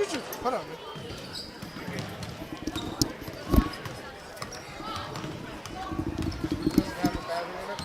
Put on me. Doesn't have a battery in it.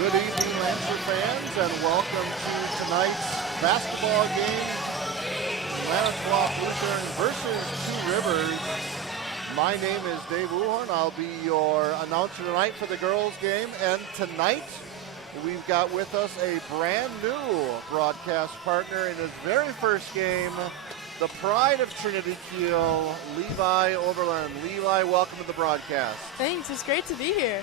Good evening, Lancer fans, and welcome to tonight's basketball game. Manitowoc Lutheran versus Two Rivers. My name is Dave Wuhorn. I'll be your announcer tonight for the girls' game. And tonight, we've got with us a brand new broadcast partner in his very first game, the pride of Trinity Kiel, Levi Oberlin. Levi, welcome to the broadcast. Thanks, it's great to be here.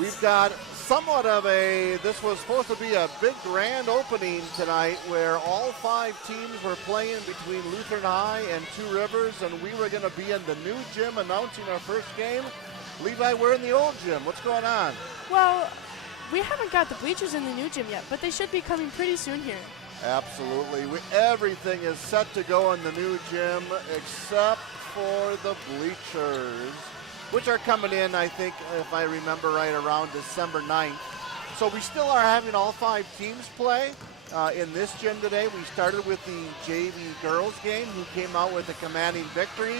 We've got somewhat of this was supposed to be a big grand opening tonight where all 5 teams were playing between Lutheran High and Two Rivers, and we were going to be in the new gym announcing our first game. Levi, we're in the old gym. What's going on? Well, we haven't got the bleachers in the new gym yet, but they should be coming pretty soon here. Absolutely. Everything is set to go in the new gym except for the bleachers, which are coming in, I think, if I remember right, around December 9th. So we still are having all 5 teams play in this gym today. We started with the JV girls game, who came out with a commanding victory.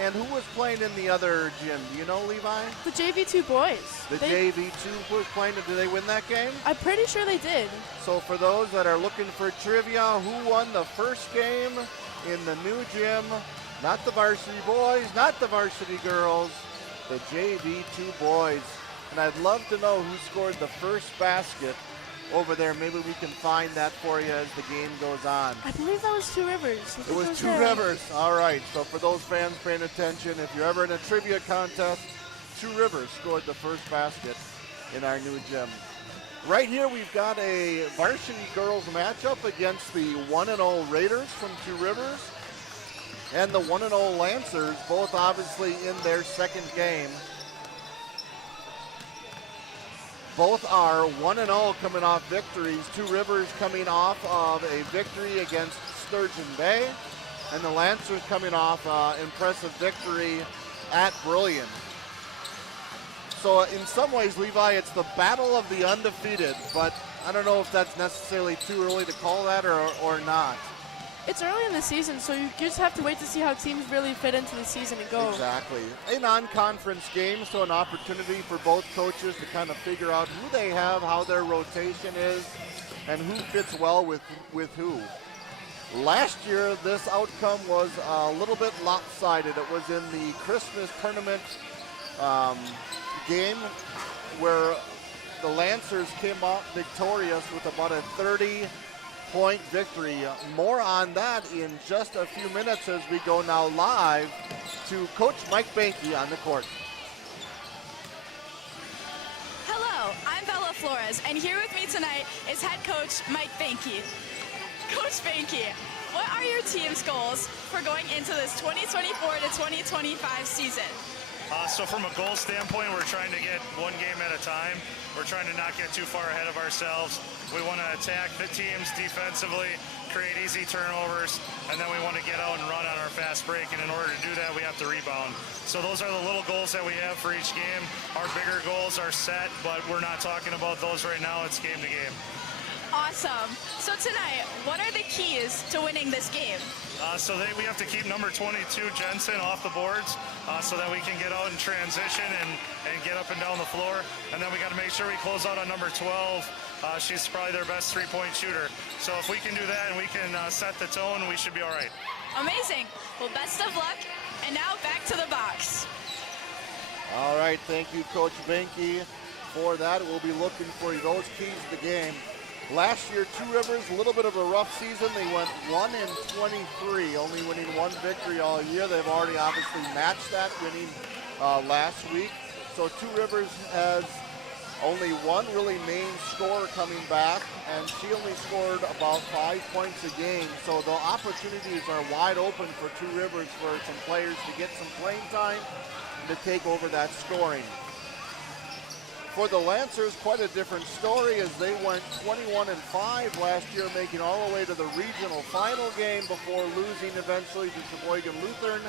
And who was playing in the other gym? Do you know, Levi? The JV2 boys. The JV2 was playing. Did they win that game? I'm pretty sure they did. So for those that are looking for trivia, who won the first game in the new gym? Not the varsity boys, not the varsity girls, the JV2 boys. And I'd love to know who scored the first basket over there. Maybe we can find that for you as the game goes on. I believe that was Two Rivers. It was Two Rivers. All right. So for those fans paying attention, if you're ever in a trivia contest, Two Rivers scored the first basket in our new gym. Right here we've got a varsity girls matchup against the 1-0 Raiders from Two Rivers and the 1-0 Lancers, both obviously in their second game. Both are 1-0 coming off victories. Two Rivers coming off of a victory against Sturgeon Bay, and the Lancers coming off impressive victory at Brillion. So in some ways, Levi, it's the battle of the undefeated, but I don't know if that's necessarily too early to call that or not. It's early in the season, so you just have to wait to see how teams really fit into the season and go. Exactly. A non-conference game, so an opportunity for both coaches to kind of figure out who they have, how their rotation is, and who fits well with who. Last year, this outcome was a little bit lopsided. It was in the Christmas tournament game where the Lancers came out victorious with about a 30-point victory. More on that in just a few minutes as we go now live to Coach Mike Banky on the court. Hello, I'm Bella Flores, and here with me tonight is head coach Mike Banky. Coach Banky, what are your team's goals for going into this 2024 to 2025 season? So from a goal standpoint, we're trying to get one game at a time. We're trying to not get too far ahead of ourselves. We want to attack the teams defensively, create easy turnovers, and then we want to get out and run on our fast break. And in order to do that, we have to rebound. So those are the little goals that we have for each game. Our bigger goals are set, but we're not talking about those right now. It's game to game. Awesome. So tonight, what are the keys to winning this game? We have to keep number 22, Jensen, off the boards so that we can get out and transition and get up and down the floor. And then we got to make sure we close out on number 12. She's probably their best three-point shooter. So if we can do that and we can set the tone, we should be all right. Amazing. Well, best of luck. And now back to the box. All right, thank you, Coach Banky, for that. We'll be looking for those keys to the game. Last year, Two Rivers, a little bit of a rough season. They went 1-23, only winning one victory all year. They've already obviously matched that, winning last week. So Two Rivers has only one really main scorer coming back, and she only scored about 5 points a game. So the opportunities are wide open for Two Rivers for some players to get some playing time and to take over that scoring. For the Lancers, quite a different story as they went 21-5 last year, making all the way to the regional final game before losing eventually to Sheboygan Lutheran.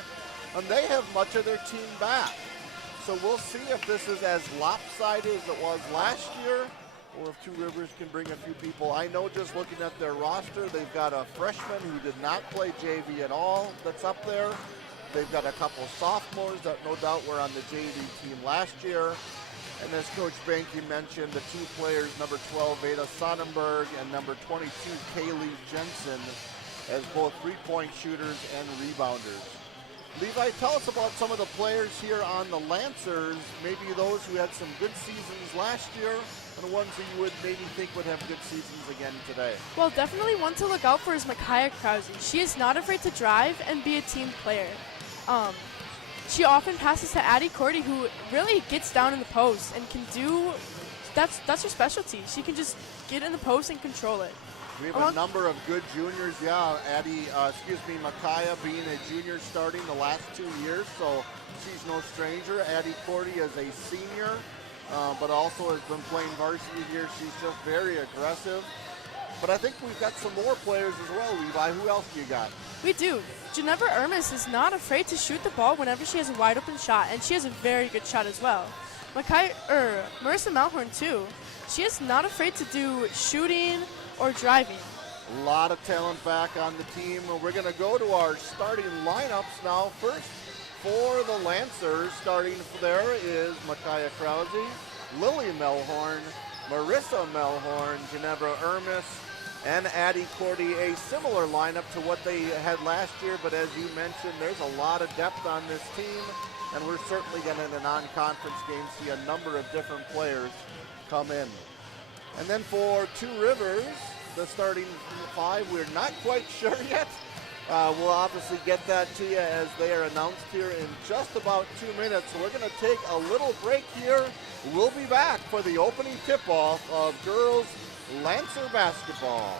And they have much of their team back. So we'll see if this is as lopsided as it was last year, or if Two Rivers can bring a few people. I know just looking at their roster, they've got a freshman who did not play JV at all that's up there. They've got a couple sophomores that no doubt were on the JV team last year. And as Coach Banky mentioned, the two players, number 12, Veda Sonnenberg, and number 22, Kaylee Jensen, as both three-point shooters and rebounders. Levi, tell us about some of the players here on the Lancers, maybe those who had some good seasons last year and the ones that you would maybe think would have good seasons again today. Well, definitely one to look out for is Micaiah Krause. She is not afraid to drive and be a team player. She often passes to Addie Cordy, who really gets down in the post and can do, that's her specialty. She can just get in the post and control it. We have a number of good juniors. Yeah, Micaiah being a junior starting the last 2 years, so she's no stranger. Addie Cordy is a senior, but also has been playing varsity here. She's just very aggressive. But I think we've got some more players as well, Levi. Who else do you got? We do. Geneva Ermis is not afraid to shoot the ball whenever she has a wide open shot, and she has a very good shot as well. Marissa Malhorn too. She is not afraid to do shooting or driving. A lot of talent back on the team. We're going to go to our starting lineups now. First, for the Lancers, starting there is Micaiah Krause, Lily Melhorn, Marissa Melhorn, Ginevra Ermis, and Addie Cordy. A similar lineup to what they had last year, but as you mentioned, there's a lot of depth on this team, and we're certainly going to, in the non-conference game, see a number of different players come in. And then for Two Rivers, the starting five, we're not quite sure yet. We'll obviously get that to you as they are announced here in just about 2 minutes. So we're going to take a little break here. We'll be back for the opening tip-off of girls Lancer basketball.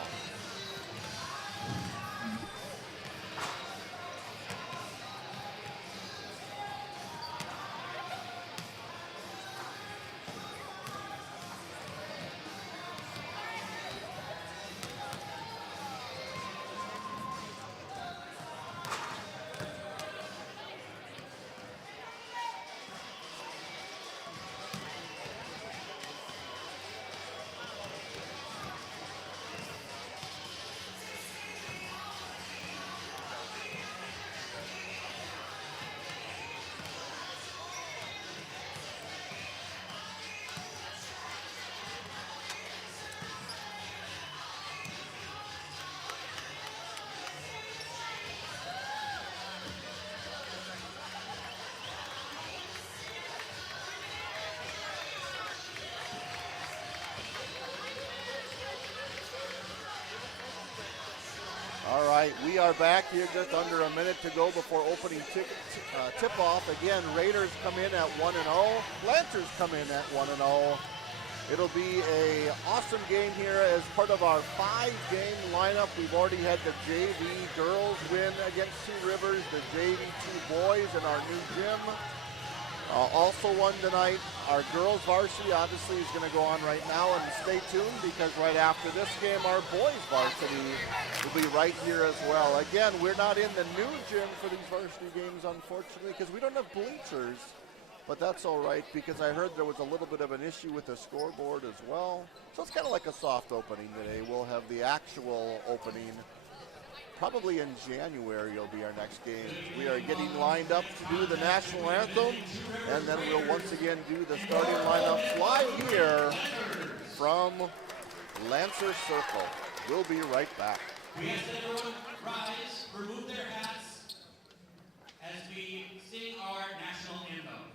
All right, we are back here just under a minute to go before opening tip-off. Again, Raiders come in at 1-0. Lancers come in at 1-0. It'll be an awesome game here as part of our 5-game lineup. We've already had the JV girls win against Two Rivers, the JV 2 boys in our new gym. Also won tonight. Our girls varsity obviously is going to go on right now, and stay tuned because right after this game, our boys varsity will be right here as well. Again, we're not in the new gym for these varsity games, unfortunately, because we don't have bleachers, but that's all right because I heard there was a little bit of an issue with the scoreboard as well. So it's kind of like a soft opening today. We'll have the actual opening. Probably in January will be our next game. We are getting lined up to do the national anthem, and then we'll once again do the starting lineup live here from Lancer Circle. We'll be right back. We ask that everyone rise, remove their hats as we sing our national anthem.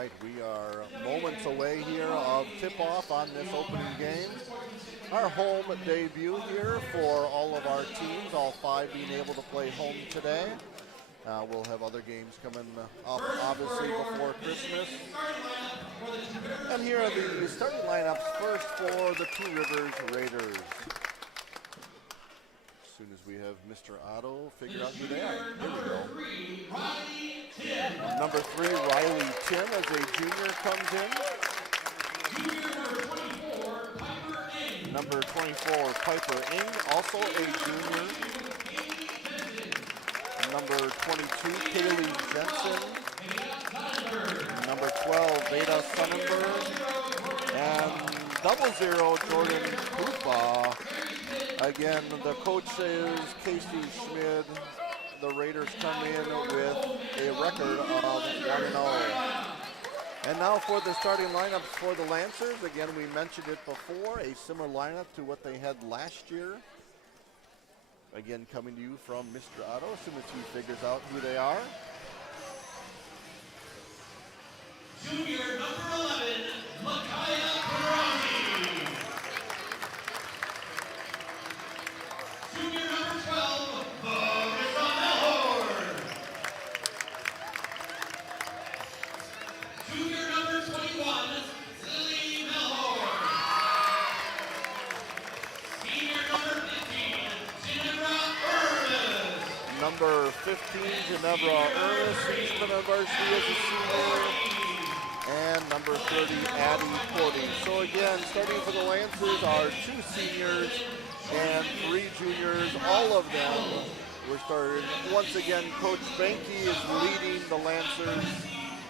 right, we are moments away here of tip-off on this opening game. Our home debut here for all of our teams, all 5 being able to play home today. We'll have other games coming up, obviously, before Christmas. And here are the starting lineups first for the Two Rivers Raiders. As soon as we have Mr. Otto figure out who they are. Here we go. Number 3, Riley Tim, as a junior comes in. Number 24, Piper Ing, also a junior. Number 22, Kaylee Jensen. Number 12, Veda Sonnenberg. And 00, Jordan Krupa. Again, the coach is Casey Schmid. The Raiders come in with a record of 1-0. And now for the starting lineups for the Lancers. Again, we mentioned it before, a similar lineup to what they had last year. Again, coming to you from Mr. Otto, as soon as he figures out who they are. Junior number 11, Makaya Karami. Junior number 12, Marissa Melhorn. Junior number 21, Lily Melhorn. Senior number 15, Ginevra Ernest. Number 15, Ginevra Ernest, he's been on varsity as a senior. And number 30, Addie Cordy. So again, starting for the Lancers are 2 seniors and 3 juniors. All of them were started. Once again, Coach Benke is leading the Lancers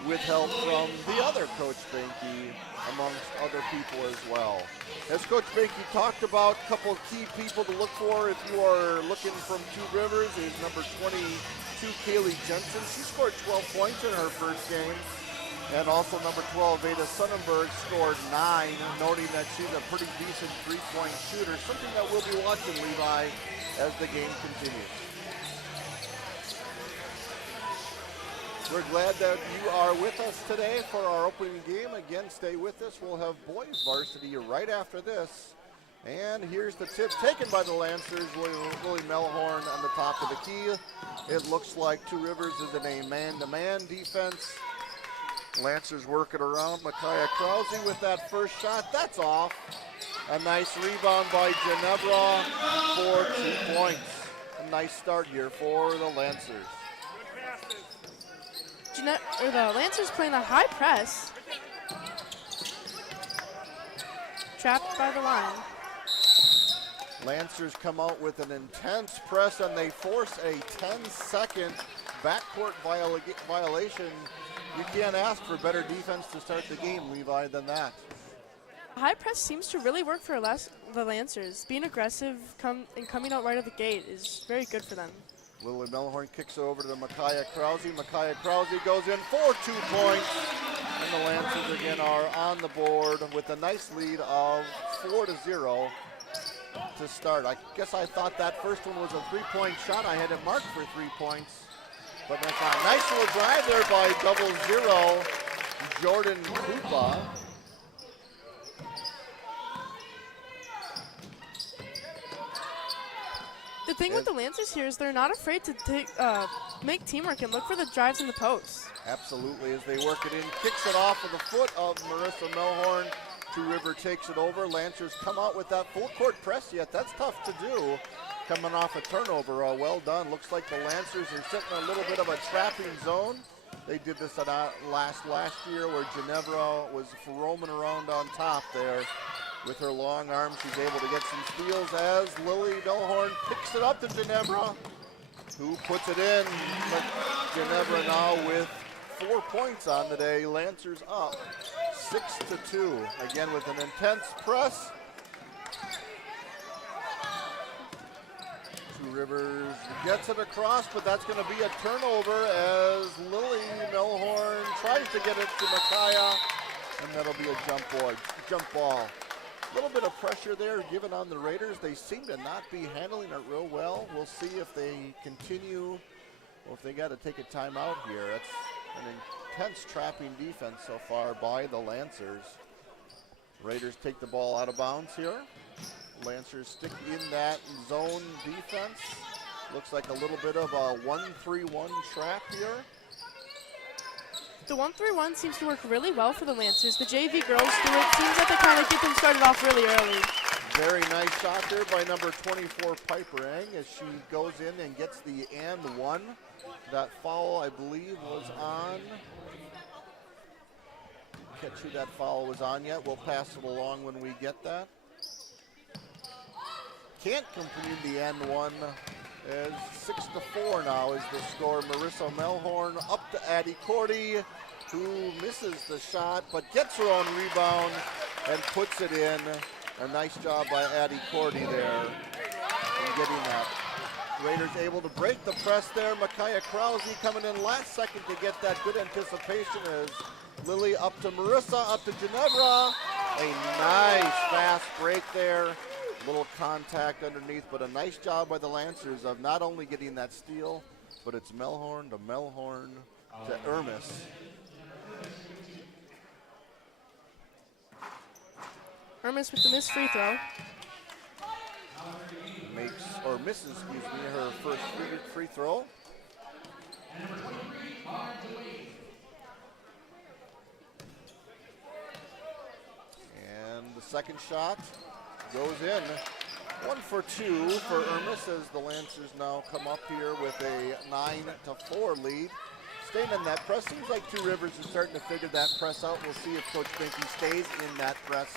with help from the other Coach Benke, amongst other people as well. As Coach Benke talked about, a couple of key people to look for if you are looking from Two Rivers is number 22, Kaylee Jensen. She scored 12 points in her first game. And also number 12, Veda Sonnenberg, scored 9, noting that she's a pretty decent three-point shooter, something that we'll be watching, Levi, as the game continues. We're glad that you are with us today for our opening game. Again, stay with us. We'll have boys varsity right after this. And here's the tip taken by the Lancers, Willie Melhorn on the top of the key. It looks like Two Rivers is in a man-to-man defense. Lancers working around. Makaya Krause with that first shot. That's off. A nice rebound by Ginevra for 2 points. A nice start here for the Lancers. The Lancers playing a high press. Trapped by the line. Lancers come out with an intense press and they force a 10-second backcourt violation. You can't ask for better defense to start the game, Levi, than that. High press seems to really work for the Lancers. Being aggressive and coming out right at the gate is very good for them. Lily Melhorn kicks it over to Makaya Krause. Makaya Krause goes in for 2 points. And the Lancers again are on the board with a nice lead of 4-0 to start. I guess I thought that first one was a 3-point shot. I had it marked for 3 points. But that's not. Nice little drive there by 00, Jordan Krupa. The thing with the Lancers here is they're not afraid to make teamwork and look for the drives in the post. Absolutely, as they work it in, kicks it off with the foot of Marissa Melhorn. Two River takes it over. Lancers come out with that full court press yet. That's tough to do. Coming off a turnover, well done. Looks like the Lancers are sitting in a little bit of a trapping zone. They did this at last year where Ginevra was roaming around on top there. With her long arms, she's able to get some steals as Lily Melhorn picks it up to Ginevra, who puts it in. But Ginevra now with 4 points on the day. Lancers up 6-2. Again with an intense press. Two Rivers gets it across, but that's going to be a turnover as Lily Melhorn tries to get it to Makaya, and that'll be a jump ball. A little bit of pressure there given on the Raiders. They seem to not be handling it real well. We'll see if they continue Well, if they got to take a timeout here, that's an intense trapping defense so far by the Lancers. Raiders take the ball out of bounds here. Lancers stick in that zone defense. Looks like a little bit of a 1-3-1 trap here. The 1-3-1 seems to work really well for the Lancers. The JV girls do it. Seems like they kind of get them started off really early. Very nice shot there by number 24, Piper Eng, as she goes in and gets the and one. That foul, I believe, was on. Can't see that foul was on yet. We'll pass it along when we get that. Can't complete the and one. As 6-4 now is the score. Marissa Melhorn up to Addie Cordy, who misses the shot but gets her own rebound and puts it in. A nice job by Addie Cordy there in getting that. Raiders able to break the press there. Micaiah Krause coming in last second to get that good anticipation as Lily up to Marissa, up to Ginevra. A nice fast break there. Little contact underneath, but a nice job by the Lancers of not only getting that steal, but it's Melhorn to Ermis. Ermis with the missed free throw. Misses, her first free throw. And the second shot goes in. 1 for 2 for Ermis as the Lancers now come up here with a 9-4 lead. Staying in that press. Seems like Two Rivers is starting to figure that press out. We'll see if Coach Binky stays in that press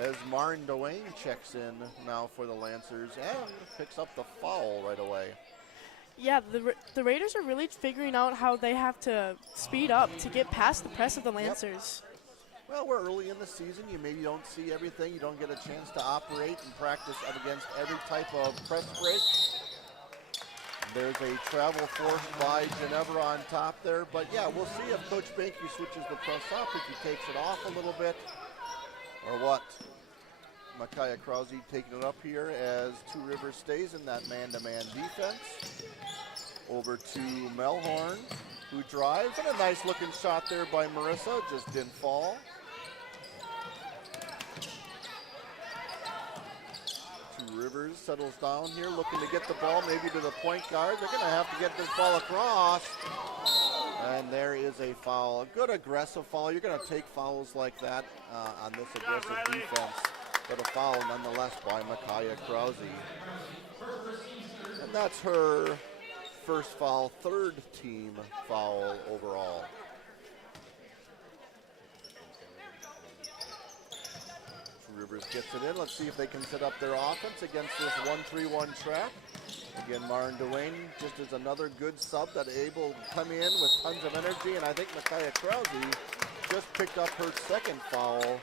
as Marin Dwayne checks in now for the Lancers and picks up the foul right away. Yeah, the Raiders are really figuring out how they have to speed up to get past the press of the Lancers. Yep. Well, we're early in the season. You maybe don't see everything. You don't get a chance to operate and practice up against every type of press break. There's a travel forced by Ginevra on top there. But, yeah, we'll see if Coach Binky switches the press up, if he takes it off a little bit, or what. Micaiah Krause taking it up here as Two Rivers stays in that man-to-man defense. Over to Melhorn, who drives, and a nice-looking shot there by Marissa, just didn't fall. Two Rivers settles down here, looking to get the ball maybe to the point guard. They're going to have to get this ball across. And there is a foul, a good aggressive foul. You're going to take fouls like that on this aggressive defense, but a foul nonetheless by Micaiah Krause. And that's her first foul, third team foul overall. Rivers gets it in. Let's see if they can set up their offense against this 1-3-1 trap. Again, Marin Dwayne just is another good sub that able to come in with tons of energy, and I think Micaiah Krause just picked up her second foul,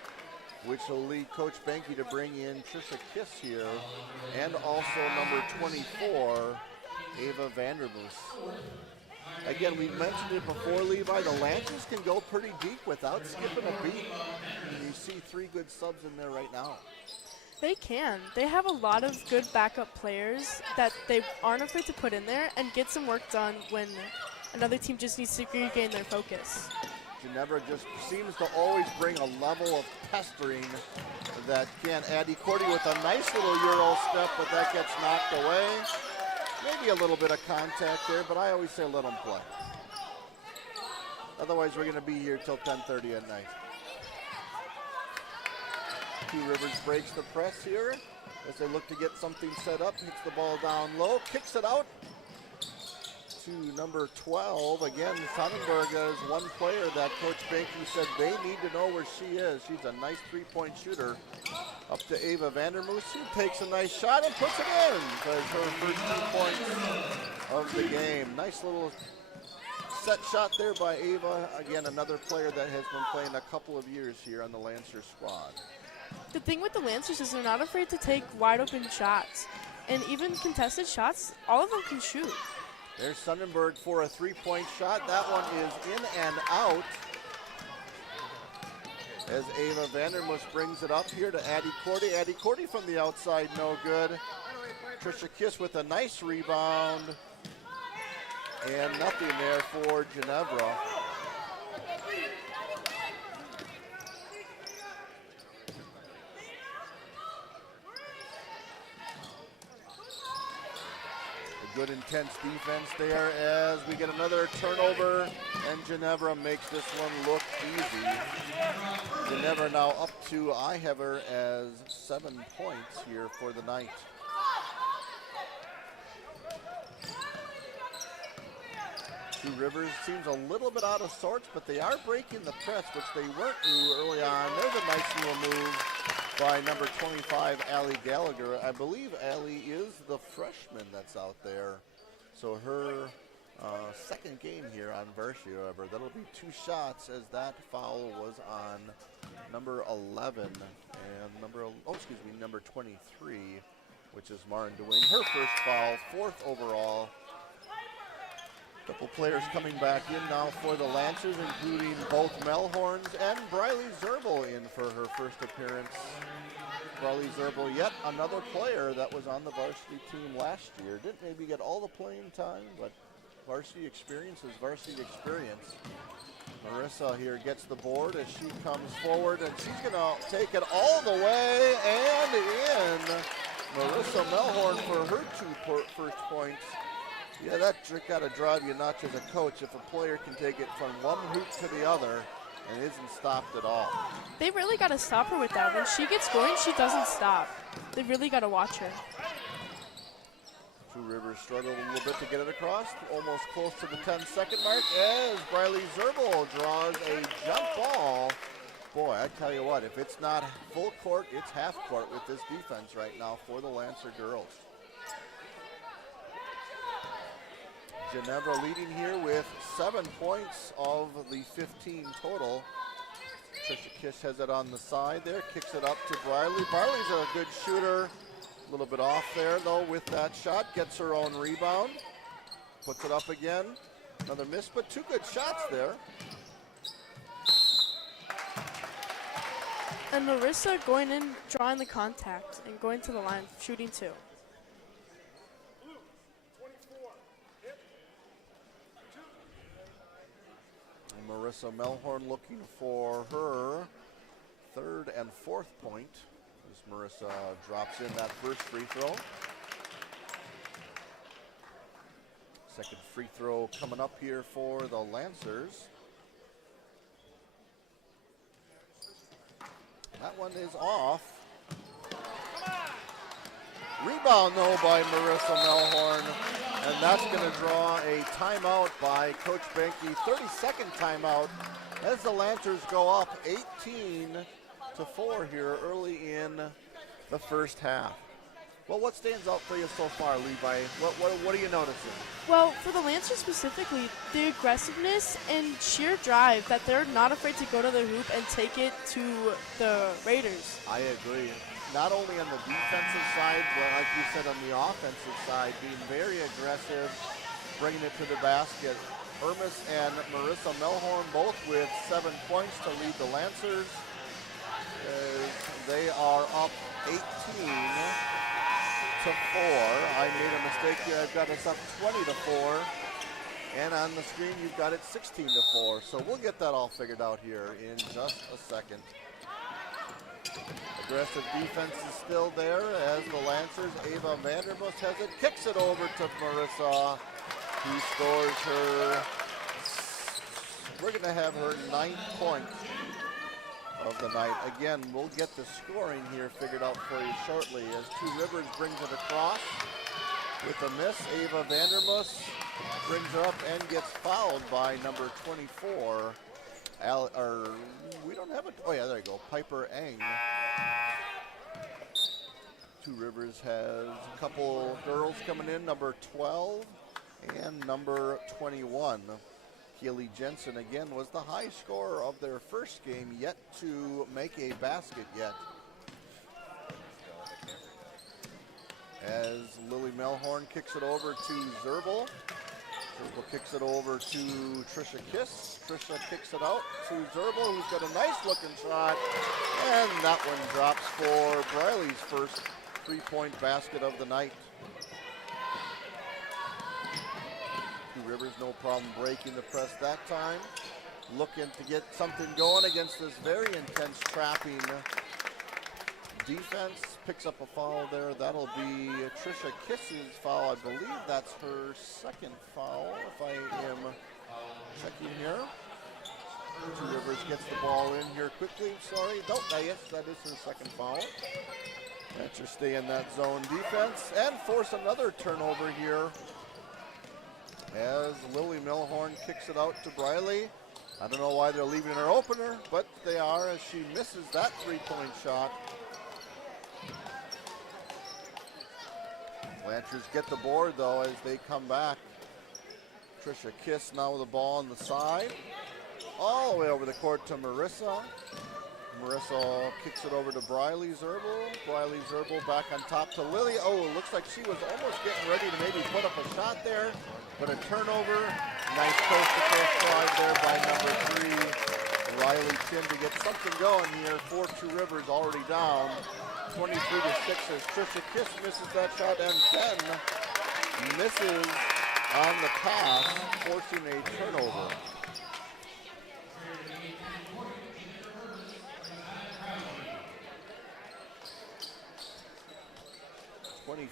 which will lead Coach Binky to bring in Trisha Kiss here, and also number 24, Ava Vandermoos. Again, we mentioned it before, Levi, the Lancers can go pretty deep without skipping a beat. And you see three good subs in there right now. They can. They have a lot of good backup players that they aren't afraid to put in there and get some work done when another team just needs to regain their focus. Ginevra just seems to always bring a level of pestering that can. Addie Cordy with a nice little Euro step, but that gets knocked away. Maybe a little bit of contact there, but I always say let them play. Otherwise, we're going to be here till 10:30 at night. Two Rivers breaks the press here as they look to get something set up. Hits the ball down low, kicks it out to number 12. Again, Sonnenberg is one player that Coach Binky said they need to know where she is. She's a nice three-point shooter. Up to Ava Vandermoos, who takes a nice shot and puts it in. Because her first 2 points of the game. Nice little set shot there by Ava. Again, another player that has been playing a couple of years here on the Lancers squad. The thing with the Lancers is they're not afraid to take wide open shots. And even contested shots, all of them can shoot. There's Sonnenberg for a three-point shot. That one is in and out. As Ava Vandermoos brings it up here to Addie Cordy. Addie Cordy from the outside, no good. Trisha Kiss with a nice rebound. And nothing there for Ginevra. A good intense defense there as we get another turnover, and Ginevra makes this one look easy. Ginevra now up to I have her as 7 points here for the night. Two Rivers seems a little bit out of sorts, but they are breaking the press, which they weren't early on. There's a nice little move by number 25, Allie Gallagher. I believe Allie is the freshman that's out there. So her second game here on varsity, however. That'll be 2 shots as that foul was on number 11 and number 23, which is Marin DeWayne. Her first foul, 4th overall. Couple players coming back in now for the Lancers, including both Melhorns and Briley Zerbel in for her first appearance. Briley Zerbel, yet another player that was on the varsity team last year. Didn't maybe get all the playing time, but varsity experience is varsity experience. Marissa here gets the board as she comes forward, and she's going to take it all the way and in. Marissa Melhorn for her 2 first points. Yeah, that trick got to drive you nuts as a coach if a player can take it from one hoop to the other and isn't stopped at all. They really got to stop her with that. When she gets going, she doesn't stop. They really got to watch her. Two Rivers struggled a little bit to get it across, almost close to the 10-second mark as Briley Zerbel draws a jump ball. Boy, I tell you what, if it's not full court, it's half court with this defense right now for the Lancer girls. Ginevra leading here with 7 points of the 15 total. Trisha Kish has it on the side there, kicks it up to Briley. Briley's a good shooter. A little bit off there though with that shot, gets her own rebound. Puts it up again, another miss, but 2 good shots there. And Marissa going in, drawing the contact, and going to the line, shooting 2. Marissa Melhorn looking for her 3rd and 4th point as Marissa drops in that first free throw. Second free throw coming up here for the Lancers. That one is off. Rebound though by Marissa Melhorn. And that's going to draw a timeout by Coach Benke. 32nd timeout as the Lancers go up 18-4 here early in the first half. Well, what stands out for you so far, Levi? What are you noticing? Well, for the Lancers specifically, the aggressiveness and sheer drive that they're not afraid to go to the hoop and take it to the Raiders. I agree. Not only on the defensive side, but like you said, on the offensive side, being very aggressive, bringing it to the basket. Ermis and Marissa Melhorn both with 7 points to lead the Lancers. They are up 18-4. I made a mistake here. I've got us up 20-4. And on the screen, you've got it 16-4. So we'll get that all figured out here in just a second. Aggressive defense is still there as the Lancers. Ava Vandermus has it, kicks it over to Marissa, who scores her. We're going to have her 9th point of the night. Again, we'll get the scoring here figured out for you shortly as Two Rivers brings it across with a miss. Ava Vandermus brings her up and gets fouled by number 24. We don't have it. Oh yeah, there you go. Piper Eng. Two Rivers has a couple girls coming in, number 12 and number 21. Keely Jensen again was the high scorer of their first game, yet to make a basket yet. As Lily Melhorn kicks it over to Zerbel. Zerbel kicks it over to Trisha Kiss. Trisha kicks it out to Zerbel, who's got a nice looking shot. And that one drops for Briley's first 3-point basket of the night. Two Rivers no problem breaking the press that time. Looking to get something going against this very intense trapping defense. Picks up a foul there. That'll be Trisha Kiss's foul. I believe that's her second foul, if I am checking here. Two Rivers gets the ball in here quickly. Sorry. Nope, yes, that is her second foul. Lancers stay in that zone defense and force another turnover here as Lily Milhorn kicks it out to Briley. I don't know why they're leaving her opener, but they are as she misses that three-point shot. Lancers get the board though as they come back. Trisha Kiss now with the ball on the side. All the way over the court to Marissa. Marissa kicks it over to Briley Zerbel. Briley Zerbel back on top to Lily. Oh, it looks like she was almost getting ready to maybe put up a shot there, but a turnover. Nice coast-to-coast drive there by number 3, Riley Chin, to get something going here. 4-2 Rivers already down. 23-6 as Trisha Kiss misses that shot and then misses on the pass, forcing a turnover.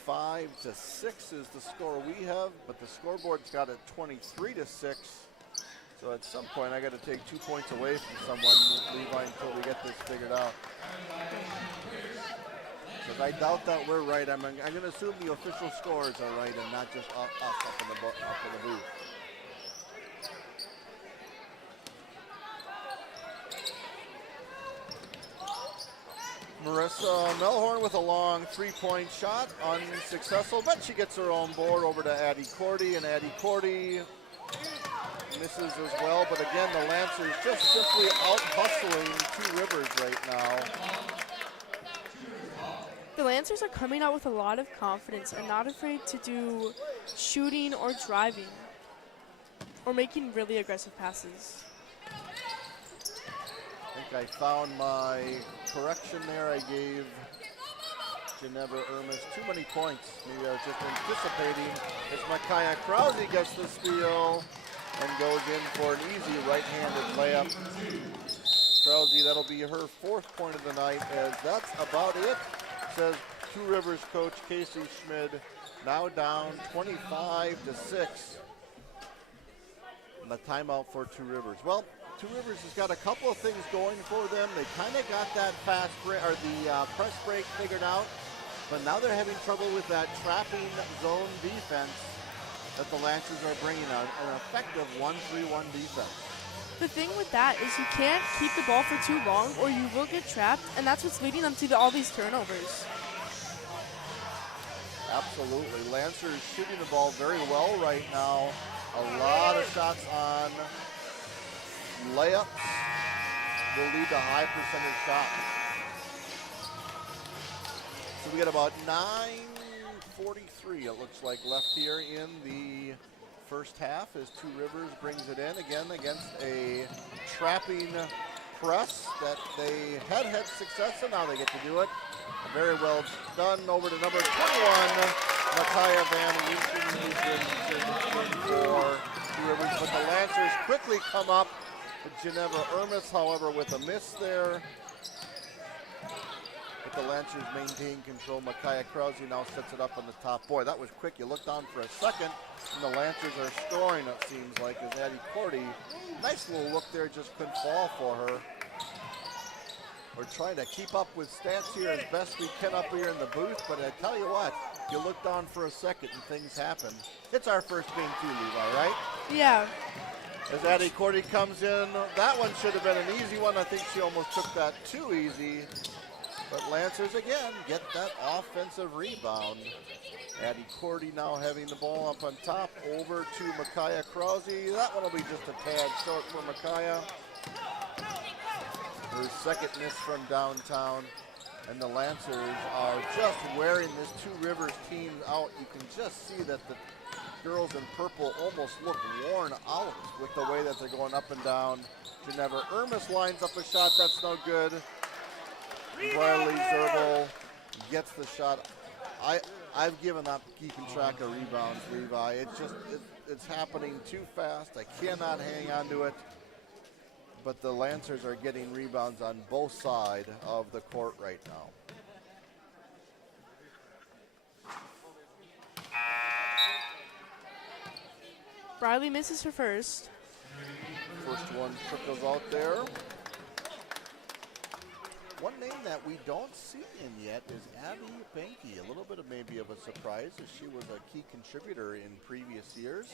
25-6 is the score we have, but the scoreboard's got it 23-6. So at some point, I got to take 2 points away from someone, Levi, until we get this figured out. Because I doubt that we're right. I'm going to assume the official scores are right and not just us up in the booth. Marissa Melhorn with a long three-point shot, unsuccessful, but she gets her own board over to Addie Cordy, and Addie Cordy misses as well. But again, the Lancers just simply out-hustling 2 Rivers right now. The Lancers are coming out with a lot of confidence and not afraid to do shooting or driving or making really aggressive passes. I think I found my correction there. I gave Ginevra Ermis too many points. Maybe I was just anticipating as Micaiah Krause gets the steal and goes in for an easy right-handed layup. Krause, that'll be her 4th point of the night, as that's about it, says 2 Rivers coach Casey Schmid. Now down 25-6. And the timeout for 2 Rivers. Well, 2 Rivers has got a couple of things going for them. They kind of got that fast break, or the press break figured out, but now they're having trouble with that trapping zone defense that the Lancers are bringing out, an effective 1-3-1 defense. The thing with that is you can't keep the ball for too long or you will get trapped, and that's what's leading them to all these turnovers. Absolutely. Lancers shooting the ball very well right now. A lot of shots on layups will lead to high percentage shots. So we got about 9:43, it looks like, left here in the first half as 2 Rivers brings it in again against a trapping press that they had success in. Now they get to do it. Very well done. Over to number 21, Natalia Van Wiesen for 2 Rivers, but the Lancers quickly come up. Ginevra Ermis, however, with a miss there. But the Lancers maintain control. Micaiah Krause now sets it up on the top. Boy, that was quick. You looked on for a second, and the Lancers are scoring, it seems like, as Addie Cordy. Nice little look there, just couldn't fall for her. We're trying to keep up with stats here as best we can up here in the booth, but I tell you what, you look down for a second and things happen. It's our first game too, Levi, right? Yeah. As Addie Cordy comes in, that one should have been an easy one. I think she almost took that too easy. But Lancers again get that offensive rebound. Addie Cordy now having the ball up on top, over to Micaiah Krause. That one will be just a tad short for Micaiah. Her second miss from downtown. And the Lancers are just wearing this 2 Rivers team out. You can just see that the girls in purple almost look worn out with the way that they're going up and down. Ginevra Ermis lines up a shot that's no good. Riley Zerbel gets the shot. I've given up keeping track of rebounds, Levi. It's just, it's happening too fast. I cannot hang on to it. But the Lancers are getting rebounds on both sides of the court right now. Briley misses her first. First one trickles out there. One name that we don't see in yet is Abby Benke. A little bit of maybe of a surprise as she was a key contributor in previous years.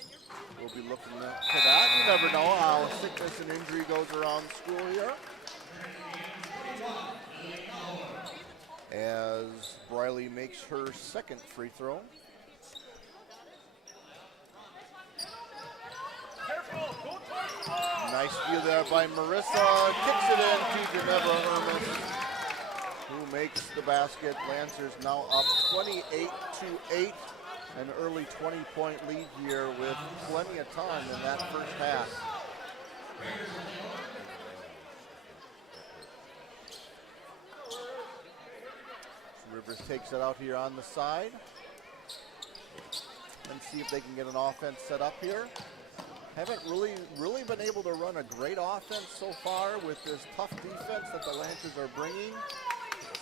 We'll be looking to that. You never know how sickness and injury goes around school here. As Briley makes her second free throw. Nice steal there by Marissa. Kicks it in to Ginevra Hermes, who makes the basket. Lancers now up 28-8. An early 20-point lead here with plenty of time in that first half. Rivers takes it out here on the side. And see if they can get an offense set up here. Haven't really been able to run a great offense so far with this tough defense that the Lancers are bringing.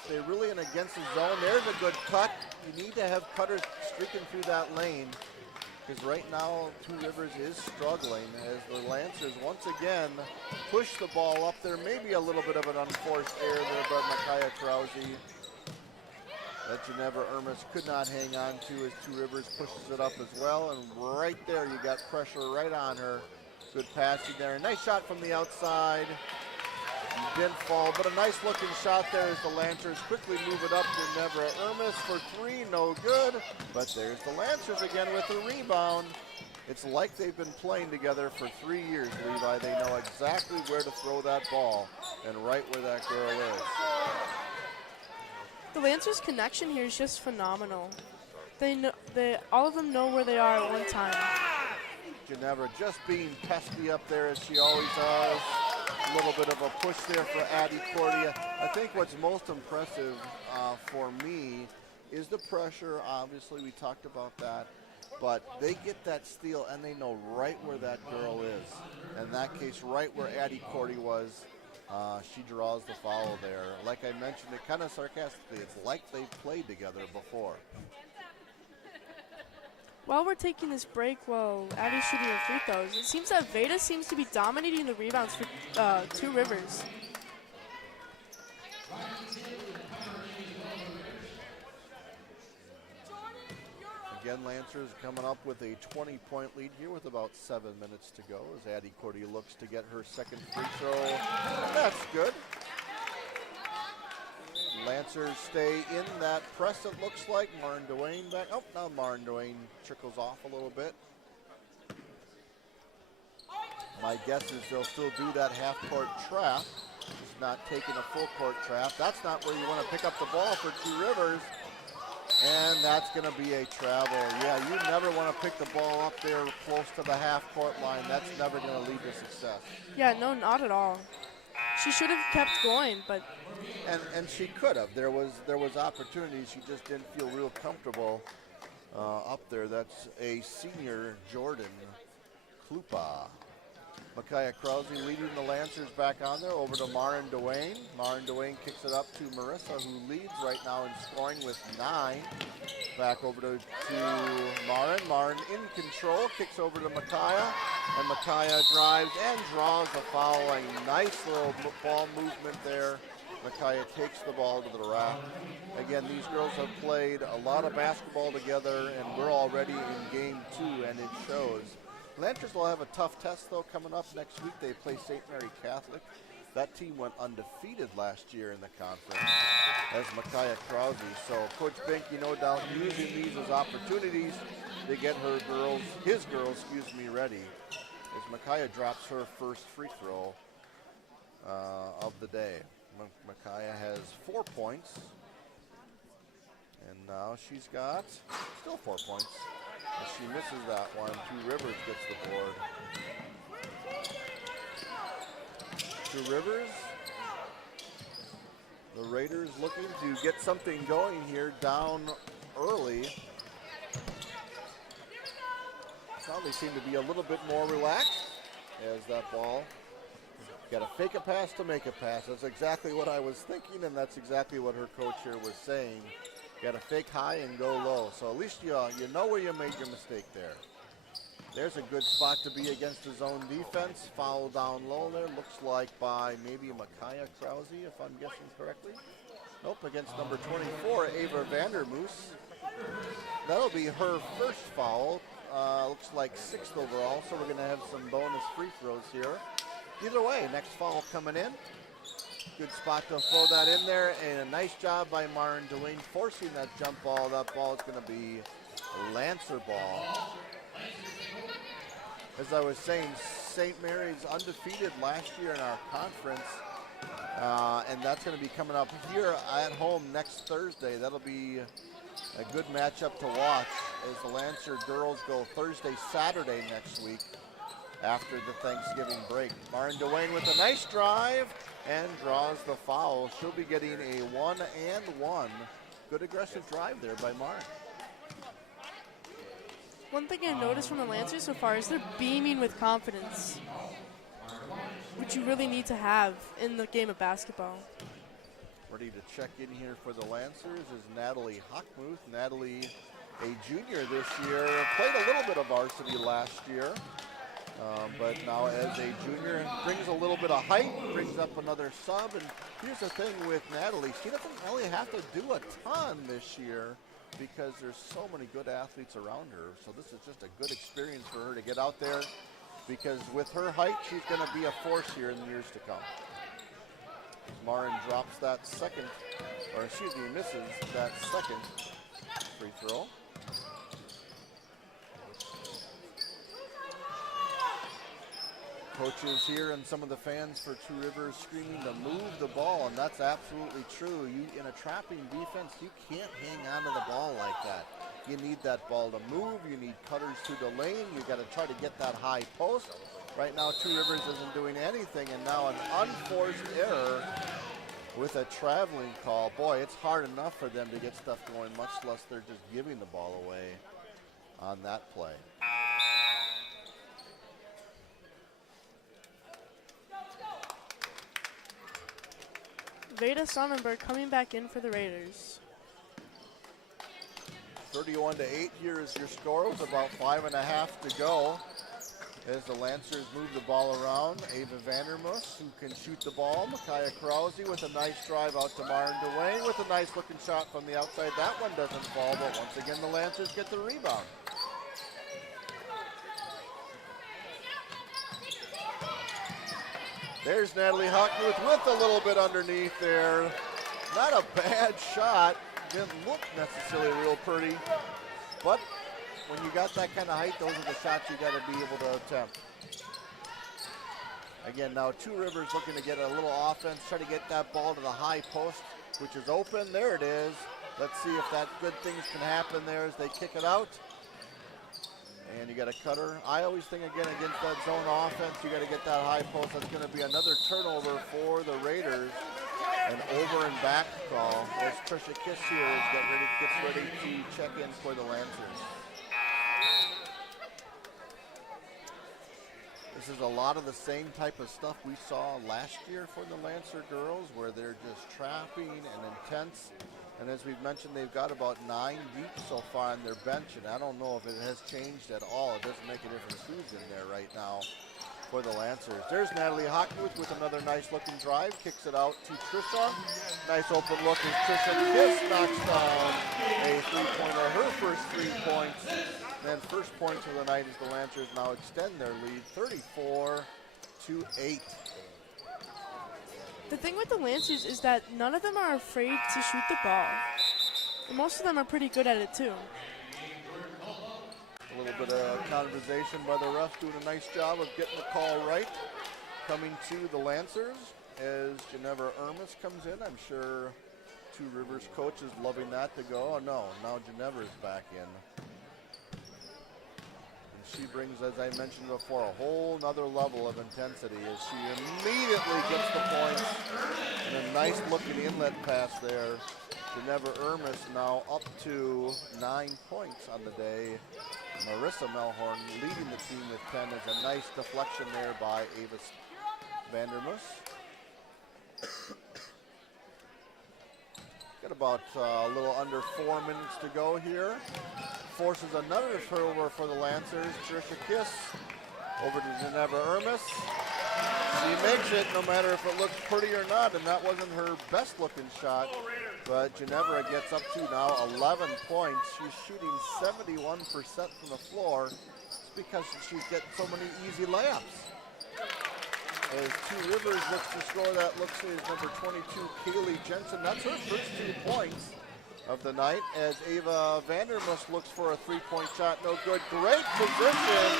They're really in against the zone. There's a good cut. You need to have cutters streaking through that lane because right now Two Rivers is struggling as the Lancers once again push the ball up there. Maybe a little bit of an unforced error there by Micaiah Krause that Ginevra Hermes could not hang on to as Two Rivers pushes it up as well. And right there, you got pressure right on her. Good passing there. Nice shot from the outside. Didn't fall, but a nice looking shot there as the Lancers quickly move it up to Ginevra Hermes for three. No good. But there's the Lancers again with the rebound. It's like they've been playing together for 3 years, Levi. They know exactly where to throw that ball and right where that girl is. The Lancers' connection here is just phenomenal. All of them know where they are at one time. Ginevra just being pesky up there as she always does. A little bit of a push there for Addie Cordia. I think what's most impressive for me is the pressure. Obviously, we talked about that. But they get that steal, and they know right where that girl is. In that case, right where Addie Cordia was. She draws the foul there. Like I mentioned it kind of sarcastically, it's like they've played together before. While we're taking this break, while Addie's shooting her free throws, it seems that Veda seems to be dominating the rebounds for Two Rivers. Again, Lancers coming up with a 20-point lead here with about 7 minutes to go as Addie Cordia looks to get her second free throw. That's good. Lancers stay in that press, it looks like. Marin Duane back. Oh, now Marin Duane trickles off a little bit. My guess is they'll still do that half-court trap. Just not taking a full-court trap. That's not where you want to pick up the ball for Two Rivers. And that's going to be a travel. Yeah, you never want to pick the ball up there close to the half-court line. That's never going to lead to success. Yeah, no, not at all. She should have kept going, but... And she could have. There was opportunities. She just didn't feel real comfortable up there. That's a senior, Jordan Klupa. Micaiah Krause leading the Lancers back on there over to Marin Duane. Marin Duane kicks it up to Marissa, who leads right now in scoring with 9. Back over to Marin. Marin in control, kicks over to Micaiah. And Micaiah drives and draws a foul. A nice little ball movement there. Micaiah takes the ball to the rack. Again, these girls have played a lot of basketball together, and we're already in game 2, and it shows. Lancers will have a tough test, though, coming up next week. They play St. Mary Catholic. That team went undefeated last year in the conference as Micaiah Krause. So Coach Benke, no doubt, using these as opportunities to get his girls, ready. As Micaiah drops her first free throw of the day. Micaiah has 4 points. And now she's got still 4 points. As she misses that one, Two Rivers gets the board. Two Rivers, the Raiders looking to get something going here, down early. Now they seem to be a little bit more relaxed as that ball. Got to fake a pass to make a pass. That's exactly what I was thinking, and that's exactly what her coach here was saying. Got to fake high and go low. So at least you know where you made your mistake there. There's a good spot to be against the zone defense. Foul down low there. Looks like by maybe Micaiah Krause, if I'm guessing correctly. Nope, against number 24, Ava Vandermoos. That'll be her first foul. Looks like 6th overall, so we're going to have some bonus free throws here. Either way, next foul coming in. Good spot to throw that in there, and a nice job by Marin Dwayne forcing that jump ball. That ball is going to be a Lancer ball. As I was saying, St. Mary's undefeated last year in our conference, and that's going to be coming up here at home next Thursday. That'll be a good matchup to watch as the Lancer girls go Thursday, Saturday next week after the Thanksgiving break. Marin Dwayne with a nice drive and draws the foul. She'll be getting a 1-and-1. Good aggressive drive there by Marin. One thing I've noticed from the Lancers so far is they're beaming with confidence, which you really need to have in the game of basketball. Ready to check in here for the Lancers is Natalie Hockmuth. Natalie, a junior this year, played a little bit of varsity last year, but now as a junior brings a little bit of height, brings up another sub. And here's the thing with Natalie, she doesn't really have to do a ton this year because there's so many good athletes around her. So this is just a good experience for her to get out there, because with her height, she's going to be a force here in the years to come. Marin drops that second, or excuse me, misses that second free throw. Coaches here and some of the fans for Two Rivers screaming to move the ball, and that's absolutely true. In a trapping defense, you can't hang on to the ball like that. You need that ball to move. You need cutters through the lane. You got to try to get that high post. Right now, Two Rivers isn't doing anything, and now an unforced error with a traveling call. Boy, it's hard enough for them to get stuff going, much less they're just giving the ball away on that play. Veda Sonnenberg coming back in for the Raiders. 31-8 here is your score with about 5.5 to go. As the Lancers move the ball around, Ava Vandermoos, who can shoot the ball. Micaiah Krause with a nice drive out to Marin Dwayne with a nice looking shot from the outside. That one doesn't fall, but once again the Lancers get the rebound. There's Natalie Hockmuth with a little bit underneath there. Not a bad shot. Didn't look necessarily real pretty, but when you got that kind of height, those are the shots you got to be able to attempt. Again, now Two Rivers looking to get a little offense, try to get that ball to the high post, which is open. There it is. Let's see if that good things can happen there as they kick it out. And you got a cutter. I always think, again, against that zone offense, you got to get that high post. That's going to be another turnover for the Raiders. An over and back call. As Trisha Kiss here gets ready to check in for the Lancers. This is a lot of the same type of stuff we saw last year for the Lancer girls, where they're just trapping and intense. And as we've mentioned, they've got about 9 deep so far on their bench, and I don't know if it has changed at all. It doesn't make a difference who's in there right now for the Lancers. There's Natalie Hockmuth with another nice looking drive, kicks it out to Trisha. Nice open look as Trisha Kiss knocks down a three-pointer, her first 3 points. And then first point of the night as the Lancers now extend their lead 34-8. The thing with the Lancers is that none of them are afraid to shoot the ball. And most of them are pretty good at it too. A little bit of conversation by the refs, doing a nice job of getting the call right. Coming to the Lancers as Ginevra Ermis comes in. I'm sure Two Rivers coach is loving that to go. Oh no, now Ginevra's back in. She brings, as I mentioned before, a whole nother level of intensity as she immediately gets the points and a nice looking inlet pass there Geneva Ermis now up to 9 points on the day. Marissa Melhorn leading the team with 10 as a nice deflection there by Ava Vandermoos. Got about a little under 4 minutes to go here. Forces another turnover for the Lancers. Trisha Kiss over to Geneva Ermis. She makes it no matter if it looks pretty or not, and that wasn't her best looking shot. But Ginevra gets up to now 11 points. She's shooting 71% from the floor. It's because she's getting so many easy layups. As Two Rivers looks to score, that looks is number 22, Kaylee Jensen. That's her first 2 points of the night. As Ava Vandermoos looks for a 3-point shot, no good. Great position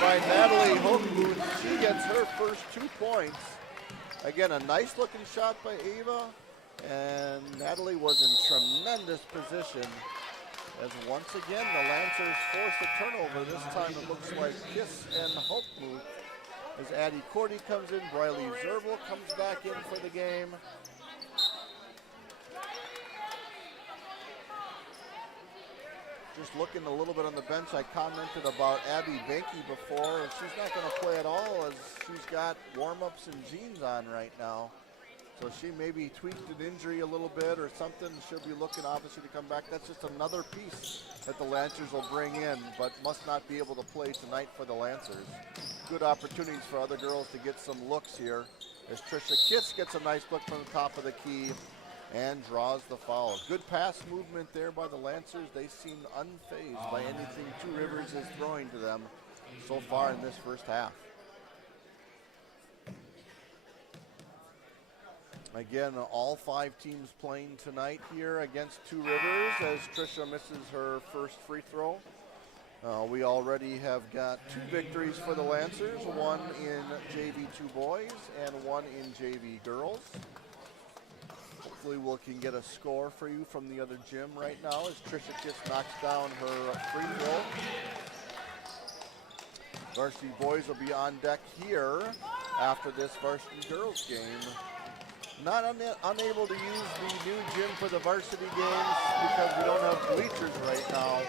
by Natalie Hochmuth. She gets her first 2 points. Again, a nice looking shot by Ava. And Natalie was in tremendous position as once again the Lancers force a turnover. This time it looks like Kiss and Hochmuth. As Addie Cordy comes in, Briley Zerbel comes back in for the game. Just looking a little bit on the bench, I commented about Abby Benke before, and she's not going to play at all as she's got warm-ups and jeans on right now. So she maybe tweaked an injury a little bit or something. She'll be looking obviously to come back. That's just another piece that the Lancers will bring in, but must not be able to play tonight for the Lancers. Good opportunities for other girls to get some looks here as Trisha Kiss gets a nice look from the top of the key and draws the foul. Good pass movement there by the Lancers. They seem unfazed by anything Two Rivers is throwing to them so far in this first half. Again, all 5 teams playing tonight here against Two Rivers as Trisha misses her first free throw. We already have got 2 victories for the Lancers, one in JV2 boys and one in JV girls. Hopefully we can get a score for you from the other gym right now as Trisha Kiss knocks down her free throw. Varsity boys will be on deck here after this varsity girls game. Not unable to use the new gym for the varsity games because we don't have bleachers right now.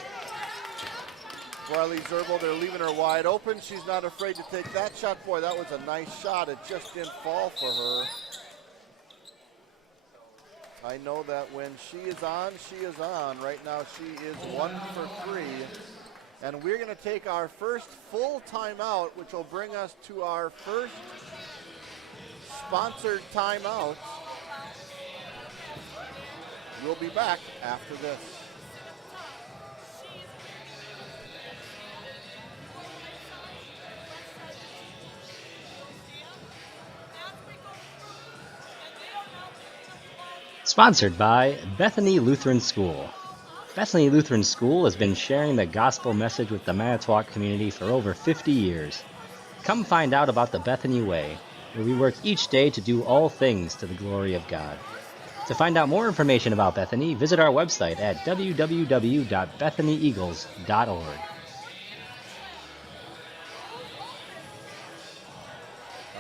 Riley Zerbel, they're leaving her wide open. She's not afraid to take that shot. Boy, that was a nice shot. It just didn't fall for her. I know that when she is on, she is on. Right now she is 1 for 3. And we're going to take our first full timeout, which will bring us to our first sponsored timeout. We'll be back after this. Sponsored by Bethany Lutheran School. Bethany Lutheran School has been sharing the gospel message with the Manitowoc community for over 50 years. Come find out about the Bethany Way, where we work each day to do all things to the glory of God. To find out more information about Bethany, visit our website at www.bethanyeagles.org.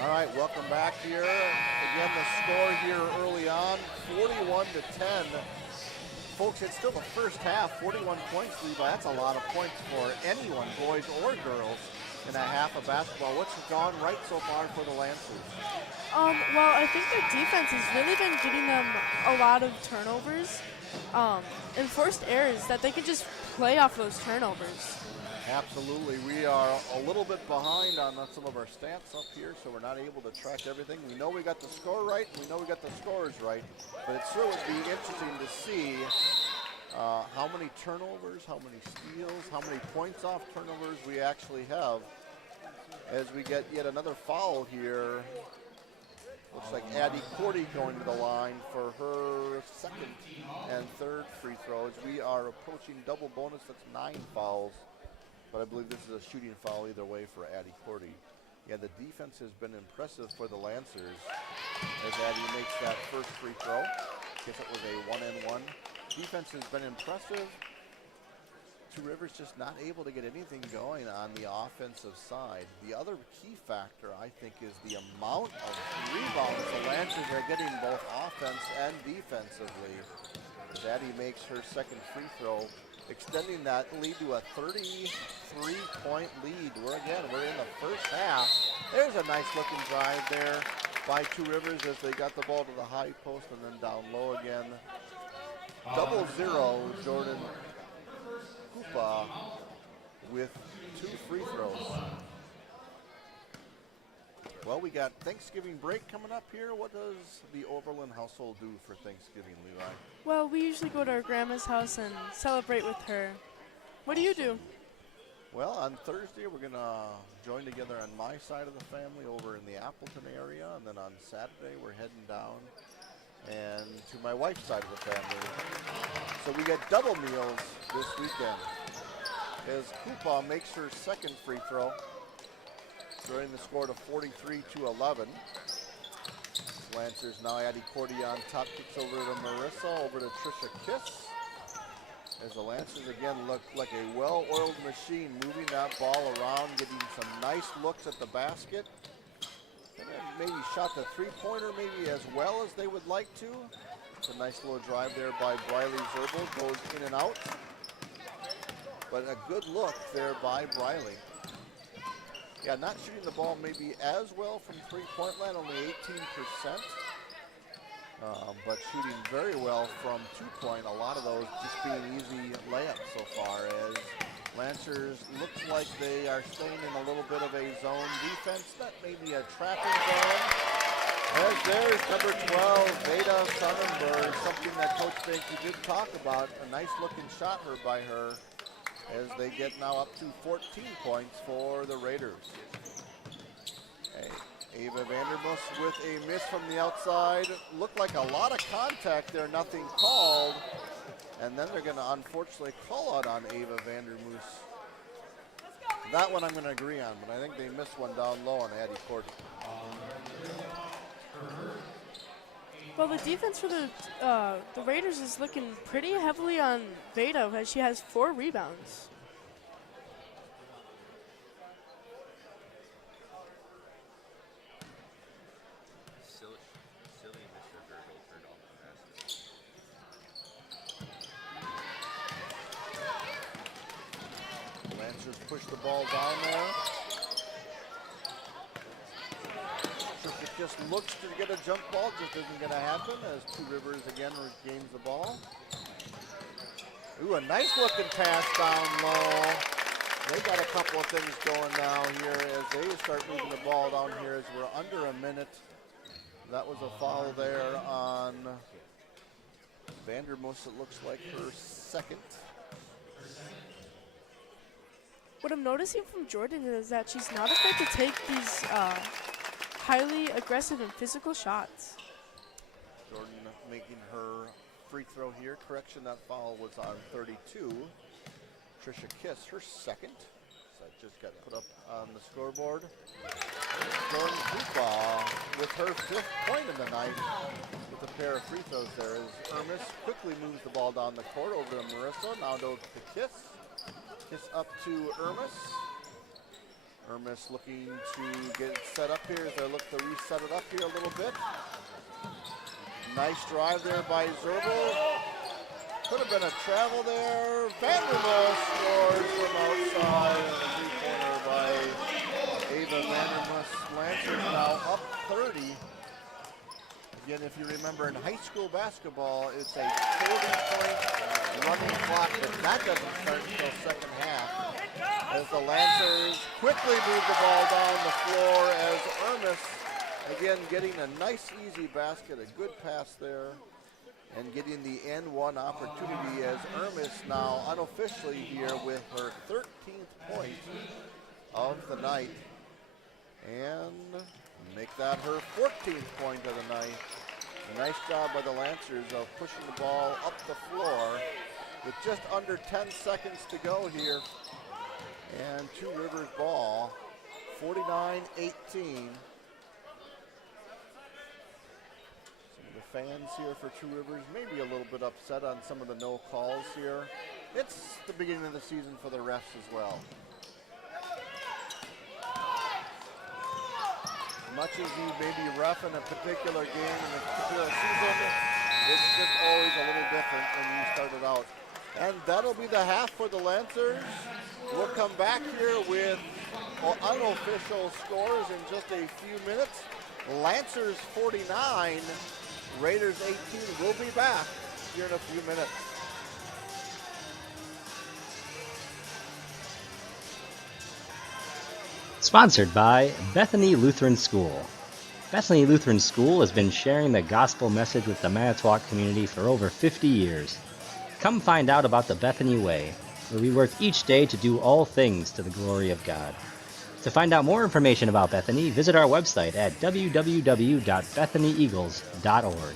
All right, welcome back here. Again, the score here early on, 41-10. Folks, it's still the first half, 41 points, Levi. That's a lot of points for anyone, boys or girls, in a half of basketball. What's gone right so far for the Lancers? Well, I think their defense has really been getting them a lot of turnovers and forced errors that they could just play off those turnovers. Absolutely. We are a little bit behind on some of our stats up here, so we're not able to track everything. We know we got the score right, and we know we got the scores right, but it sure would be interesting to see how many turnovers, how many steals, how many points off turnovers we actually have as we get yet another foul here. Looks like Addie Cordy going to the line for her second and third free throws. We are approaching double bonus. That's 9 fouls. But I believe this is a shooting foul either way for Addie Cordy. Yeah, the defense has been impressive for the Lancers as Addie makes that first free throw. Guess it was a 1-and-1. Defense has been impressive. Two Rivers just not able to get anything going on the offensive side. The other key factor, I think, is the amount of rebounds the Lancers are getting both offense and defensively. as Addie makes her second free throw, extending that lead to a 33-point lead. We're in the first half. There's a nice looking drive there by Two Rivers as they got the ball to the high post and then down low again. 0-0 Jordan Koopa with 2 free throws. Well, we got Thanksgiving break coming up here. What does the Overland household do for Thanksgiving, Levi? Well, we usually go to our grandma's house and celebrate with her. What do you do? Well, on Thursday, we're going to join together on my side of the family over in the Appleton area. And then on Saturday, we're heading down and to my wife's side of the family. So we get double meals this weekend as Koopa makes her second free throw, throwing the score to 43-11. Lancers now Addie Cordy on top, kicks over to Marissa, over to Trisha Kiss. As the Lancers again look like a well-oiled machine, moving that ball around, getting some nice looks at the basket. And then maybe shot the three-pointer maybe as well as they would like to. It's a nice little drive there by Briley Zerbel, goes in and out. But a good look there by Briley. Yeah, not shooting the ball maybe as well from three-point land, only 18%. But shooting very well from two-point, a lot of those just being easy layups so far, as Lancers looks like they are staying in a little bit of a zone defense, that may be a trapping zone. As there's number 12, Veda Sonnenberg, something that Coach Banky did talk about, a nice looking shot by her, as they get now up to 14 points for the Raiders. Hey, Ava Vandermus with a miss from the outside. Looked like a lot of contact there, nothing called. And then they're going to unfortunately call out on Ava Vandermoos. That one I'm going to agree on, but I think they missed one down low on Addie Cordy. Well, the defense for the Raiders is looking pretty heavily on Veda, as she has 4 rebounds. Lancers push the ball down there. Trisha just looks to get a jump ball, just isn't going to happen as Two Rivers again regains the ball. Ooh, a nice looking pass down low. They got a couple of things going now here as they start moving the ball down here as we're under a minute. That was a foul there on Vandermoos. It looks like her second. What I'm noticing from Jordan is that she's not afraid to take these highly aggressive and physical shots. Jordan making her free throw here. Correction, that foul was on 32. Trisha Kiss, her second. So that just got put up on the scoreboard. Jordan Koopa with her 5th point of the night with a pair of free throws there as Ermis quickly moves the ball down the court over to Marissa. Now to Kiss. Kiss up to Ermis. Ermis looking to get it set up here as they look to reset it up here a little bit. Nice drive there by Zerbel. Could have been a travel there. Vandermoos scores from outside. A three-pointer by Ava Vandermoos. Lancers now up 30. Again, if you remember in high school basketball, it's a 40-point running clock, but that doesn't start until second half. As the Lancers quickly move the ball down the floor as Ermis, again, getting a nice easy basket, a good pass there, and getting the N1 opportunity as Ermis now unofficially here with her 13th point of the night. And make that her 14th point of the night. A nice job by the Lancers of pushing the ball up the floor with just under 10 seconds to go here. And Two Rivers ball, 49-18. Some of the fans here for Two Rivers maybe a little bit upset on some of the no calls here. It's the beginning of the season for the refs as well. Much as you maybe ref in a particular game in a particular season, It's just always a little different when you started out. And that'll be the half for the Lancers. We'll come back here with unofficial scores in just a few minutes. Lancers 49, Raiders 18. We'll be back here in a few minutes. Sponsored by Bethany Lutheran School. Bethany Lutheran School has been sharing the gospel message with the Manitowoc community for over 50 years. Come find out about the Bethany Way, where we work each day to do all things to the glory of God. To find out more information about Bethany, visit our website at www.bethanyeagles.org.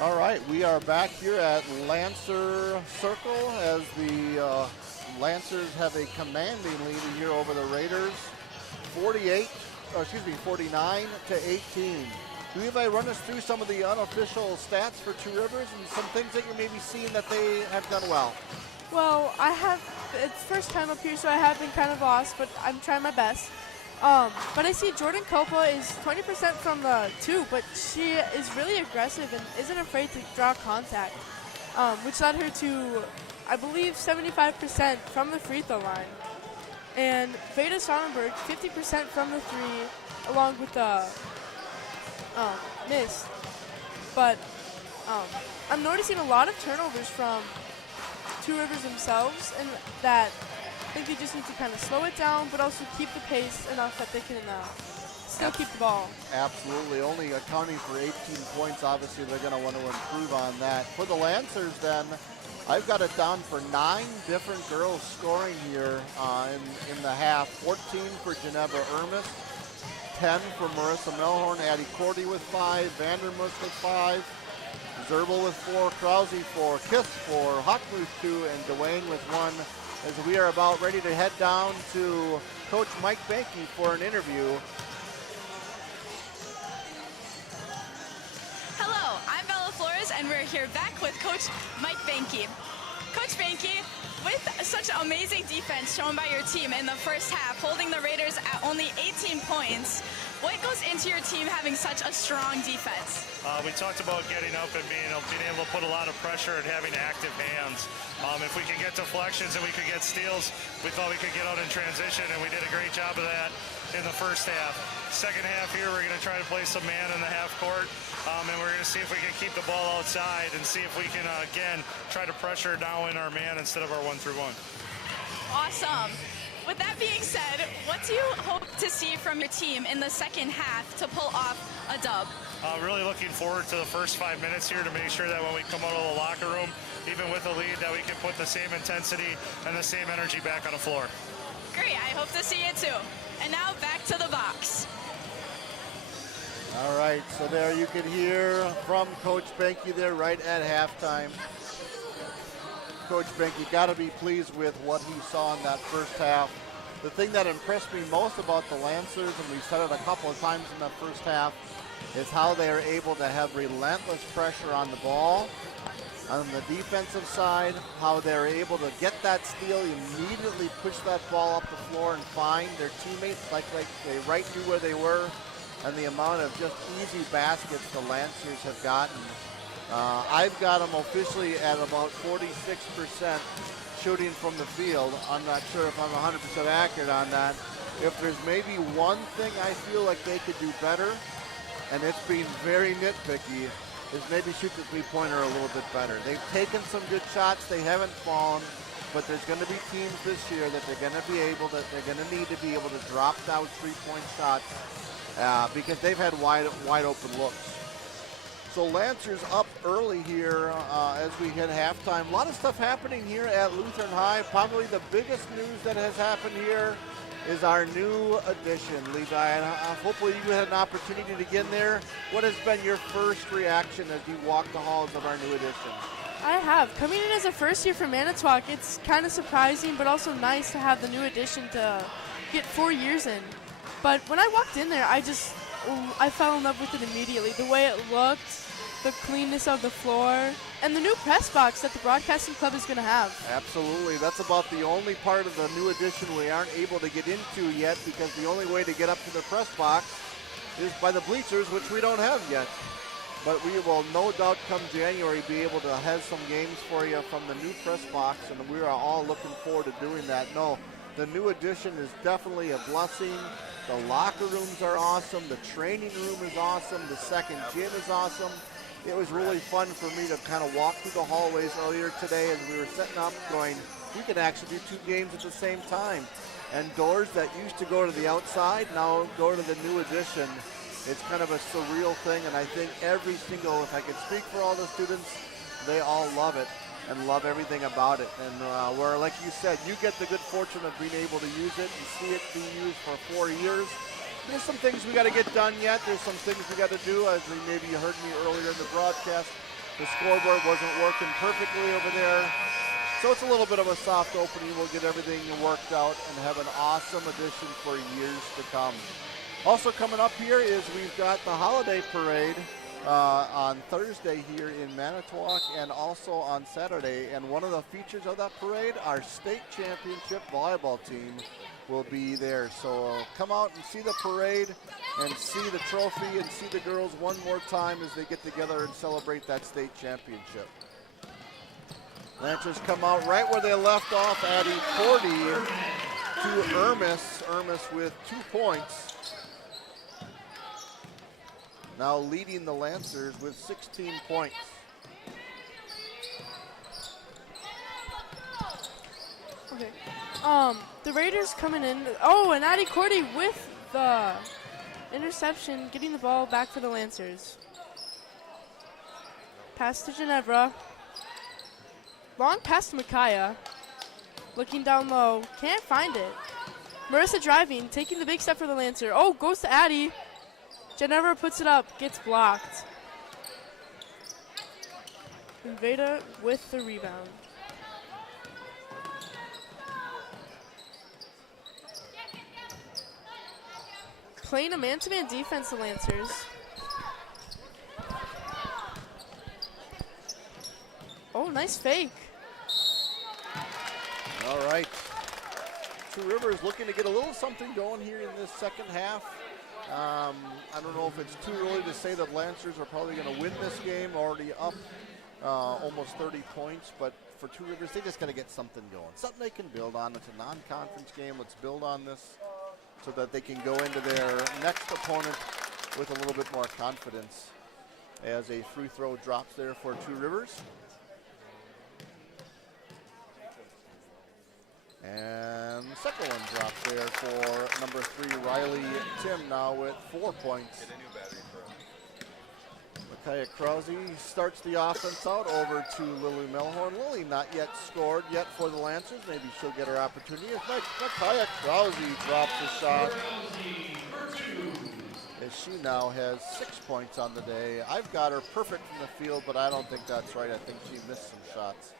All right, we are back here at Lancer Circle as the Lancers have a commanding lead here over the Raiders, 49 to 18. Do you run us through some of the unofficial stats for Two Rivers and some things that you may be seeing that they have done well? Well, it's first time up here, so I have been kind of lost, but I'm trying my best. But I see Jordan Copa is 20% from the 2, but she is really aggressive and isn't afraid to draw contact, which led her to, I believe, 75% from the free throw line. And Veda Sonnenberg, 50% from the 3, along with the miss. But I'm noticing a lot of turnovers from Two Rivers themselves, and that I think they just need to kind of slow it down, but also keep the pace enough that they can still keep the ball. Absolutely. Only accounting for 18 points. Obviously, they're going to want to improve on that. For the Lancers, then, I've got it down for 9 different girls scoring here in the half. 14 for Geneva Ermis, 10 for Marissa Melhorn, Addie Cordy with 5, Vandermus with 5, Zerbel with 4, Krause 4, Kiss 4, Hockmuth 2, and Dwayne with 1. As we are about ready to head down to Coach Mike Banky for an interview. Hello, I'm Bella Flores, and we're here back with Coach Mike Banky. Coach Banky, with such amazing defense shown by your team in the first half, holding the Raiders at only 18 points, what goes into your team having such a strong defense? We talked about getting up and being able to put a lot of pressure and having active hands. If we could get deflections and we could get steals, we thought we could get out in transition, and we did a great job of that in the first half. Second half here, we're going to try to play some man in the half court, and we're going to see if we can keep the ball outside and see if we can, again, try to pressure down in our man instead of our 1-through-1. Awesome. With that being said, what do you hope to see from your team in the second half to pull off a dub? Really looking forward to the first 5 minutes here to make sure that when we come out of the locker room, even with a lead, that we can put the same intensity and the same energy back on the floor. Great, I hope to see it too. And now back to the box. All right, so there you can hear from Coach Banky there right at halftime. Coach Banky got to be pleased with what he saw in that first half. The thing that impressed me most about the Lancers, and we said it a couple of times in that first half, is how they are able to have relentless pressure on the ball. On the defensive side, how they're able to get that steal, immediately push that ball up the floor and find their teammates like they right knew where they were, and the amount of just easy baskets the Lancers have gotten. I've got them officially at about 46% shooting from the field. I'm not sure if I'm 100% accurate on that. If there's maybe one thing I feel like they could do better, and it's being very nitpicky, is maybe shoot the three-pointer a little bit better. They've taken some good shots. They haven't fallen, but there's going to be teams this year that they're going to need to be able to drop those three-point shots because they've had wide open looks. So Lancers up early here as we hit halftime. A lot of stuff happening here at Lutheran High. Probably the biggest news that has happened here is our new addition, Levi. And hopefully you had an opportunity to get in there. What has been your first reaction as you walk the halls of our new addition? I have. Coming in as a first year for Manitowoc, it's kind of surprising, but also nice to have the new addition to get 4 years in. But when I walked in there, I fell in love with it immediately. The way it looked, the cleanness of the floor, and the new press box that the broadcasting club is going to have. Absolutely. That's about the only part of the new addition we aren't able to get into yet, because the only way to get up to the press box is by the bleachers, which we don't have yet. But we will no doubt come January be able to have some games for you from the new press box, and we are all looking forward to doing that. No, the new addition is definitely a blessing. The locker rooms are awesome. The training room is awesome. The second gym is awesome. It was really fun for me to kind of walk through the hallways earlier today as we were setting up, going, we can actually do 2 games at the same time. And doors that used to go to the outside now go to the new addition. It's kind of a surreal thing, and I think every single, if I could speak for all the students, they all love it and love everything about it. And where, like you said, you get the good fortune of being able to use it and see it being used for 4 years. There's some things we got to get done yet. There's some things we got to do, as maybe you heard me earlier in the broadcast. The scoreboard wasn't working perfectly over there. So it's a little bit of a soft opening. We'll get everything worked out and have an awesome edition for years to come. Also coming up here is we've got the holiday parade on Thursday here in Manitowoc and also on Saturday. And one of the features of that parade, our state championship volleyball team will be there. So come out and see the parade and see the trophy and see the girls one more time as they get together and celebrate that state championship. Lancers come out right where they left off, adding 40 to Ermis. Ermis with 2 points. Now leading the Lancers with 16 points. Okay. The Raiders coming in. Oh, and Addie Cordy with the interception, getting the ball back for the Lancers. Pass to Ginevra. Long pass to Micaiah. Looking down low. Can't find it. Marissa driving, taking the big step for the Lancer. Oh, goes to Addie. Ginevra puts it up, gets blocked. And Veda with the rebound. Playing a man-to-man defense, the Lancers. Oh, nice fake. All right. Two Rivers looking to get a little something going here in this second half. I don't know if it's too early to say that Lancers are probably going to win this game, already up almost 30 points, but for Two Rivers, they just got to get something going, something they can build on. It's a non-conference game. Let's build on this so that they can go into their next opponent with a little bit more confidence as a free throw drops there for Two Rivers. And the second one drops there for number 3, Riley Tim, now with 4 points. Micaiah Krause starts the offense out over to Lily Melhorn. Lily not yet scored yet for the Lancers. Maybe she'll get her opportunity. Micaiah Krause drops the shot as she now has 6 points on the day. I've got her perfect from the field, but I don't think that's right. I think she missed some shots.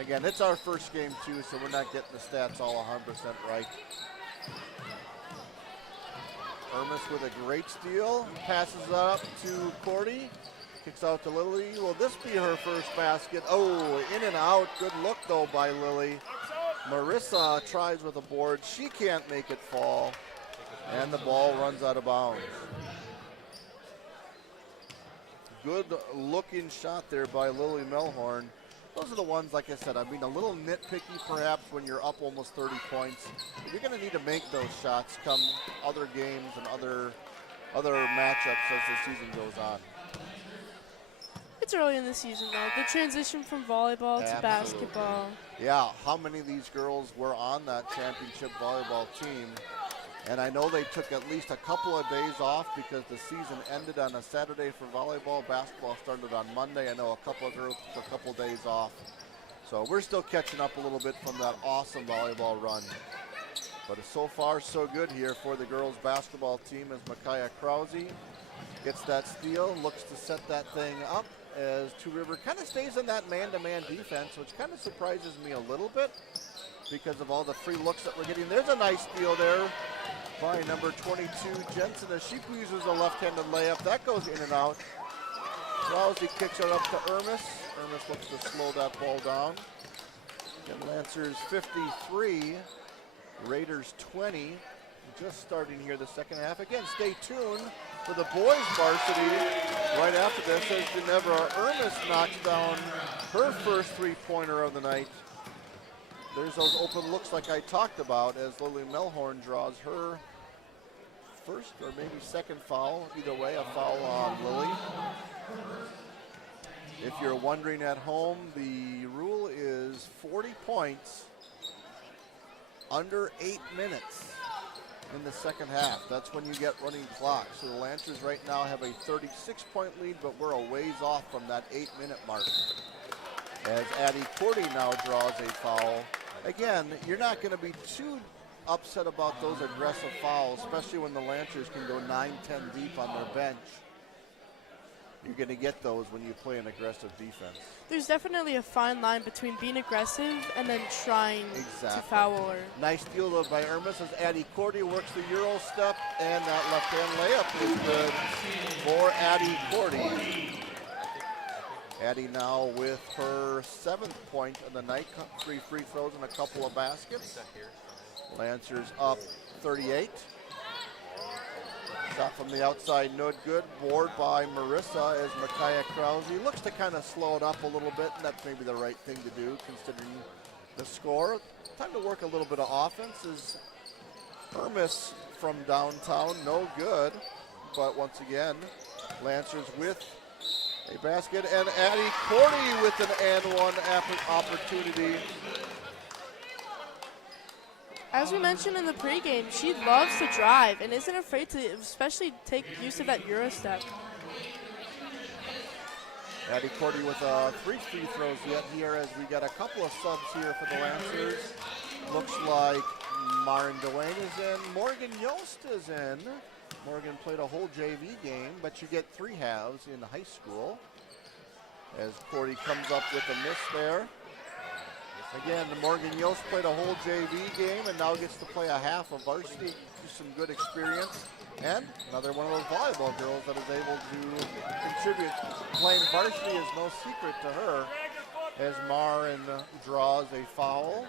Again, it's our first game too, so we're not getting the stats all 100% right. Ermis with a great steal, passes it up to Cordy, kicks out to Lily. Will this be her first basket? Oh, in and out. Good look though by Lily. Marissa tries with a board. She can't make it fall, and the ball runs out of bounds. Good looking shot there by Lily Melhorn. Those are the ones, like I said, I mean, a little nitpicky perhaps when you're up almost 30 points. But you're going to need to make those shots come other games and other matchups as the season goes on. It's early in the season, though. The transition from volleyball to basketball. Yeah, how many of these girls were on that championship volleyball team? And I know they took at least a couple of days off because the season ended on a Saturday for volleyball. Basketball started on Monday. I know a couple of girls took a couple of days off. So we're still catching up a little bit from that awesome volleyball run. But so far, so good here for the girls basketball team as Micaiah Krause gets that steal, looks to set that thing up as Two River kind of stays in that man-to-man defense, which kind of surprises me a little bit because of all the free looks that we're getting. There's a nice steal there by number 22, Jensen, as she uses a left-handed layup. That goes in and out. Rousey kicks it up to Ermis. Ermis looks to slow that ball down. And Lancers 53, Raiders 20. Just starting here the second half. Again, stay tuned for the boys varsity. Right after this, as Ginevra Ermis knocks down her first three-pointer of the night. There's those open looks like I talked about as Lily Melhorn draws her first or maybe second foul. Either way, a foul on Lily. If you're wondering at home, the rule is 40 points under 8 minutes in the second half. That's when you get running clock. So the Lancers right now have a 36-point lead, but we're a ways off from that 8-minute mark. As Addie Cordy now draws a foul. Again, you're not going to be too upset about those aggressive fouls, especially when the Lancers can go 9-10 deep on their bench. you're going to get those when you play an aggressive defense. There's definitely a fine line between being aggressive and then trying to foul her. Nice steal though by Ermis as Addie Cordy works the Euro step, and that left-hand layup is good for Addie Cordy. Addie now with her 7th point of the night, 3 free throws and a couple of baskets. Lancers up 38. Shot from the outside, no good. Board by Marissa as Micaiah Krause looks to kind of slow it up a little bit, and that's maybe the right thing to do considering the score. Time to work a little bit of offense is Ermis from downtown, no good. But once again, Lancers with a basket, and Addie Cordy with an and one opportunity. As we mentioned in the pregame, she loves to drive and isn't afraid to especially take use of that Euro step. Addie Cordy with 3 free throws yet here as we got a couple of subs here for the Lancers. Looks like Marin Dwayne is in, Morgan Yost is in. Morgan played a whole JV game, but you get 3 halves in high school. As Cordy comes up with a miss there. Again, Morgan Yost played a whole JV game and now gets to play a half of varsity. Some good experience. And another one of those volleyball girls that is able to contribute. Playing varsity is no secret to her as Marin draws a foul.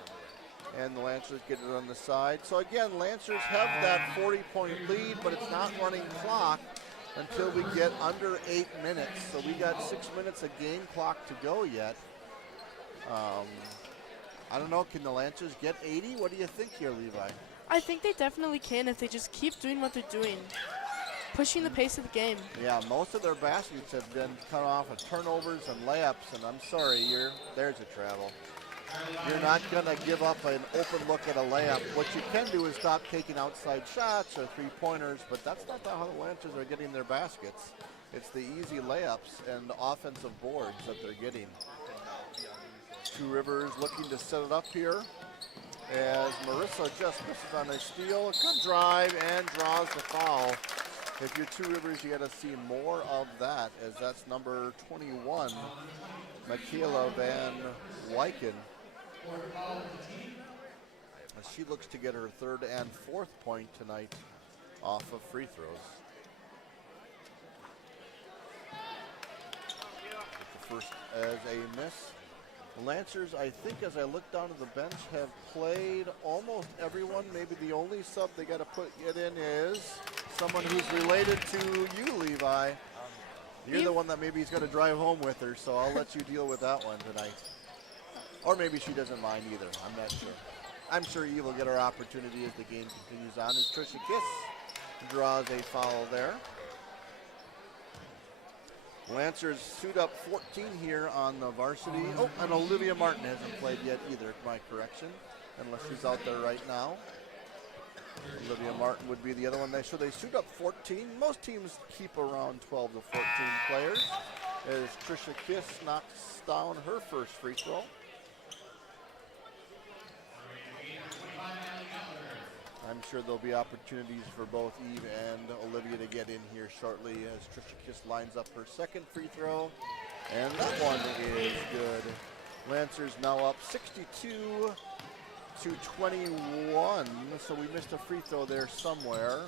And the Lancers get it on the side. So again, Lancers have that 40-point lead, but it's not running clock until we get under 8 minutes. So we got 6 minutes of game clock to go yet. I don't know, can the Lancers get 80? What do you think here, Levi? I think they definitely can if they just keep doing what they're doing, pushing the pace of the game. Yeah, most of their baskets have been cut off of turnovers and layups, and I'm sorry, there's a travel. You're not going to give up an open look at a layup. What you can do is stop taking outside shots or three-pointers, but that's not how the Lancers are getting their baskets. It's the easy layups and the offensive boards that they're getting. Two Rivers looking to set it up here as Marissa just misses on a steal. Good drive and draws the foul. If you're Two Rivers, you got to see more of that, as that's number 21, Michaela Van Wyken. As she looks to get her 3rd and 4th point tonight off of free throws. The first as a miss. The Lancers, I think, as I look down to the bench, have played almost everyone. Maybe the only sub they got to put it in is someone who's related to you, Levi. You're the one that maybe he's going to drive home with her, so I'll let you deal with that one tonight. Or maybe she doesn't mind either. I'm not sure. I'm sure Eve will get her opportunity as the game continues on, as Trisha Kiss draws a foul there. Lancers suit up 14 here on the varsity. Oh, and Olivia Martin hasn't played yet either, my correction, unless she's out there right now. Olivia Martin would be the other one. So they suit up 14. Most teams keep around 12 to 14 players as Trisha Kiss knocks down her first free throw. I'm sure there'll be opportunities for both Eve and Olivia to get in here shortly as Trisha Kiss lines up her 2nd free throw. And that one is good. Lancers now up 62 to 21. So we missed a free throw there somewhere.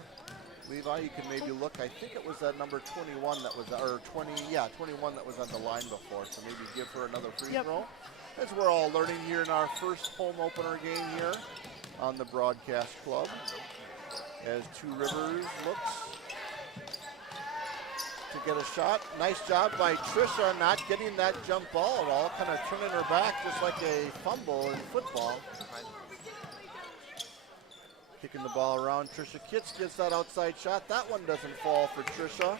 Levi, you can maybe look. I think it was that number 21 that was, or 21 that was on the line before. So maybe give her another free throw. As we're all learning here in our first home opener game here on the broadcast club, as Two Rivers looks to get a shot. Nice job by Trisha not getting that jump ball at all, kind of turning her back just like a fumble in football. Kicking the ball around, Trisha Kitts gets that outside shot. That one doesn't fall for Trisha.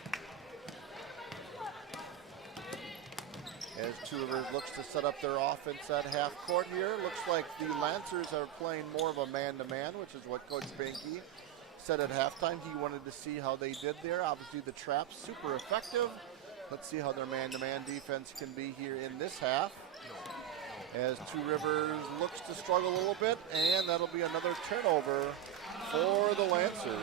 As Two Rivers looks to set up their offense at half court here. Looks like the Lancers are playing more of a man-to-man, which is what Coach Banky said at halftime. He wanted to see how they did there. Obviously the trap's super effective. Let's see how their man-to-man defense can be here in this half. As Two Rivers looks to struggle a little bit, and that'll be another turnover for the Lancers.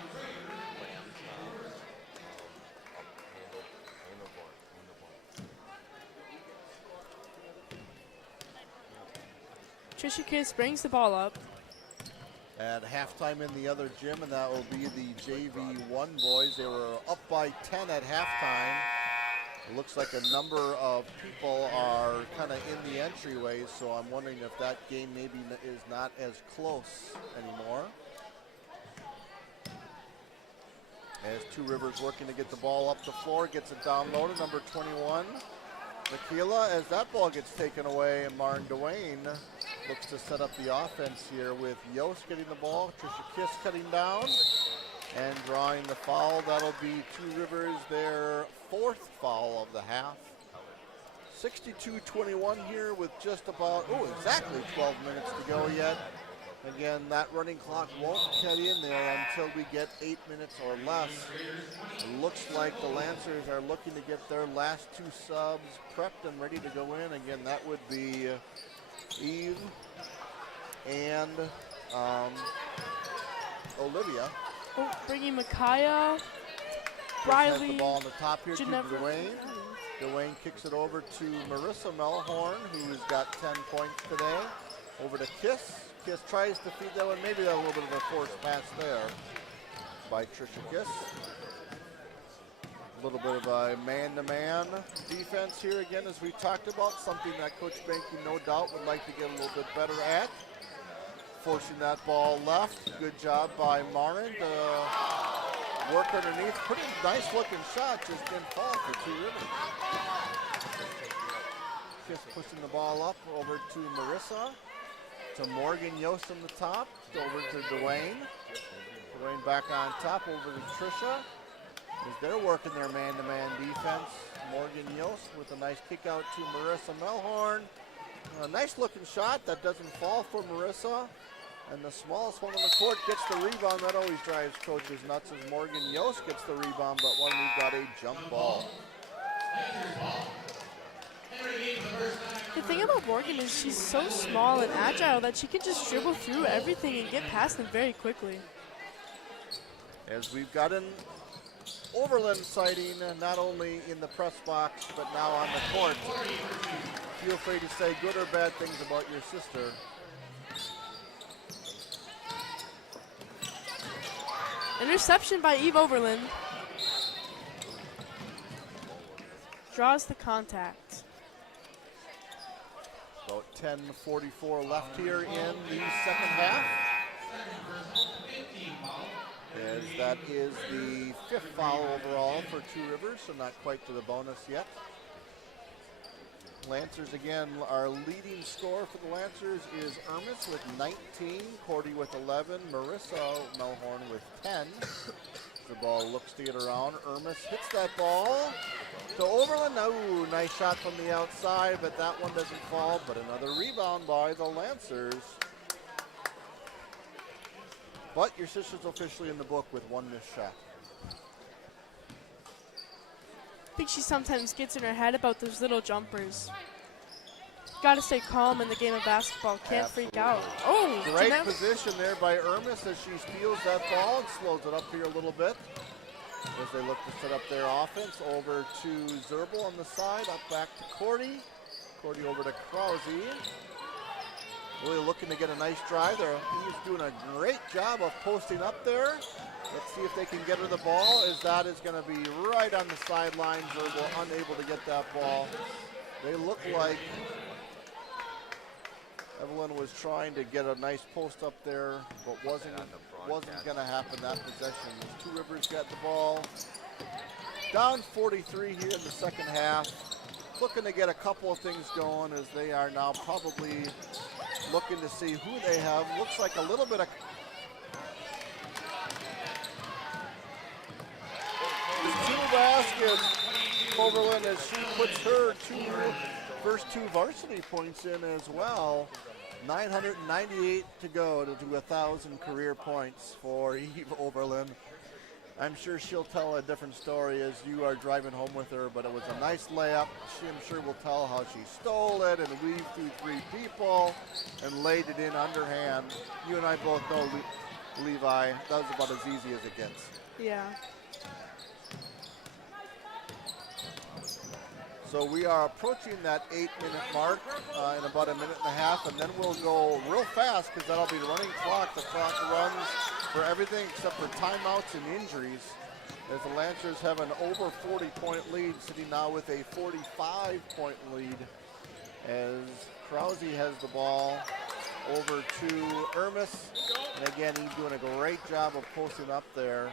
Trisha Kiss brings the ball up. At halftime in the other gym, and that will be the JV1 boys. They were up by 10 at halftime. It looks like a number of people are kind of in the entryways, so I'm wondering if that game maybe is not as close anymore. As Two Rivers working to get the ball up the floor, gets it downloaded, number 21. Michaela, as that ball gets taken away, and Martin Dwayne looks to set up the offense here with Yost getting the ball, Trisha Kiss cutting down and drawing the foul. That'll be Two Rivers their 4th foul of the half. 62-21 here with just about, exactly 12 minutes to go yet. Again, that running clock won't cut in there until we get 8 minutes or less. It looks like the Lancers are looking to get their last 2 subs prepped and ready to go in. Again, that would be Eve and Olivia. Bringing Micaiah, Has Riley, the ball on the top here Ginevra. to Dwayne. Dwayne kicks it over to Marissa Melhorn, who's got 10 points today. Over to Kiss. Kiss tries to feed that one. Maybe a little bit of a forced pass there by Trisha Kiss. A little bit of a man-to-man defense here again, as we talked about. Something that Coach Banky no doubt would like to get a little bit better at. Forcing that ball left. Good job by Marin to work underneath. Pretty nice looking shot, just didn't fall for Two Rivers. Kiss pushing the ball up over to Marissa. To Morgan Yost on the top, over to Dwayne. Dwayne back on top, over to Trisha. As they're working their man-to-man defense. Morgan Yost with a nice kick out to Marissa Melhorn. A nice looking shot that doesn't fall for Marissa. And the smallest one on the court gets the rebound. That always drives coaches nuts as Morgan Yost gets the rebound, but one we've got a jump ball. The thing about Morgan is she's so small and agile that she can just dribble through everything and get past them very quickly. As we've got an Overland sighting, not only in the press box, but now on the court. Feel free to say good or bad things about your sister. Interception by Eve Overland. Draws the contact. About 10:44 left here in the second half. As that is the 5th foul overall for Two Rivers, so not quite to the bonus yet. Lancers again, our leading scorer for the Lancers is Ermis with 19, Cordy with 11, Marissa Melhorn with 10. The ball looks to get around. Ermis hits that ball to Overland. Oh, nice shot from the outside, but that one doesn't fall. But another rebound by the Lancers. But your sister's officially in the book with 1 missed shot. I think she sometimes gets in her head about those little jumpers. Gotta stay calm in the game of basketball. Can't freak out. Oh, great position there by Ermis as she steals that ball and slows it up here a little bit. As they look to set up their offense, over to Zerbel on the side, up back to Cordy. Cordy over to Krause. Really looking to get a nice drive there. He's doing a great job of posting up there. Let's see if they can get her the ball, as that is going to be right on the sideline. Zerbel unable to get that ball. They look like Evelyn was trying to get a nice post up there, but wasn't going to happen that possession. Two Rivers got the ball. Down 43 here in the second half. Looking to get a couple of things going, as they are now probably looking to see who they have. Looks like a little bit of two baskets. Overland as she puts her first two varsity points in as well. 998 to go to do 1,000 career points for Eve Overland. I'm sure she'll tell a different story as you are driving home with her, but it was a nice layup. She, I'm sure, will tell how she stole it and weaved through 3 people and laid it in underhand. You and I both know, Levi, that was about as easy as it gets. Yeah. So we are approaching that 8-minute mark in about a minute and a half, and then we'll go real fast because that'll be the running clock. The clock runs for everything except for timeouts and injuries, as the Lancers have an over 40-point lead, sitting now with a 45-point lead, as Krause has the ball over to Ermis, and again, he's doing a great job of posting up there.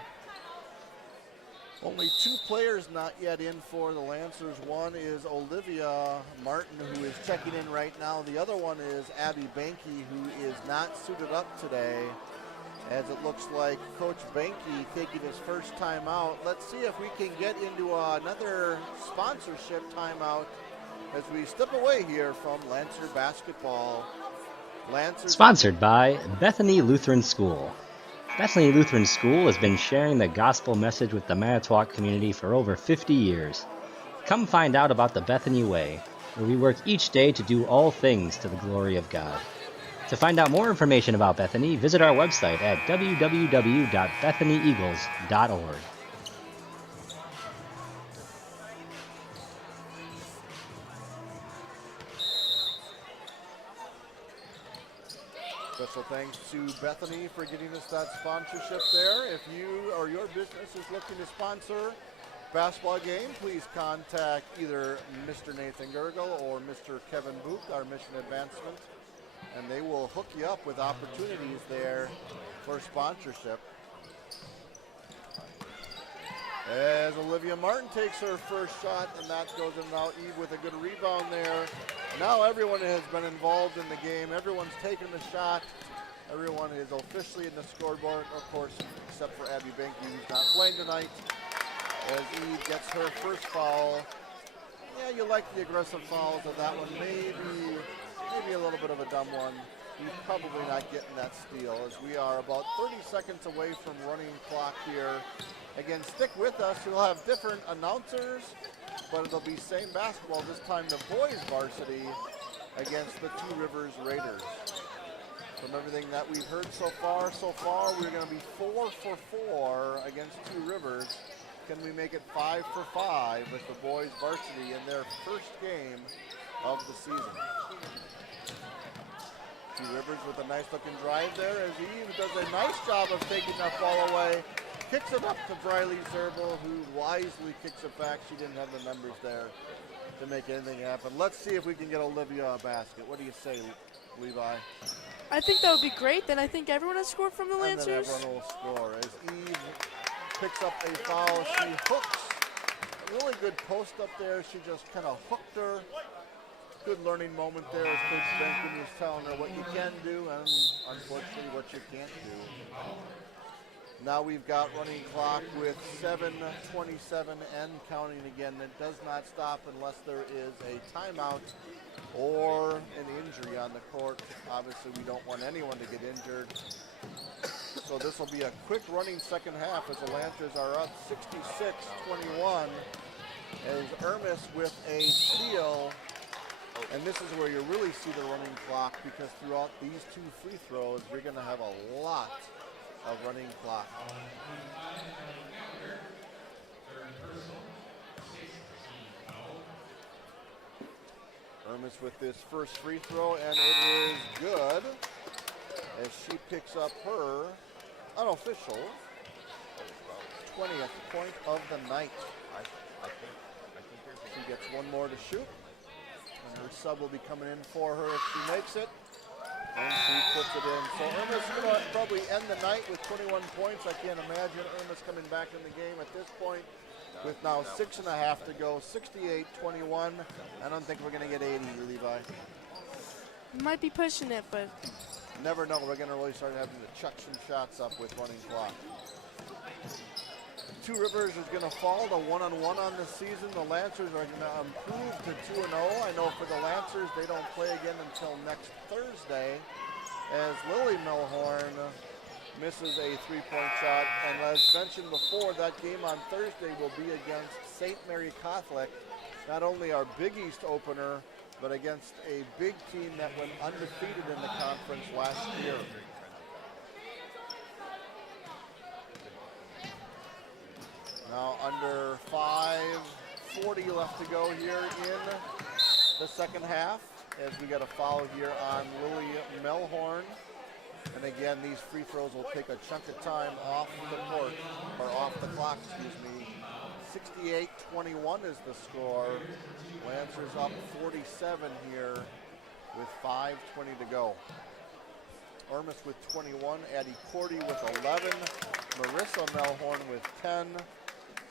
Only 2 players not yet in for the Lancers. One is Olivia Martin, who is checking in right now. The other one is Abby Banky, who is not suited up today, as it looks like Coach Banky taking his first time out. Let's see if we can get into another sponsorship timeout as we step away here from Lancer basketball. Sponsored by Bethany Lutheran School. Bethany Lutheran School has been sharing the gospel message with the Manitowoc community for over 50 years. Come find out about the Bethany Way, where we work each day to do all things to the glory of God. To find out more information about Bethany, visit our website at www.bethanyeagles.org. Special thanks to Bethany for getting us that sponsorship there. If you or your business is looking to sponsor a basketball game, please contact either Mr. Nathan Gergel or Mr. Kevin Book, our mission advancement, and they will hook you up with opportunities there for sponsorship. As Olivia Martin takes her first shot, and that goes in and out. Eve with a good rebound there. Now everyone has been involved in the game. Everyone's taken the shot. Everyone is officially in the scoreboard, of course, except for Abby Benke, who's not playing tonight, as Eve gets her first foul. Yeah, you like the aggressive fouls of that one. Maybe a little bit of a dumb one. He's probably not getting that steal, as we are about 30 seconds away from running clock here. Again, stick with us. We'll have different announcers, but it'll be same basketball, this time the boys varsity against the Two Rivers Raiders. From everything that we've heard so far, we're going to be 4 for 4 against Two Rivers. Can we make it 5 for 5 with the boys varsity in their first game of the season? Two Rivers with a nice looking drive there, as Eve does a nice job of taking that ball away. Kicks it up to Briley Zerbel, who wisely kicks it back. She didn't have the numbers there to make anything happen. Let's see if we can get Olivia a basket. What do you say, Levi? I think that would be great. Then I think everyone has scored from the Lancers. And then everyone will score. As Eve picks up a foul, she hooks. A really good post up there. She just kind of hooked her. Good learning moment there as Coach Benkin was telling her what you can do and unfortunately what you can't do. Now we've got running clock with 7:27 and counting again. It does not stop unless there is a timeout or an injury on the court. Obviously, we don't want anyone to get injured. So this will be a quick running second half as the Lancers are up 66-21 as Ermis with a steal. And this is where you really see the running clock, because throughout these two free throws, you're going to have a lot of running clock. Ermis with this first free throw, and it is good as she picks up her unofficial 20th point of the night. She gets one more to shoot, and her sub will be coming in for her if she makes it. And she puts it in. So Ermis will probably end the night with 21 points. I can't imagine Ermis coming back in the game at this point with now 6.5 to go, 68-21. I don't think we're going to get 80, Levi. Might be pushing it, but Never know. We're going to really start having to chuck some shots up with running clock. Two Rivers is going to fall to 1-1 on the season. The Lancers are going to improve to 2-0. I know for the Lancers, they don't play again until next Thursday, as Lily Milhorn misses a three-point shot. And as mentioned before, that game on Thursday will be against St. Mary Catholic, not only our Big East opener, but against a big team that went undefeated in the conference last year. Now under 5 2:40 left to go here in the second half, as we got a foul here on Lily Melhorn. And again, these free throws will take a chunk of time off the court, or off the clock, excuse me. 68-21 is the score. Lancers up 47 here with 5:20 to go. Ormus with 21, Addie Cordy with 11, Marissa Melhorn with 10.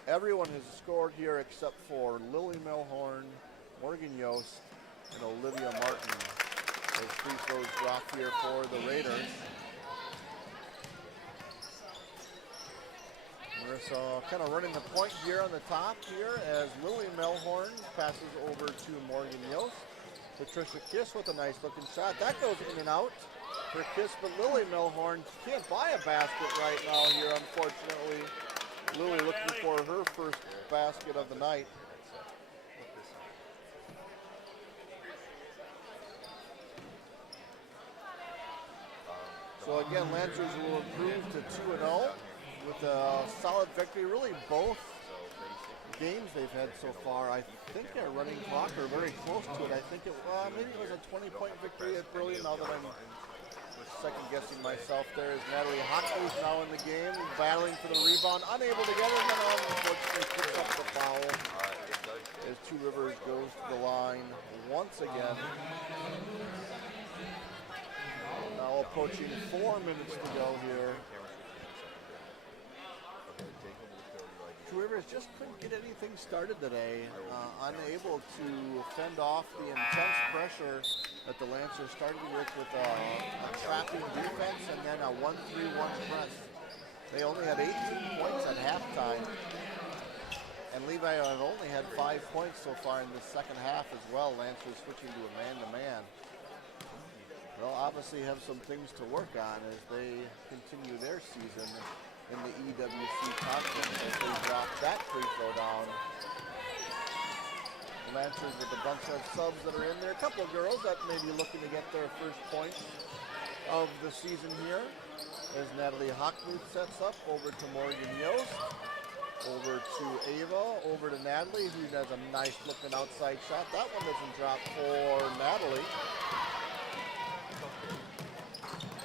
Everyone has scored here except for Lily Melhorn, Morgan Yost, and Olivia Martin. Those free throws drop here for the Raiders. Marissa kind of running the point here on the top here as Lily Melhorn passes over to Morgan Yost. Patricia Kiss with a nice looking shot. That goes in and out for Kiss, but Lily Melhorn can't buy a basket right now here, unfortunately. Lily looking for her first basket of the night. So again, Lancers will improve to 2-0 with a solid victory. Really both games they've had so far, I think they're running clock or very close to it. I think maybe it was a 20-point victory at Burley. Now that I'm second guessing myself, there is Natalie Hockney now in the game, battling for the rebound, unable to get it, and then unfortunately picks up the foul as Two Rivers goes to the line once again. Now approaching 4 minutes to go here. Two Rivers just couldn't get anything started today, unable to fend off the intense pressure that the Lancers started with a trapping defense and then a 1-3-1 press. They only had 18 points at halftime, and Levi have only had 5 points so far in the second half as well. Lancers switching to a man-to-man. They'll obviously have some things to work on as they continue their season in the EWC conference as they drop that free throw down. Lancers with a bunch of subs that are in there. A couple of girls that may be looking to get their first points of the season here as Natalie Hockmuth sets up over to Morgan Yost, over to Ava, over to Natalie, who does a nice looking outside shot. That one doesn't drop for Natalie.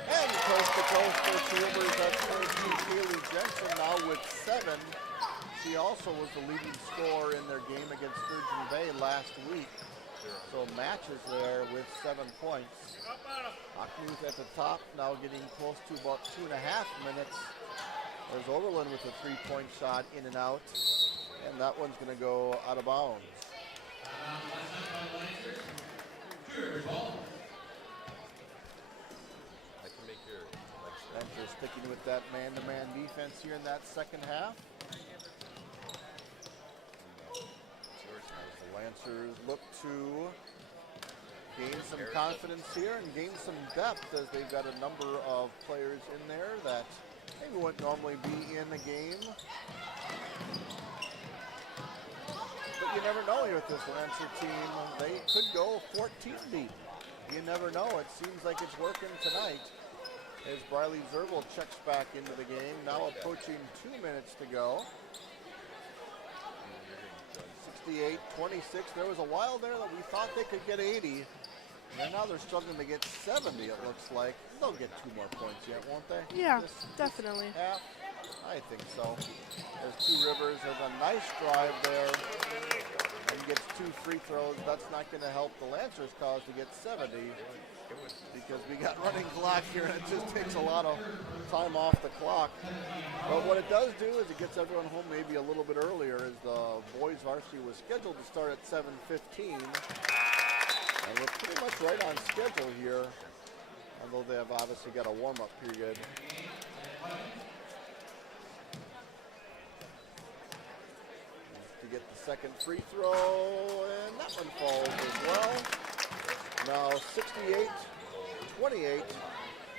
And coast to coast for Two Rivers, that's Kaylee Jensen now with 7. She also was the leading scorer in their game against Sturgeon Bay last week. So matches there with 7 points. Hockmuth at the top, now getting close to about 2.5 minutes. There's Oberlin with a 3-point shot in and out. And that one's going to go out of bounds. Lancers sticking with that man-to-man defense here in that second half. As the Lancers look to gain some confidence here and gain some depth as they've got a number of players in there that maybe wouldn't normally be in the game. But you never know here with this Lancer team. They could go 14 deep. You never know. It seems like it's working tonight. As Briley Zerbil checks back into the game, now approaching 2 minutes to go. 68-26. There was a while there that we thought they could get 80. And now they're struggling to get 70, it looks like. They'll get 2 more points yet, won't they? Yeah, definitely. Half? I think so. As Two Rivers has a nice drive there and gets 2 free throws. That's not going to help the Lancers' cause to get 70. Because we got running clock here and it just takes a lot of time off the clock. But what it does do is it gets everyone home maybe a little bit earlier, as the boys varsity was scheduled to start at 7:15. And we're pretty much right on schedule here, although they have obviously got a warm-up period. To get the second free throw, and that one falls as well. Now 68-28,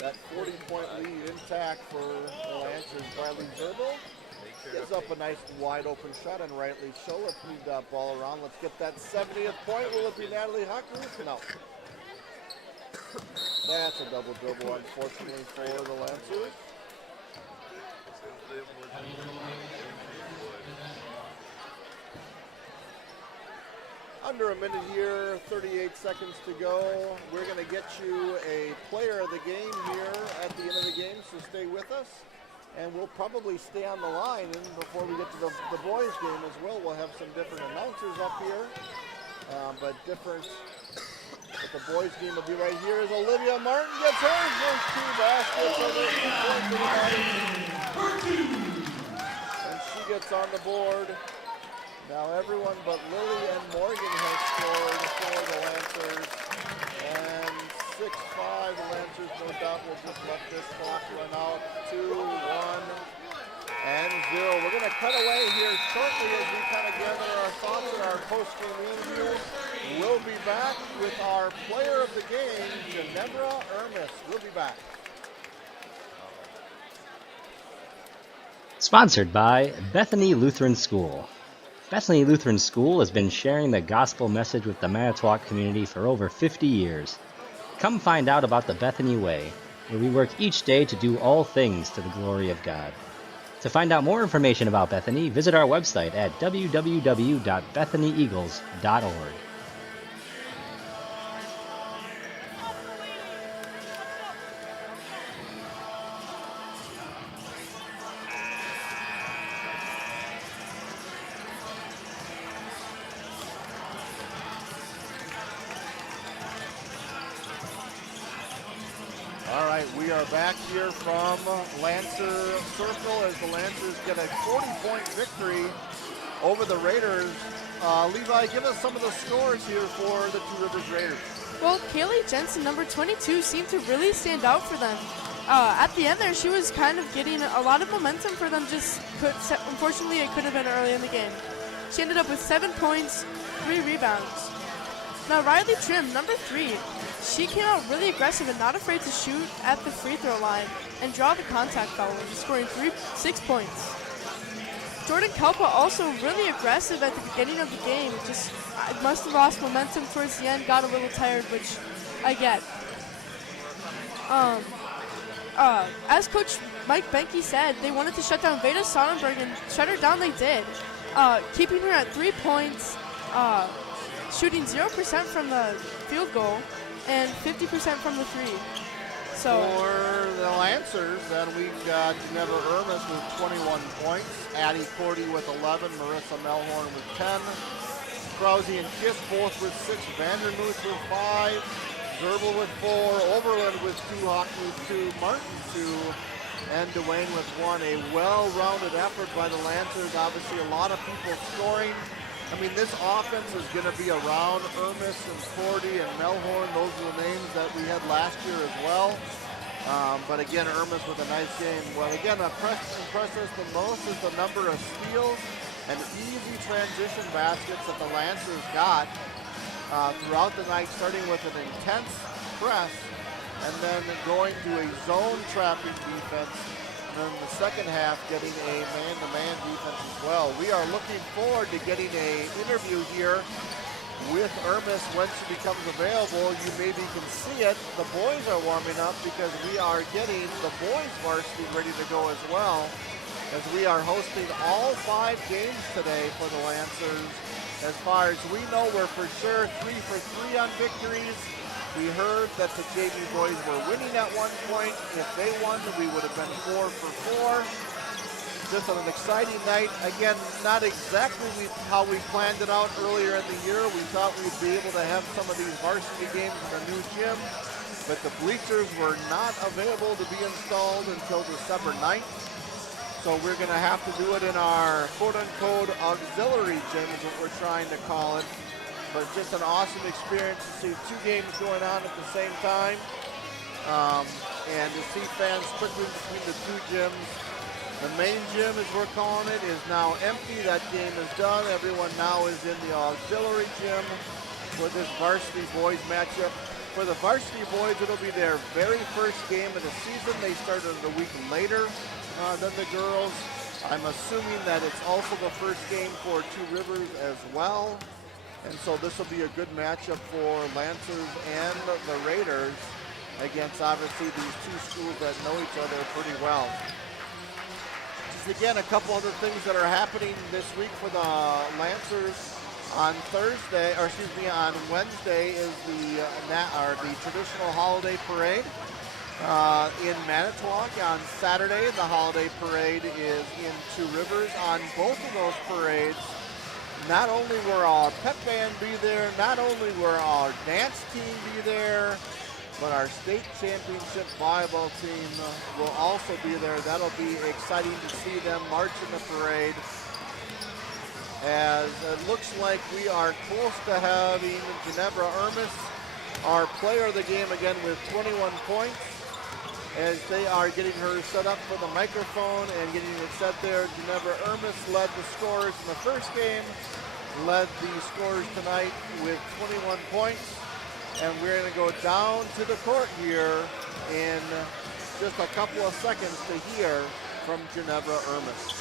that 40-point lead intact for the Lancers. Bradley Zerbil gives up a nice wide open shot, and rightly so. Let's move that ball around. Let's get that 70th point. Will it be Natalie Hockmuth? No. That's a double dribble, unfortunately, for the Lancers. under a minute here, 38 seconds to go. We're going to get you a player of the game here at the end of the game, so stay with us. And we'll probably stay on the line and before we get to the boys game as well. We'll have some different announcers up here, but the boys game will be right here as Olivia Martin gets hers. There's 2 baskets over 2 points. And she gets on the board. Now everyone but Lily and Morgan has scored for the Lancers. And 6-5, the Lancers no doubt will just let this clock run out. 2, 1, and 0. We're going to cut away here shortly as we kind of gather our thoughts in our post-game interview. We'll be back with our player of the game, Ginevra Ermis. We'll be back. Sponsored by Bethany Lutheran School. Bethany Lutheran School has been sharing the gospel message with the Manitowoc community for over 50 years. Come find out about the Bethany Way, where we work each day to do all things to the glory of God. To find out more information about Bethany, visit our website at www.bethanyeagles.org. All right, we are back here from Lancer Circle as the Lancers get a 40-point victory over the Raiders. Levi, give us some of the scores here for the Two Rivers Raiders. Well, Kaylee Jensen, number 22, seemed to really stand out for them. At the end there, she was kind of getting a lot of momentum for them, unfortunately it could have been early in the game. She ended up with 7 points, 3 rebounds. Now Riley Trim, number 3, she came out really aggressive and not afraid to shoot at the free throw line and draw the contact foul, scoring 6 points. Jordan Kalpa also really aggressive at the beginning of the game. Just must have lost momentum towards the end, got a little tired, which I get. As Coach Mike Benke said, they wanted to shut down Veda Sonnenberg, and shut her down they did. Keeping her at 3 points, shooting 0% from the field goal, and 50% from the three. So for the Lancers, then we've got Ginevra Ermis with 21 points, Addie Cordy with 11, Marissa Melhorn with 10, Krause and Kiss both with 6, Vandermoot with 5, Zerbel with 4, Overland with 2, Hawk with 2, Martin 2, and Dwayne with 1. A well-rounded effort by the Lancers. Obviously, a lot of people scoring. I mean, this offense is going to be around Ermis and Cordy and Melhorn. Those are the names that we had last year as well. But again, Ermis with a nice game. Well, again, impressed us the most is the number of steals and easy transition baskets that the Lancers got throughout the night, starting with an intense press and then going to a zone trapping defense. And then the second half getting a man-to-man defense as well. We are looking forward to getting an interview here with Ermis when she becomes available. You maybe can see it. The boys are warming up because we are getting the boys varsity ready to go as well, as we are hosting all 5 games today for the Lancers. As far as we know, we're for sure 3 for 3 on victories. We heard that the JV boys were winning at one point. If they won, we would have been 4 for 4. Just an exciting night. Again, not exactly how we planned it out earlier in the year. We thought we'd be able to have some of these varsity games in the new gym, but the bleachers were not available to be installed until December 9th. So we're going to have to do it in our quote-unquote auxiliary gym is what we're trying to call it. But just an awesome experience to see 2 games going on at the same time, and to see fans quickly between the 2 gyms. The main gym, as we're calling it, is now empty. That game is done. Everyone now is in the auxiliary gym for this varsity boys matchup. For the varsity boys, it'll be their very first game of the season. They started a week later than the girls. I'm assuming that it's also the first game for Two Rivers as well. And so this will be a good matchup for Lancers and the Raiders against obviously these 2 schools that know each other pretty well. Just again, a couple other things that are happening this week for the Lancers. On Thursday, or excuse me, on Wednesday is the traditional holiday parade in Manitowoc. On Saturday, the holiday parade is in Two Rivers. On both of those parades, not only will our pep band be there, not only will our dance team be there, but our state championship volleyball team will also be there. That'll be exciting to see them march in the parade, as it looks like we are close to having Ginevra Ermis, our player of the game, again with 21 points, as they are getting her set up for the microphone and getting it set there. Ginevra Ermis led the scorers in the first game, led the scorers tonight with 21 points, and we're going to go down to the court here in just a couple of seconds to hear from Ginevra Ermis.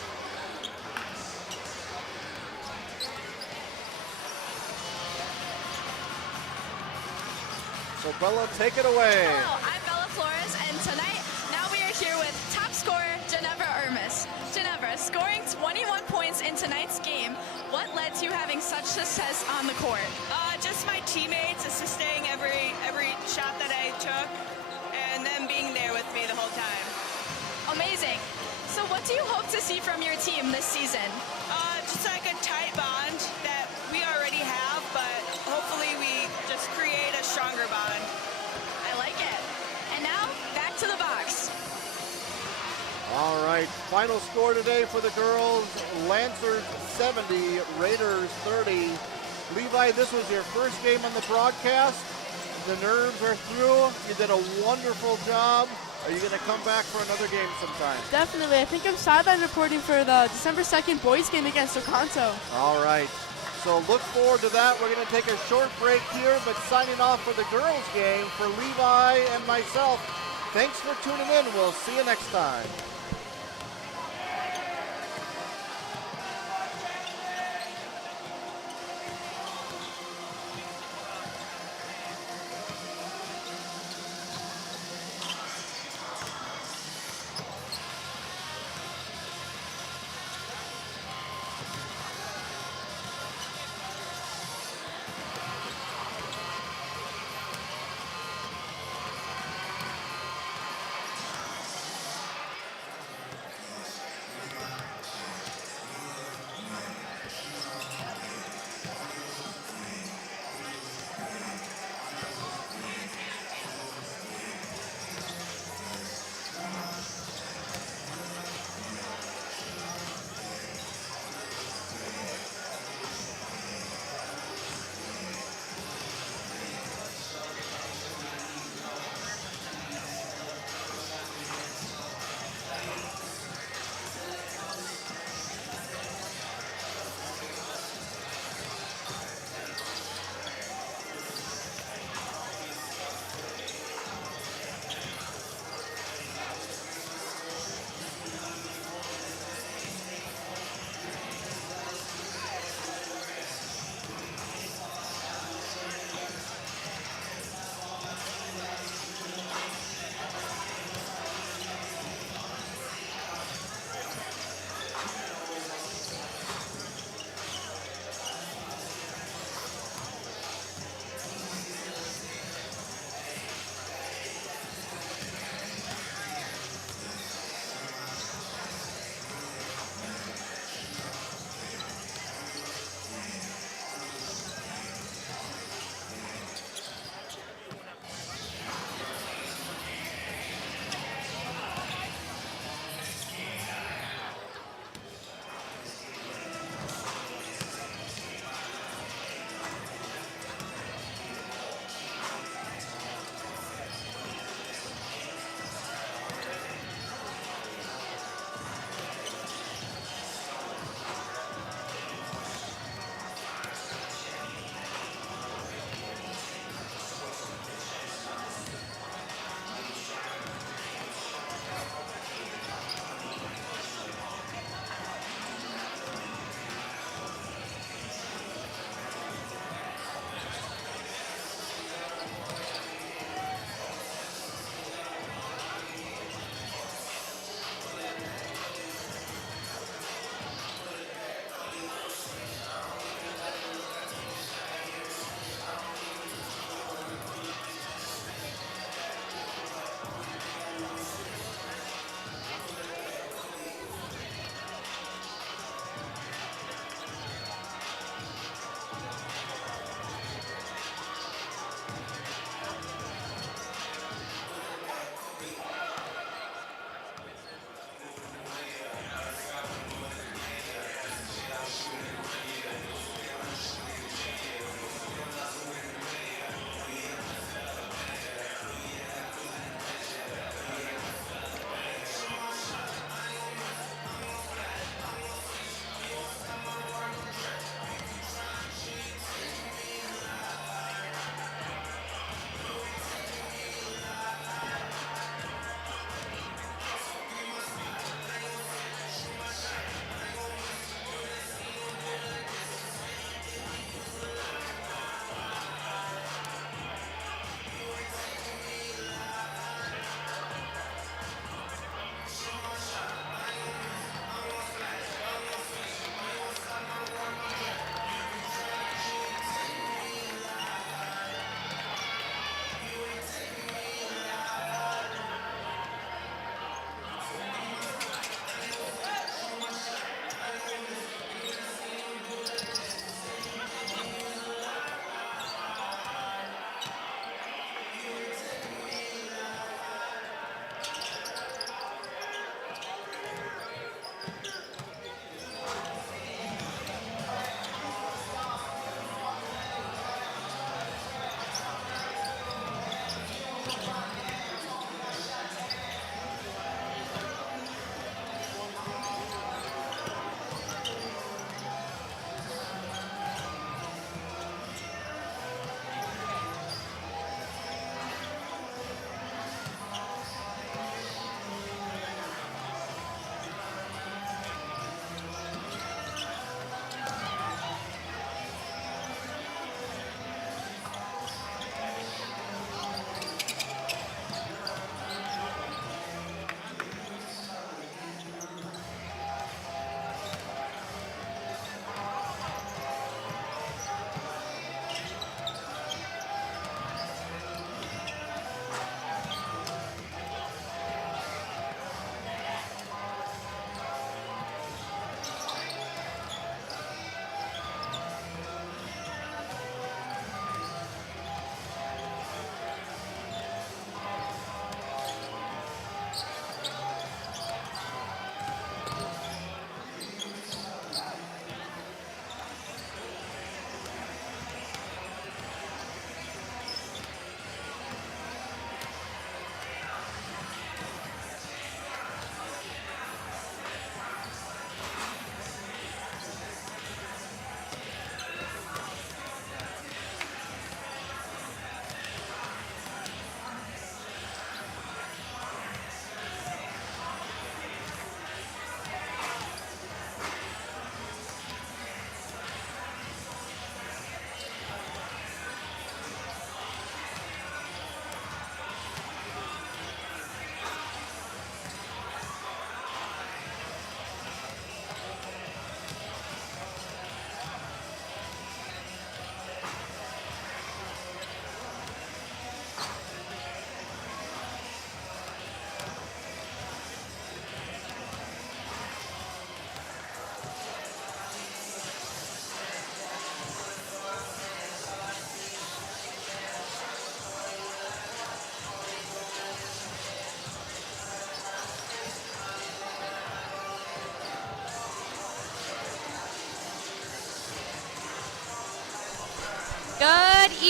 So Bella, take it away. Hello, I'm Bella Flores, and tonight, now we are here with top scorer Ginevra Ermis. Ginevra, scoring 21 points in tonight's game, what led to you having such success on the court? Just my teammates assisting every shot that I took, and them being there with me the whole time. Amazing. So what do you hope to see from your team this season? Just like a tight bond that we already have, but hopefully we just create a stronger bond. I like it. And now, back to the box. All right, final score today for the girls: Lancers 70, Raiders 30. Levi, this was your first game on the broadcast. The nerves are through. You did a wonderful job. Are you going to come back for another game sometime? Definitely. I think I'm sideline reporting for the December 2nd boys game against Oconto. All right. So look forward to that. We're going to take a short break here, but signing off for the girls game for Levi and myself. Thanks for tuning in. We'll see you next time.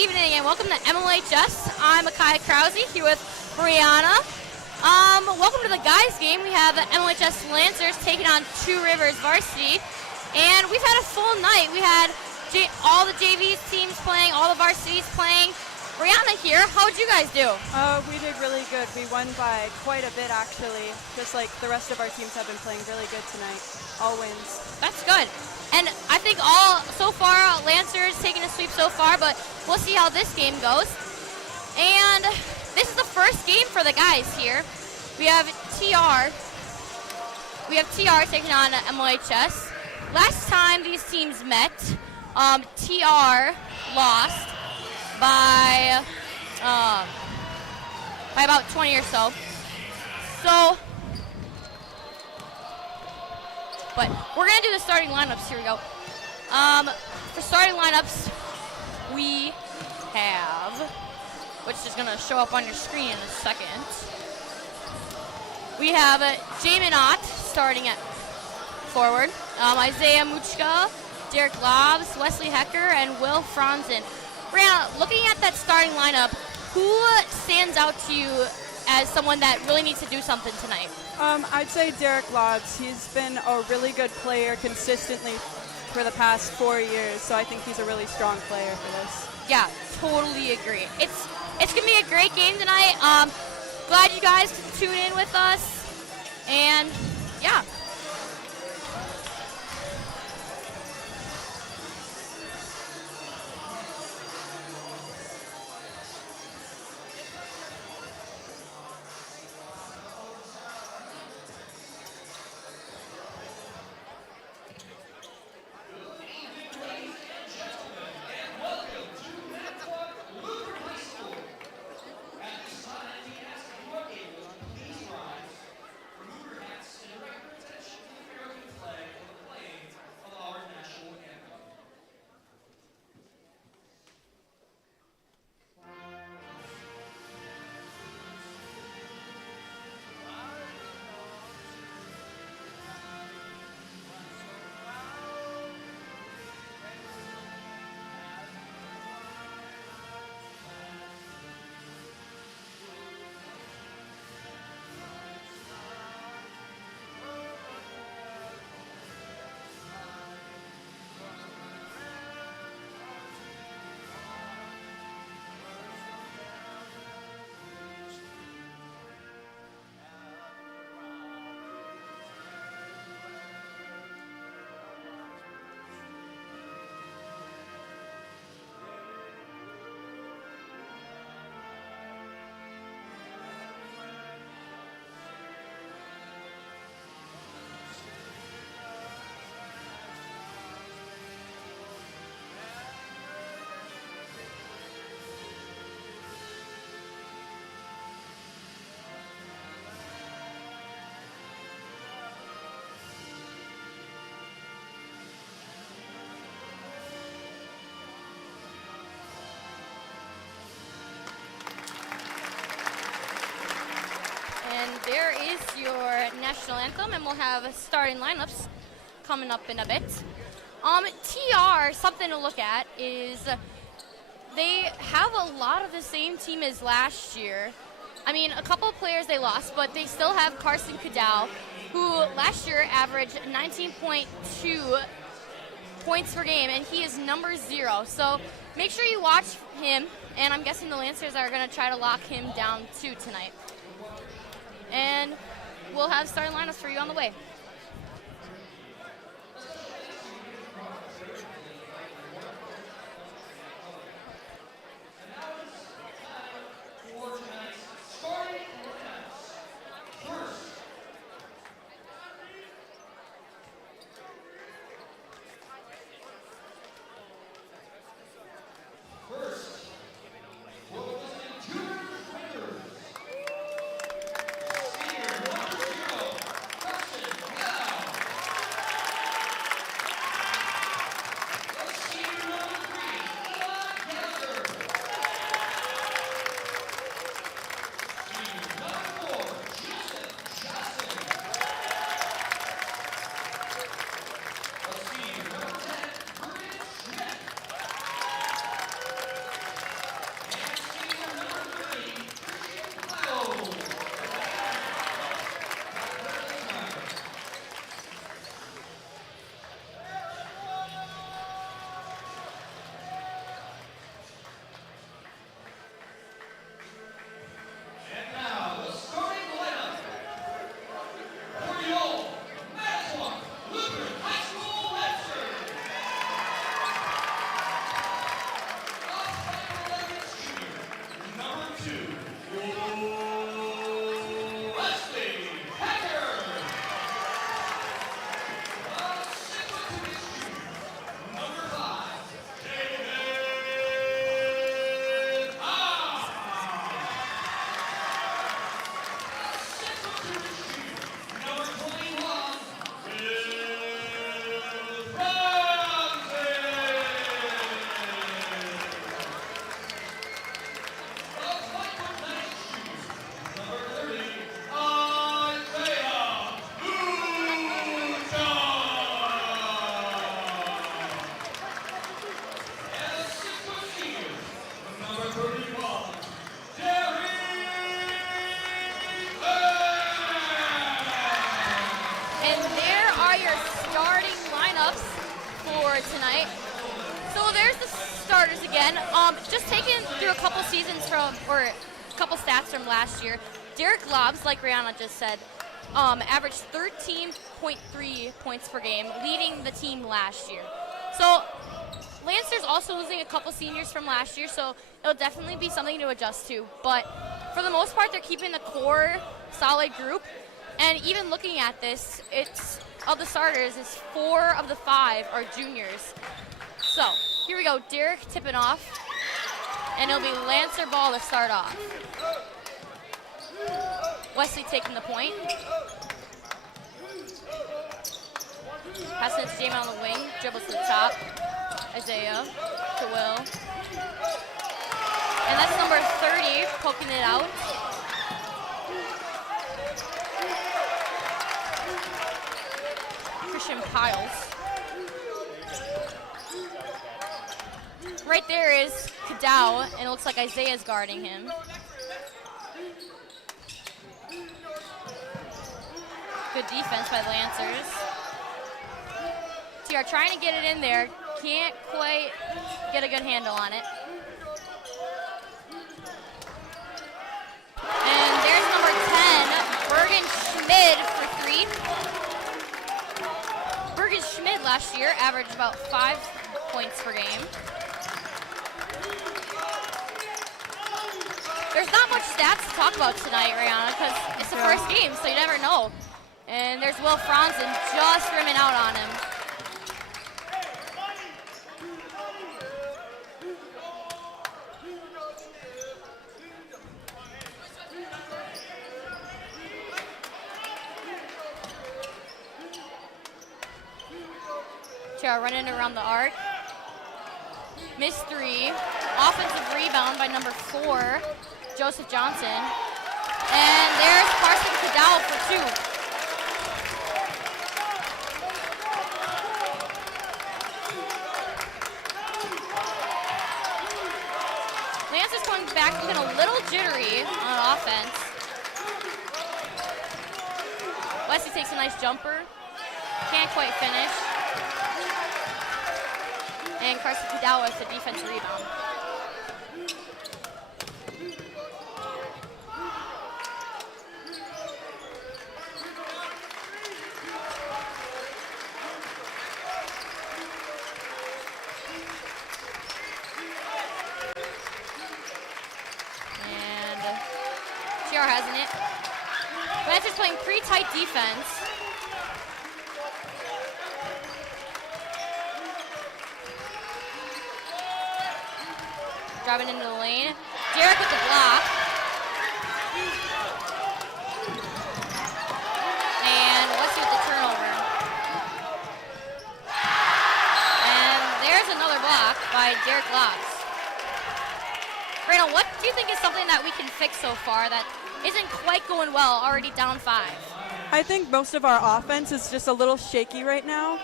evening and welcome to MLHS. I'm Micaiah Krause here with Brianna. Welcome to the guys game. We have the MLHS Lancers taking on Two Rivers Varsity. And we've had a full night. We had all the JV teams playing, all the varsities playing. Brianna here, how'd you guys do? We did really good. We won by quite a bit, actually. Just like the rest of our teams have been playing really good tonight. All wins. That's good. And I think so far, Lancers taking a sweep so far, but we'll see how this game goes. And this is the first game for the guys here. We have TR. We have TR taking on MLHS. Last time these teams met, TR lost by about 20 or so. But we're gonna do the starting lineups. Here we go. For starting lineups, we have, which is gonna show up on your screen in a second. We have Jamin Ott starting at forward, Isaiah Muchka, Derek Lobbs, Wesley Hecker, and Will Franzen. Brianna, looking at that starting lineup, who stands out to you as someone that really needs to do something tonight? I'd say Derek Lobbs. He's been a really good player consistently for the past 4 years, so I think he's a really strong player for this. Yeah, totally agree. It's gonna be a great game tonight. Glad you guys could tune in with us, and yeah. And there is your national anthem, and we'll have starting lineups coming up in a bit. TR, something to look at is they have a lot of the same team as last year. I mean, a couple of players they lost, but they still have Carson Cadell, who last year averaged 19.2 points per game, and he is number 0. So make sure you watch him, and I'm guessing the Lancers are going to try to lock him down too tonight. And we'll have starting lineups for you on the way. again. Just taking through a couple seasons from, or a couple stats from last year, Derek Lobbs, like Rihanna just said, averaged 13.3 points per game, leading the team last year. So Lancer's also losing a couple seniors from last year, so it'll definitely be something to adjust to. But for the most part, they're keeping the core solid group. And even looking at this, it's of the starters, is 4 of the 5 are juniors. So here we go, Derek tipping off, and it'll be Lancer ball to start off. Wesley taking the point. Passing it to Jamie on the wing, dribbles to the top. Isaiah to Will. And that's number 30, poking it out. Christian Piles. Right there is Kadau, and it looks like Isaiah's guarding him. Good defense by the Lancers. TR trying to get it in there. Can't quite get a good handle on it. And there's number 10, Bergen Schmid for 3. Bergen Schmid last year averaged about 5 points per game. There's not much stats to talk about tonight, Rihanna, because it's the first game, so you never know. And there's Will Franzen just rimming out on him. Tiara running around the arc. Missed 3. Offensive rebound by number 4, Joseph Johnson. And there's Carson Kadau for 2. Lancer's going back, looking a little jittery on offense. Wesley takes a nice jumper. Can't quite finish. And Carson Kadau with the defense rebound. And TR hasn't it. Lancer's playing pretty tight defense. Driving into the lane. Derek with the block. And Wesley with the turnover. And there's another block by Derek Locks. Randall, what do you think is something that we can fix so far that isn't quite going well, already down 5? I think most of our offense is just a little shaky right now.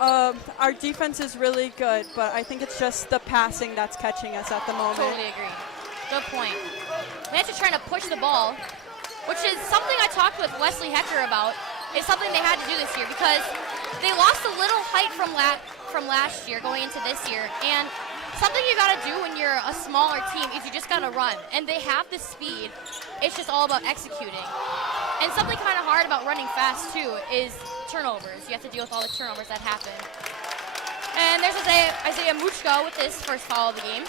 Our defense is really good, but I think it's just the passing that's catching us at the moment. Totally agree. Good point. Lancer's trying to push the ball, which is something I talked with Wesley Hecker about. It's something they had to do this year because they lost a little height from last year going into this year. And something you got to do when you're a smaller team is you just got to run. And they have the speed. It's just all about executing. And something kind of hard about running fast, too, is turnovers. You have to deal with all the turnovers that happen. And there's Isaiah Muchko with his first foul of the game.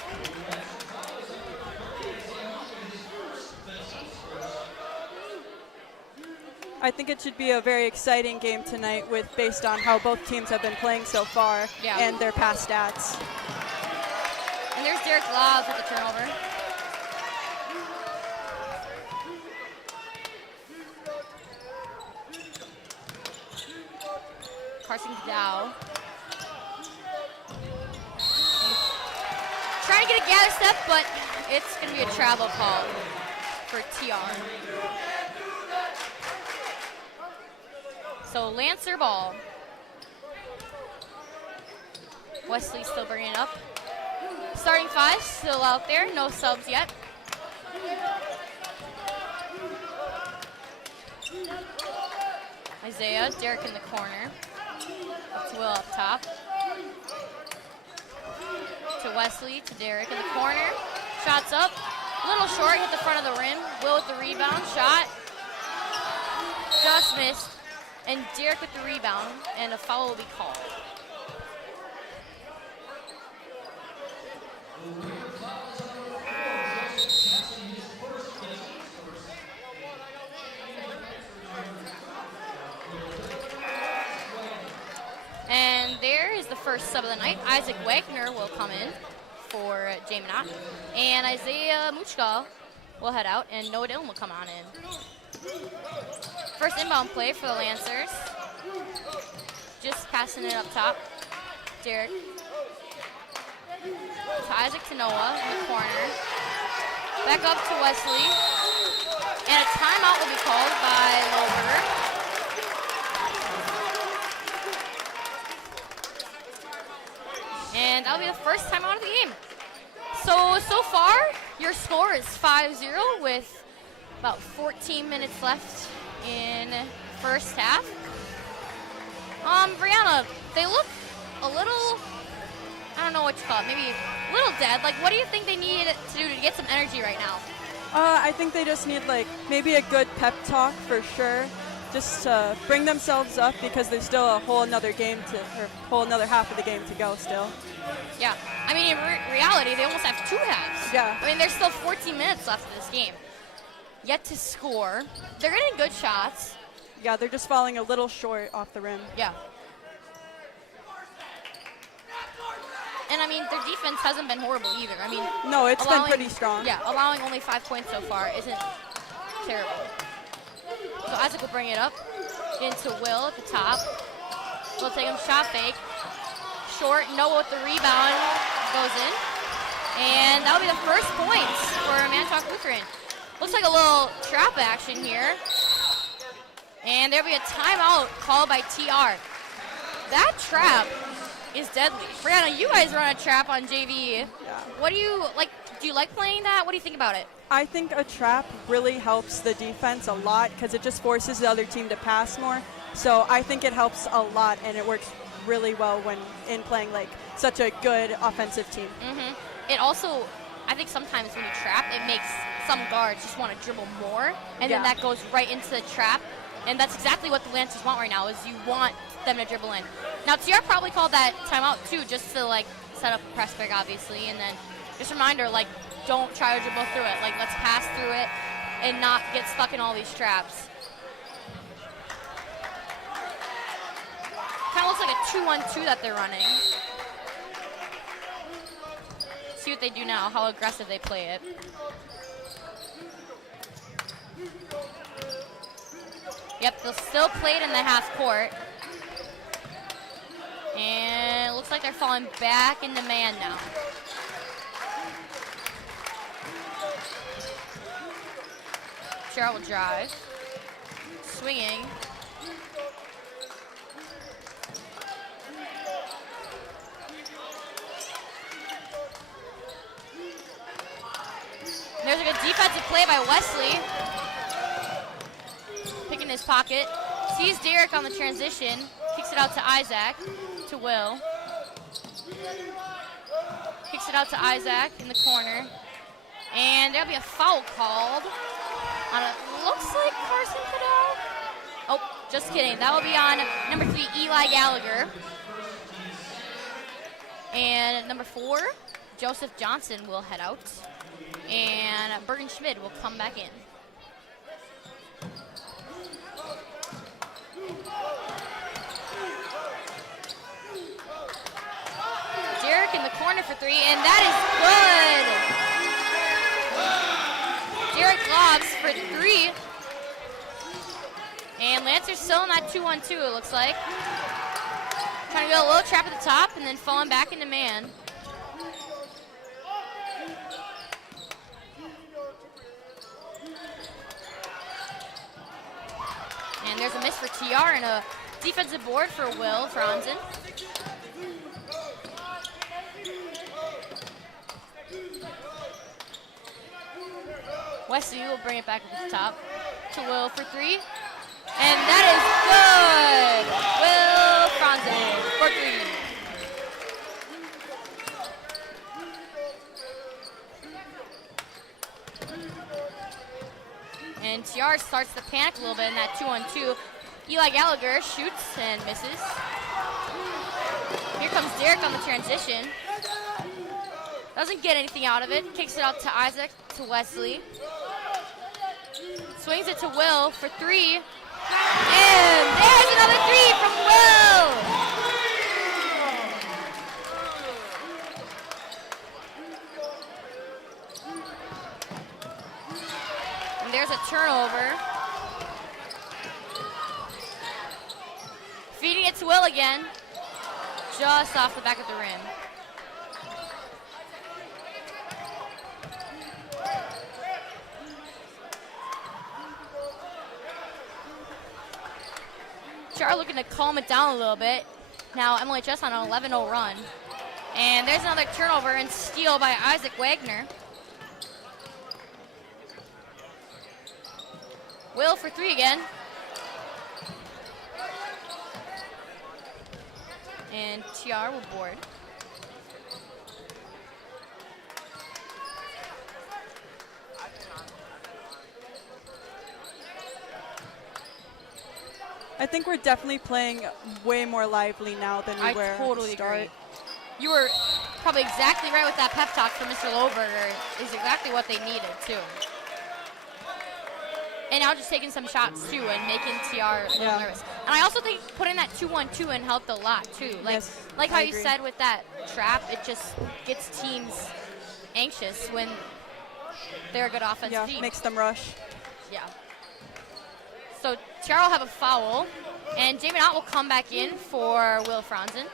I think it should be a very exciting game tonight based on how both teams have been playing so far and their past stats. And there's Derek Laws with the turnover. Carson Dow. Trying to get a gather step, but it's going to be a travel call for TR. So Lancer ball. Wesley still bringing it up. Starting 5 still out there, no subs yet. Isaiah, Derek in the corner. That's Will up top. to Wesley, to Derek in the corner. Shots up, a little short, hit the front of the rim. Will with the rebound, shot. Just missed. And Derek with the rebound, and a foul will be called. And there is the first sub of the night. Isaac Wagner will come in for Jay Minot. And Isaiah Muchka will head out, and Noah Dillon will come on in. First inbound play for the Lancers. Just passing it up top. Derek. To Isaac to Noah in the corner. Back up to Wesley. And a timeout will be called by Loberger. And that'll be the first timeout of the game. So far, your score is 5-0 with about 14 minutes left in first half. Brianna, they look a little, I don't know what you call it, maybe a little dead. Like, what do you think they need to do to get some energy right now? I think they just need like maybe a good pep talk for sure, just to bring themselves up because there's still a whole another whole another half of the game to go still. Yeah, I mean, in reality, they almost have two halves. Yeah. I mean, there's still 14 minutes left of this game. Yet to score. They're getting good shots. Yeah, they're just falling a little short off the rim. Yeah. And I mean, their defense hasn't been horrible either. I mean, no, it's been pretty strong. Yeah, allowing only 5 points so far isn't terrible. So Isaac will bring it up into Will at the top. Will take him shot fake. Short, Noah with the rebound goes in. And that'll be the first points for Manitowoc Lutheran. Looks like a little trap action here. And there'll be a timeout called by TR. That trap is deadly. Brianna, you guys run a trap on JV. Yeah. What do you like? Do you like playing that? What do you think about it? I think a trap really helps the defense a lot because it just forces the other team to pass more. So I think it helps a lot, and it works really well when in playing like such a good offensive team. Mm-hmm. It also, I think sometimes when you trap, it makes some guards just want to dribble more, and then that goes right into the trap. And that's exactly what the Lancers want right now, is you want them to dribble in. Now, TR probably called that timeout too, just to like set up a press break, obviously, and then just a reminder, like, don't try to dribble through it. Like, let's pass through it and not get stuck in all these traps. Kind of looks like a 2-1-2 that they're running. See what they do now, how aggressive they play it. Yep, they'll still play it in the half court. And it looks like they're falling back into man now. Cheryl will drive. Swinging. There's a good defensive play by Wesley. Picking his pocket. Sees Derek on the transition. Kicks it out to Isaac. To Will. Kicks it out to Isaac in the corner. And there'll be a foul called on it. Looks like Carson Cadell. Oh, just kidding. That will be on number 3, Eli Gallagher. And number 4, Joseph Johnson will head out. And Bergen Schmid will come back in. Derek in the corner for 3, and that is good. Derek lobs for 3. And Lancers still in that 2-1-2, it looks like. Trying to go a little trap at the top and then falling back into man. And there's a miss for TR and a defensive board for Will Franzen. Wesley will bring it back at the top to Will for 3. And that is good! Will Franzen for 3. And TR starts to panic a little bit in that 2-on-2. Eli Gallagher shoots and misses. Here comes Derek on the transition. Doesn't get anything out of it. Kicks it out to Isaac, to Wesley. Swings it to Will for 3. And there's another 3 from Will! And there's a turnover. Feeding it to Will again. Just off the back of the rim. Char looking to calm it down a little bit. Now MLHS on an 11-0 run. And there's another turnover and steal by Isaac Wagner. Will for 3 again. And TR will board. I think we're definitely playing way more lively now than we were I totally at the start. agree. You were probably exactly right with that pep talk from Mr. Loberger. Is exactly what they needed, too. And now just taking some shots, too, and making TR a little nervous. And I also think putting that 2-1-2 in helped a lot, too. Like how you said with that trap, it just gets teams anxious when they're a good offensive team. Yeah, makes them rush. Yeah. So TR will have a foul, and Damon Ott will come back in for Will Franzen.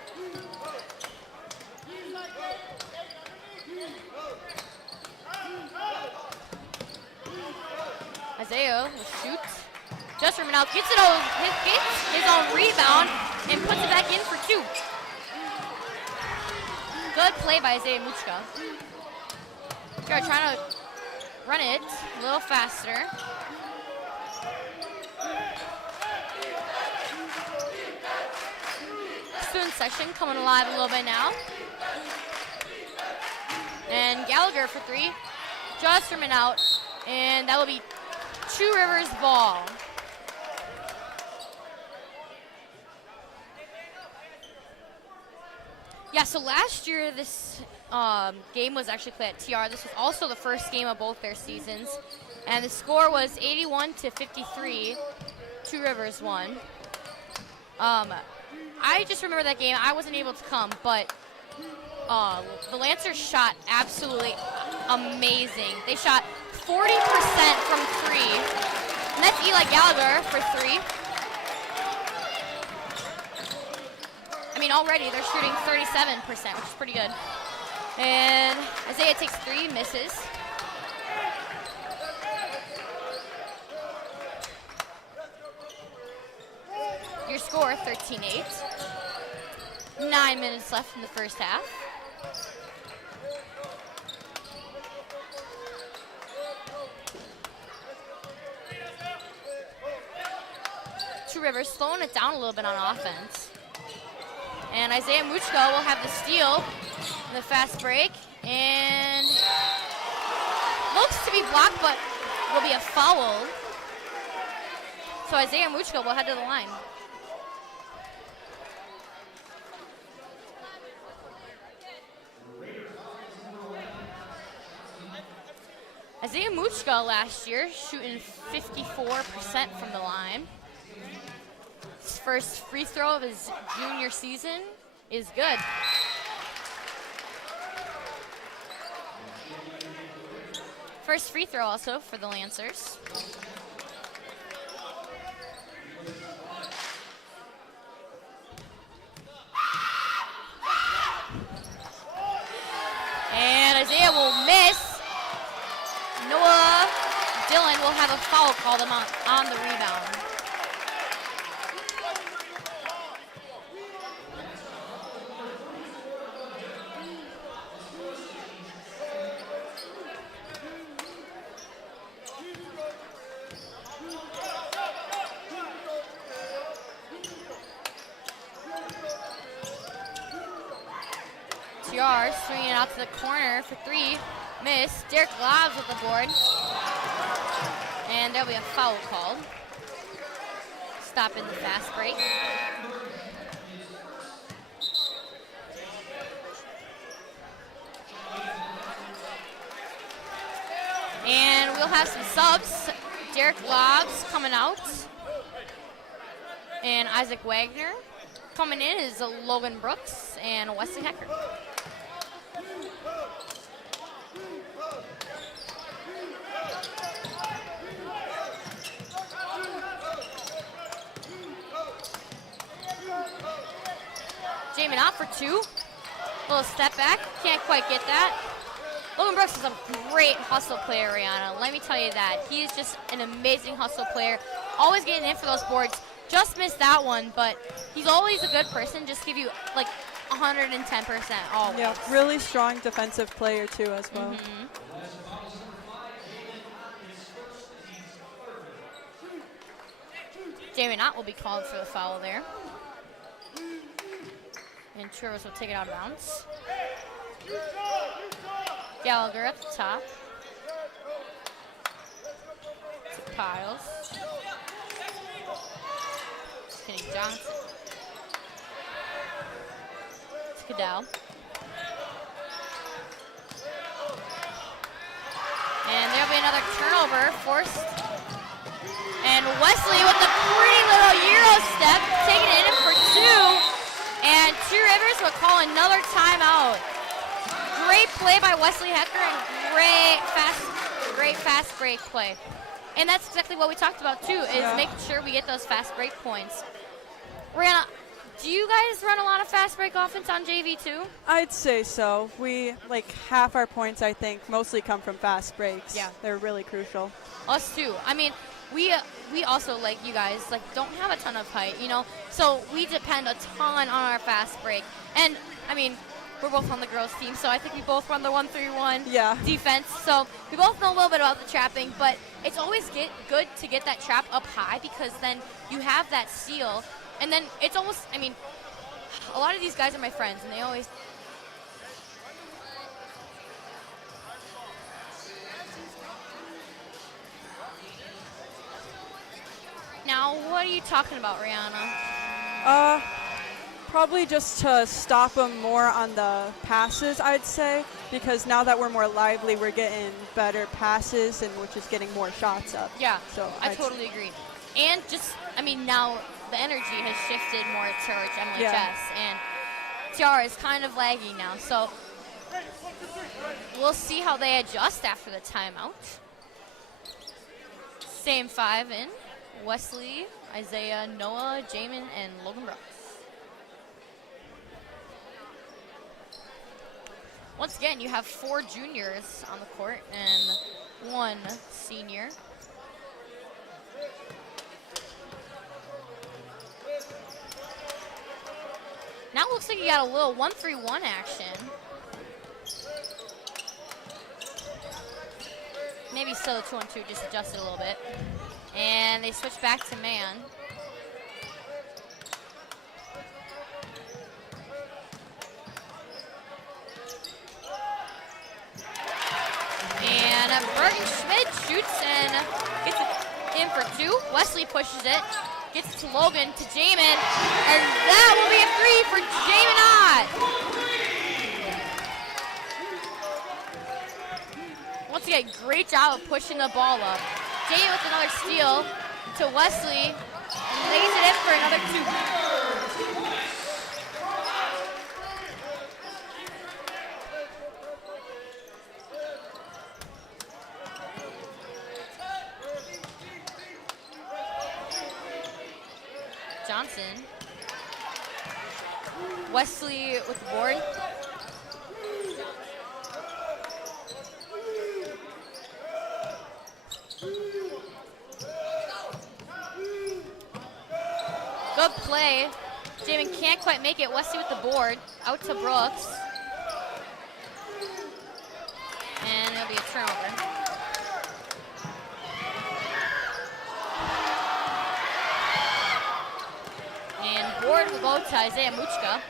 Isaiah will shoot. Just from out, gets his own rebound and puts it back in for 2. Good play by Isaiah Muchka. They're trying to run it a little faster. Student section coming alive a little bit now. And Gallagher for 3. Just from an out. And that will be Two Rivers ball. Yeah, so last year this game was actually played at TR. This was also the first game of both their seasons. And the score was 81-53. Two Rivers won. I just remember that game. I wasn't able to come, but the Lancers shot absolutely amazing. They shot 40% from 3. And that's Eli Gallagher for 3. I mean, already they're shooting 37%, which is pretty good. And Isaiah takes 3, misses. Your score, 13-8. 9 minutes left in the first half. Two Rivers slowing it down a little bit on offense. And Isaiah Muchko will have the steal in the fast break. And looks to be blocked, but will be a foul. So Isaiah Muchko will head to the line. Isaiah Muchko last year shooting 54% from the line. His first free throw of his junior season is good. First free throw also for the Lancers. And Isaiah will miss. Noah Dillon will have a foul called him on the rebound. TR swinging it out to the corner for 3. Miss. Derek Lobbs with the board. And there'll be a foul called. Stopping the fast break. And we'll have some subs. Derek Lobbs coming out. And Isaac Wagner. Coming in is Logan Brooks and Wesley Hecker. Jamin out for 2. Little step back. Can't quite get that. Logan Brooks is a great hustle player, Rihanna. Let me tell you that. He is just an amazing hustle player. Always getting in for those boards. Just missed that one, but he's always a good person. Just give you like 110% always. Yeah, really strong defensive player too as well. Jamie Knott will be called for the foul there. And Churros will take it out of bounds. Gallagher at the top. To Piles. Hitting Johnson. To Cadell. And there'll be another turnover forced. And Wesley with the pretty little Euro step, taking it in for 2. And Two Rivers will call another timeout. Great play by Wesley Hecker and great fast break play. And that's exactly what we talked about too, is making sure we get those fast break points. Rihanna, do you guys run a lot of fast break offense on JV too? I'd say so. We, like, half our points, I think, mostly come from fast breaks. Yeah. They're really crucial. Us too. I mean, we also, like you guys, like, don't have a ton of height, you know? So we depend a ton on our fast break. And, I mean, we're both on the girls team, so I think we both run the 1-3-1 defense. So we both know a little bit about the trapping, but it's always good to get that trap up high, because then you have that steal. And then it's almost, I mean, a lot of these guys are my friends, and they always... Now, what are you talking about, Rihanna? Probably just to stop them more on the passes, I'd say, because now that we're more lively, we're getting better passes, and which is getting more shots up. Yeah, so I totally agree. And just, I mean, now the energy has shifted more towards MLHS, and TR is kind of laggy now, so we'll see how they adjust after the timeout. Same 5 in. Wesley, Isaiah, Noah, Jamin, and Logan Brooks. Once again, you have 4 juniors on the court and 1 senior. Now it looks like you got a little 1-3-1 action. Maybe still a 2-on-2, just adjusted a little bit. And they switch back to man. And Burton Schmidt shoots and gets it in for 2. Wesley pushes it, gets it to Logan, to Jamin, and that will be a 3 for Jamin Ott. Once again, great job of pushing the ball up. Jamin with another steal to Wesley, and lays it in for another 2. Johnson. Wesley with the board. Good play. Jamin can't quite make it. Wesley with the board. Out to Brooks. And it'll be a turnover. And board will go to Isaiah Muchka.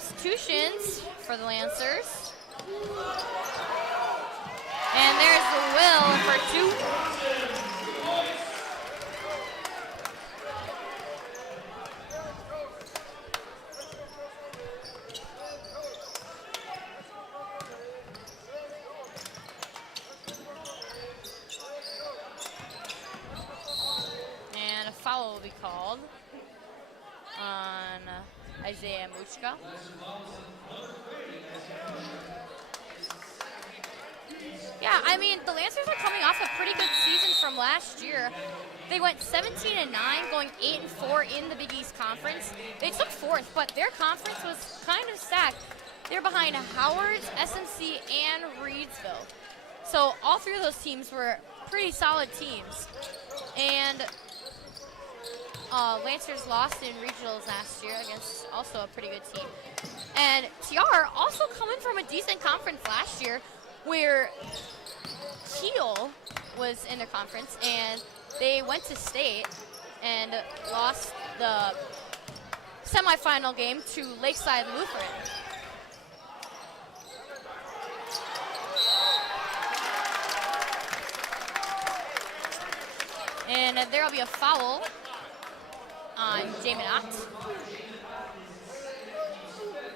substitutions for the Lancers. And there's the Will for 2. And a foul will be called on Isaiah Muchka. Yeah, I mean, the Lancers are coming off a pretty good season from last year. They went 17-9, going 8-4 in the Big East Conference. They took 4th, but their conference was kind of stacked. They're behind Howard, SMC, and Reedsville. So all 3 of those teams were pretty solid teams. And Lancers lost in regionals last year against also a pretty good team. And TR also coming from a decent conference last year where Kiel was in their conference and they went to state and lost the semifinal game to Lakeside Lutheran. And there will be a foul on Jamin Ott.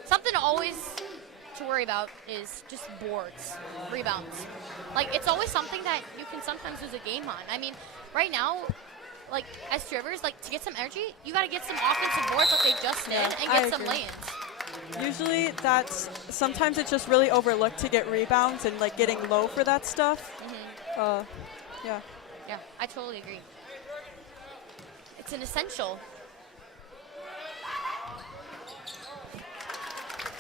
Something always to worry about is just boards, rebounds. Like, it's always something that you can sometimes lose a game on. I mean, right now, like, as Rivers, like, to get some energy, you got to get some offensive boards like they just did and get some lay-ins. Usually sometimes it's just really overlooked to get rebounds and, like, getting low for that stuff. Yeah. Yeah, I totally agree. It's an essential.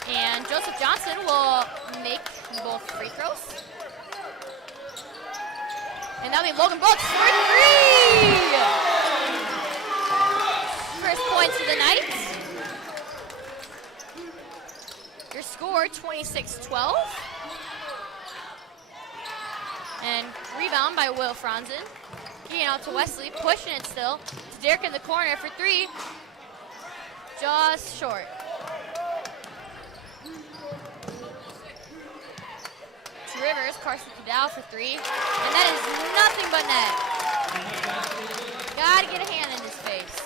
And Joseph Johnson will make both free throws. And that'll be Logan Brooks for 3! First points of the night. Your score, 26-12. And rebound by Will Franzen. Getting out to Wesley, pushing it still. To Derek in the corner for 3. Just short. To Rivers, Carson Cadell for 3. And that is nothing but net. Gotta get a hand in his face.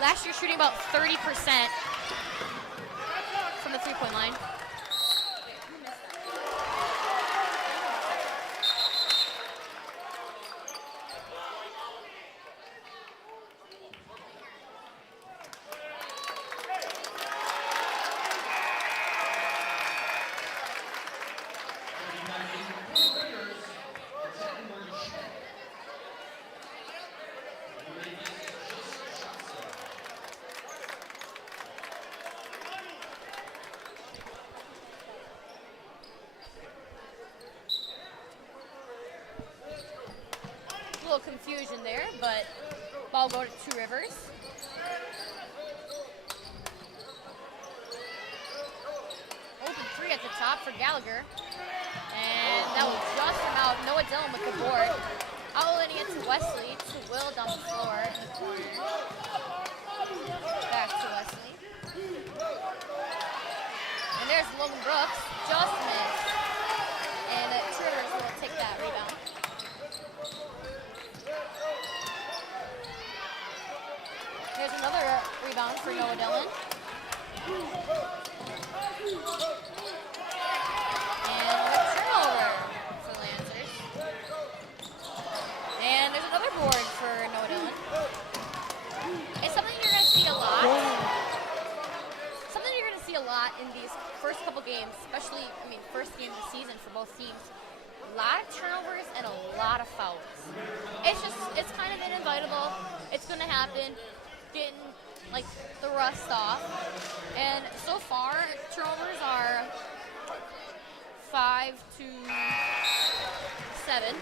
Last year shooting about 30% from the three-point line. Confusion there, but ball go to Rivers. Open 3 at the top for Gallagher. And that was just from out. Noah Dillon with the board. Outletting it to Wesley, to Will down the floor in the corner. Back to Wesley. And there's Logan Brooks, just missed. And Rivers will take that rebound. There's another rebound for Noah Dillon. And a turnover for the Lancers. And there's another board for Noah Dillon. It's something you're going to see a lot. Something you're going to see a lot in these first couple games, especially, first game of the season for both teams. A lot of turnovers and a lot of fouls. It's kind of inevitable. It's going to happen. Getting like the rust off, and so far turnovers are 5 to 7.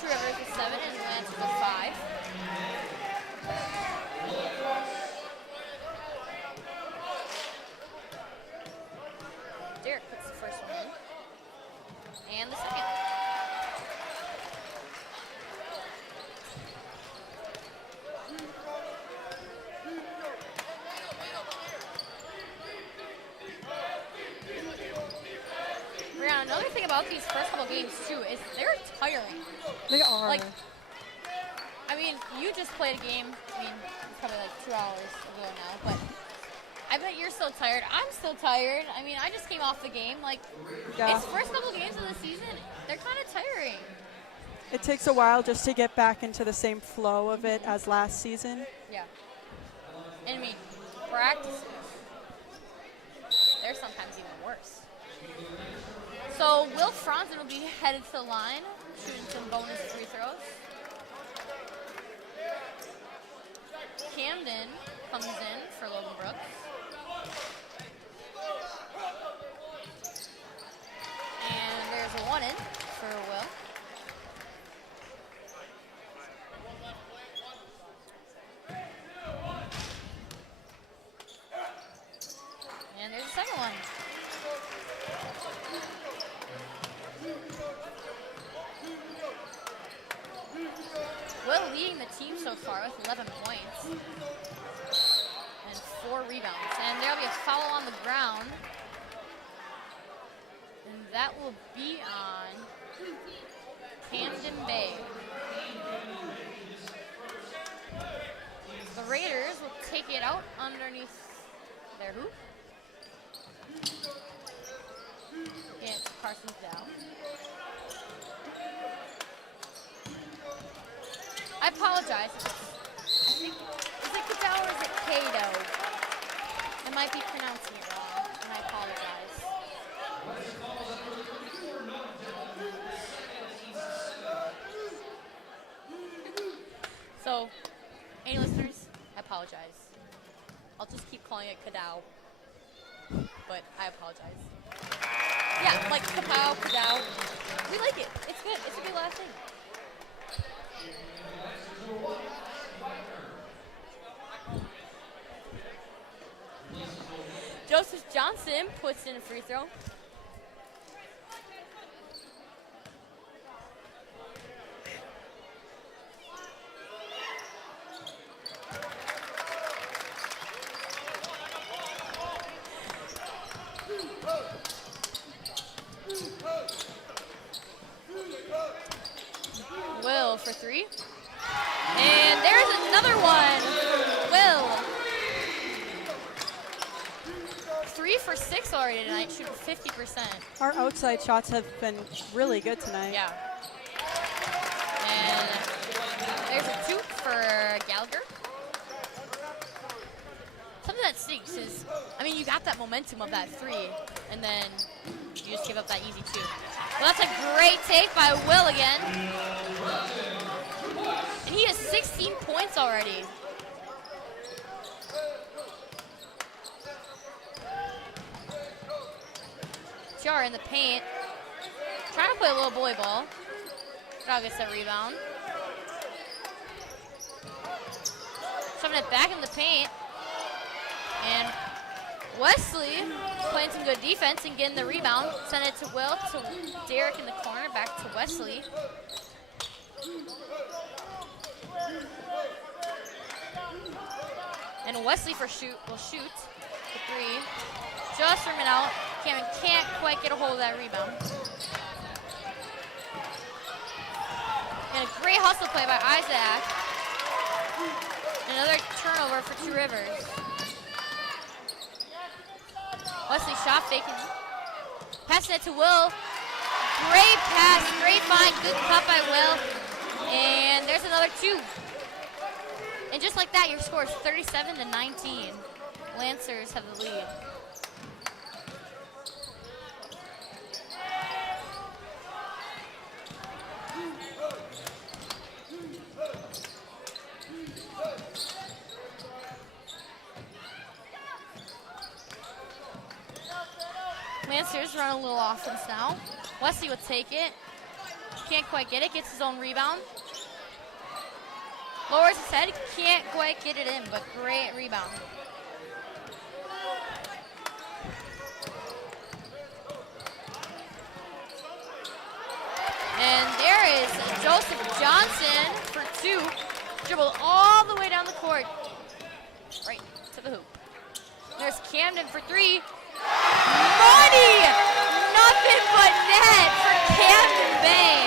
Rivers is 7 and Lancers is 5. Derek puts the first one in, and the second. other thing about these first couple games too is they're tiring. They are. Like, I mean, you just played a game. I mean, it's probably like 2 hours ago now, but I bet you're still tired. I'm still tired. I mean, I just came off the game. Like, Yeah. it's first couple games of the season. They're kind of tiring. It takes a while just to get back into the same flow of it as last season. Yeah. And I mean, practices, they're sometimes even worse. So Will Franzen will be headed to the line, shooting some bonus free throws. Camden comes in for Logan Brooks. And there's a 1 in for Will. And there's a second one. Will leading the team so far with 11 points and 4 rebounds. And there'll be a foul on the ground. And that will be on Camden Bay. The Raiders will take it out underneath their hoop. And Carson's down. I apologize. I think, is it Cadell or is it Cato? I might be pronouncing it wrong, and I apologize. So, any listeners, I apologize. I'll just keep calling it Cadell, but I apologize. Yeah, like Kapow, Cadell. We like it. It's good. It's a good last name. Joseph Johnson puts in a free throw. Will for 3. And there's another one. Will. 3 for 6 already tonight, shooting 50%. Our outside shots have been really good tonight. Yeah. And there's a 2 for Gallagher. Something that stinks is, I mean, you got that momentum of that 3, and then you just give up that easy 2. Well, that's a great take by Will again. And he has 16 points already. Jar in the paint. Trying to play a little bully ball. Jar gets that rebound. Shoving it back in the paint. And Wesley playing some good defense and getting the rebound. Send it to Will, to Derek in the corner, back to Wesley. And Wesley will shoot the 3. Just rim it out. Cameron can't quite get a hold of that rebound. And a great hustle play by Isaac. Another turnover for Two Rivers. Wesley shot faking. Passing it to Will. Great pass, great find, good cut by Will. And there's another 2. And just like that, your score is 37-19. Lancers have the lead. Lancers run a little offense now. Wesley would take it. Can't quite get it. Gets his own rebound. Lowers his head. Can't quite get it in, but great rebound. And there is Joseph Johnson for 2. Dribbled all the way down the court. Right to the hoop. There's Camden for 3. Money! Not Nothing but net for Camden Bay.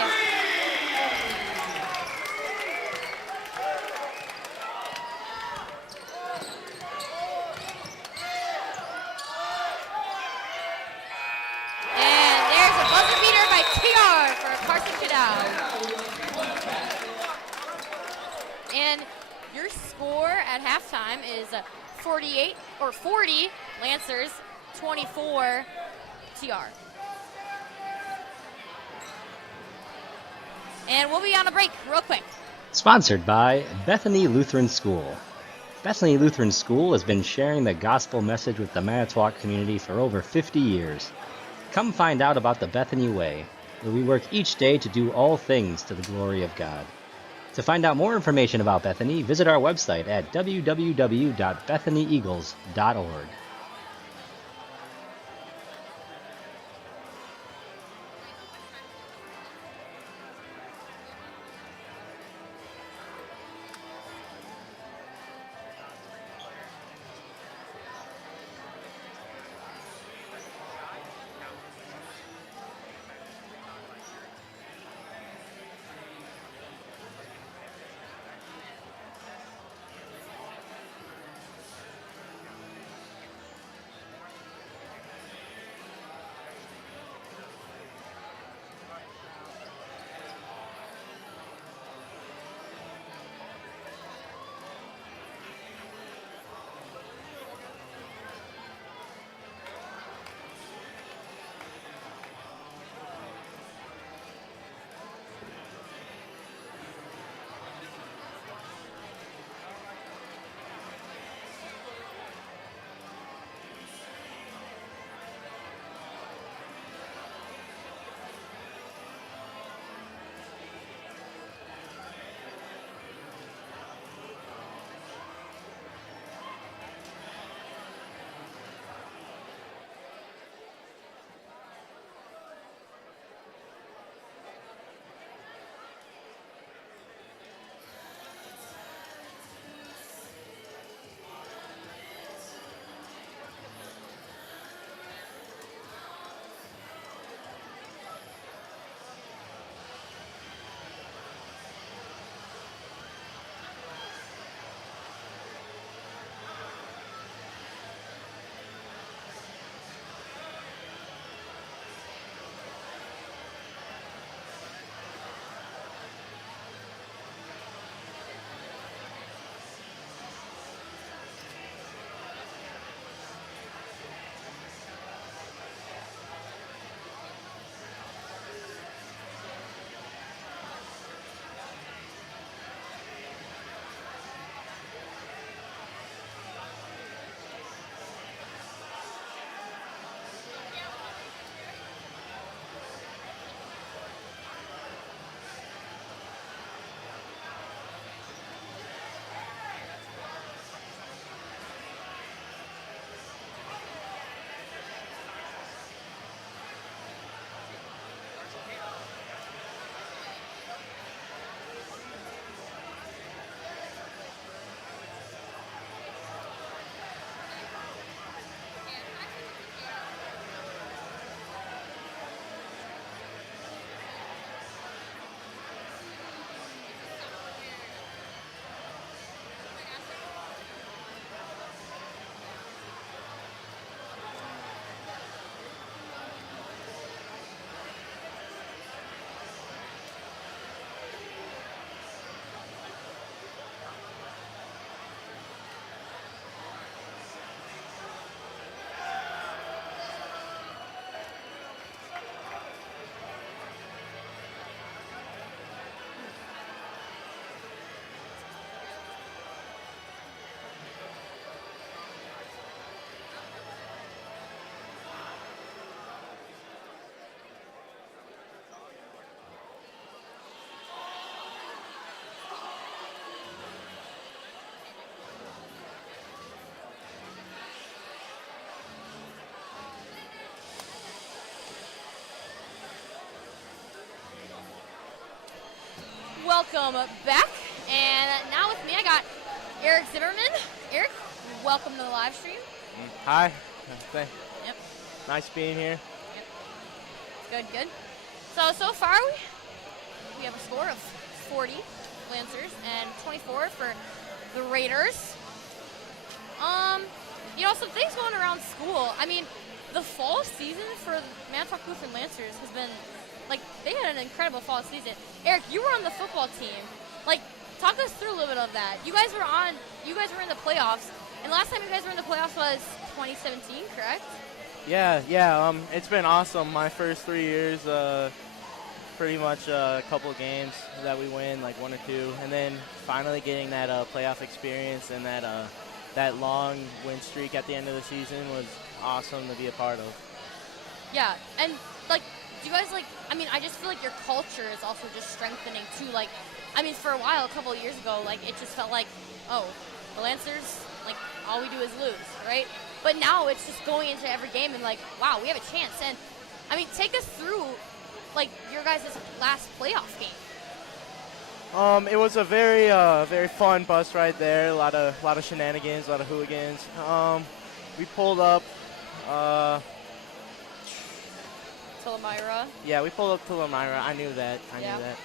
And there's a buzzer beater by TR for Carson Cadell. And your score at halftime is 40 Lancers, 24 TR. And we'll be on a break real quick. Sponsored by Bethany Lutheran School. Bethany Lutheran School has been sharing the gospel message with the Manitowoc community for over 50 years. Come find out about the Bethany Way, where we work each day to do all things to the glory of God. To find out more information about Bethany, visit our website at www.bethanyeagles.org. Welcome back. And now with me, I got Eric Zimmerman. Eric, welcome to the live stream. Hi. Yep. Nice being here. Good, good. So far we have a score of 40 Lancers and 24 for the Raiders. You know, some things going around school. I mean, the fall season for Manitowoc Lutheran Lancers has been, like, they had an incredible fall season. Eric, you were on the football team. Like, talk us through a little bit of that. You guys were in the playoffs, and last time you guys were in the playoffs was 2017, correct? Yeah. It's been awesome. My first 3 years, pretty much a couple of games that we win, like 1 or 2, and then finally getting that playoff experience and that long win streak at the end of the season was awesome to be a part of. Yeah, and like, do you guys like? I mean, I just feel like your culture is also just strengthening too. Like, I mean, for a while, a couple of years ago, like it just felt like, oh, the Lancers, like all we do is lose, right? But now it's just going into every game and like, wow, we have a chance. And I mean, take us through like your guys' last playoff game. It was a very fun bus ride there. A lot of shenanigans, a lot of hooligans. We pulled up. Tulamira. Yeah, we pulled up to Lamira. I knew that. I knew that.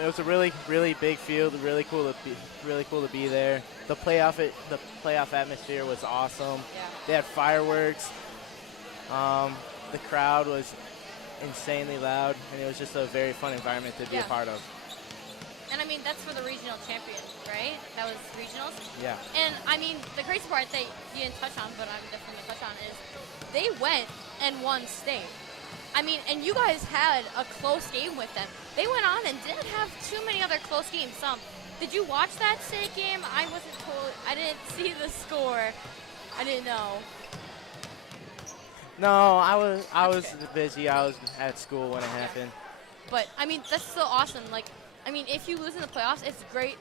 It was a really big field. Really cool to be there. The playoff atmosphere was awesome. Yeah. They had fireworks. The crowd was insanely loud, and it was just a very fun environment to be a part of. And I mean, that's for the regional champion, right? That was regionals. Yeah. And I mean, the crazy part that you didn't touch on, but I'm definitely gonna touch on, is they went and won state. I mean, and you guys had a close game with them. They went on and didn't have too many other close games. Did you watch that state game? I wasn't told. I didn't see the score. I didn't know. No, I was busy. I was at school when it happened. But I mean, that's still awesome. Like, I mean, if you lose in the playoffs, it's great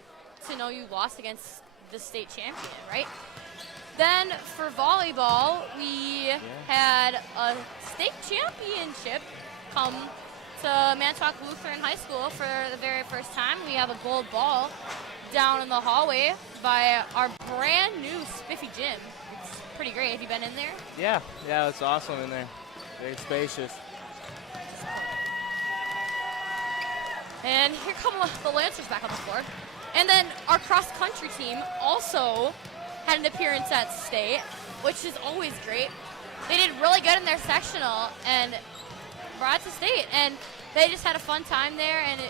to know you lost against the state champion, right? Then for volleyball, we had a state championship come to Manitowoc Lutheran High School for the very first time. We have a gold ball down in the hallway by our brand new spiffy gym. It's pretty great. Have you been in there? Yeah, it's awesome in there. Very spacious. And here come the Lancers back on the floor. And then our cross-country team also had an appearance at state, which is always great. They did really good in their sectional and brought it to state. And they just had a fun time there. And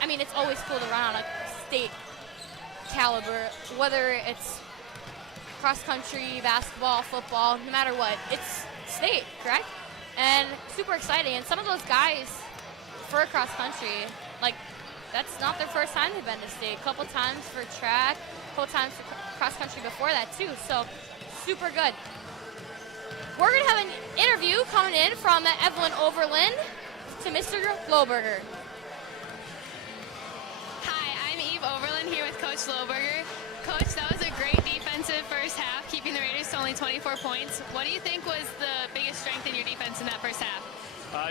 I mean, it's always cool to run on a state caliber, whether it's cross-country, basketball, football, no matter what. It's state, correct? And super exciting. And some of those guys for cross-country, like, that's not their first time they've been to state. A couple times for track, a couple times for cross-country before that, too. So, super good. We're going to have an interview coming in from Evelyn Overland to Mr. Lohberger. Hi, I'm Eve Overland here with Coach Lohberger. Coach, that was a great defensive first half, keeping the Raiders to only 24 points. What do you think was the biggest strength in your defense in that first half?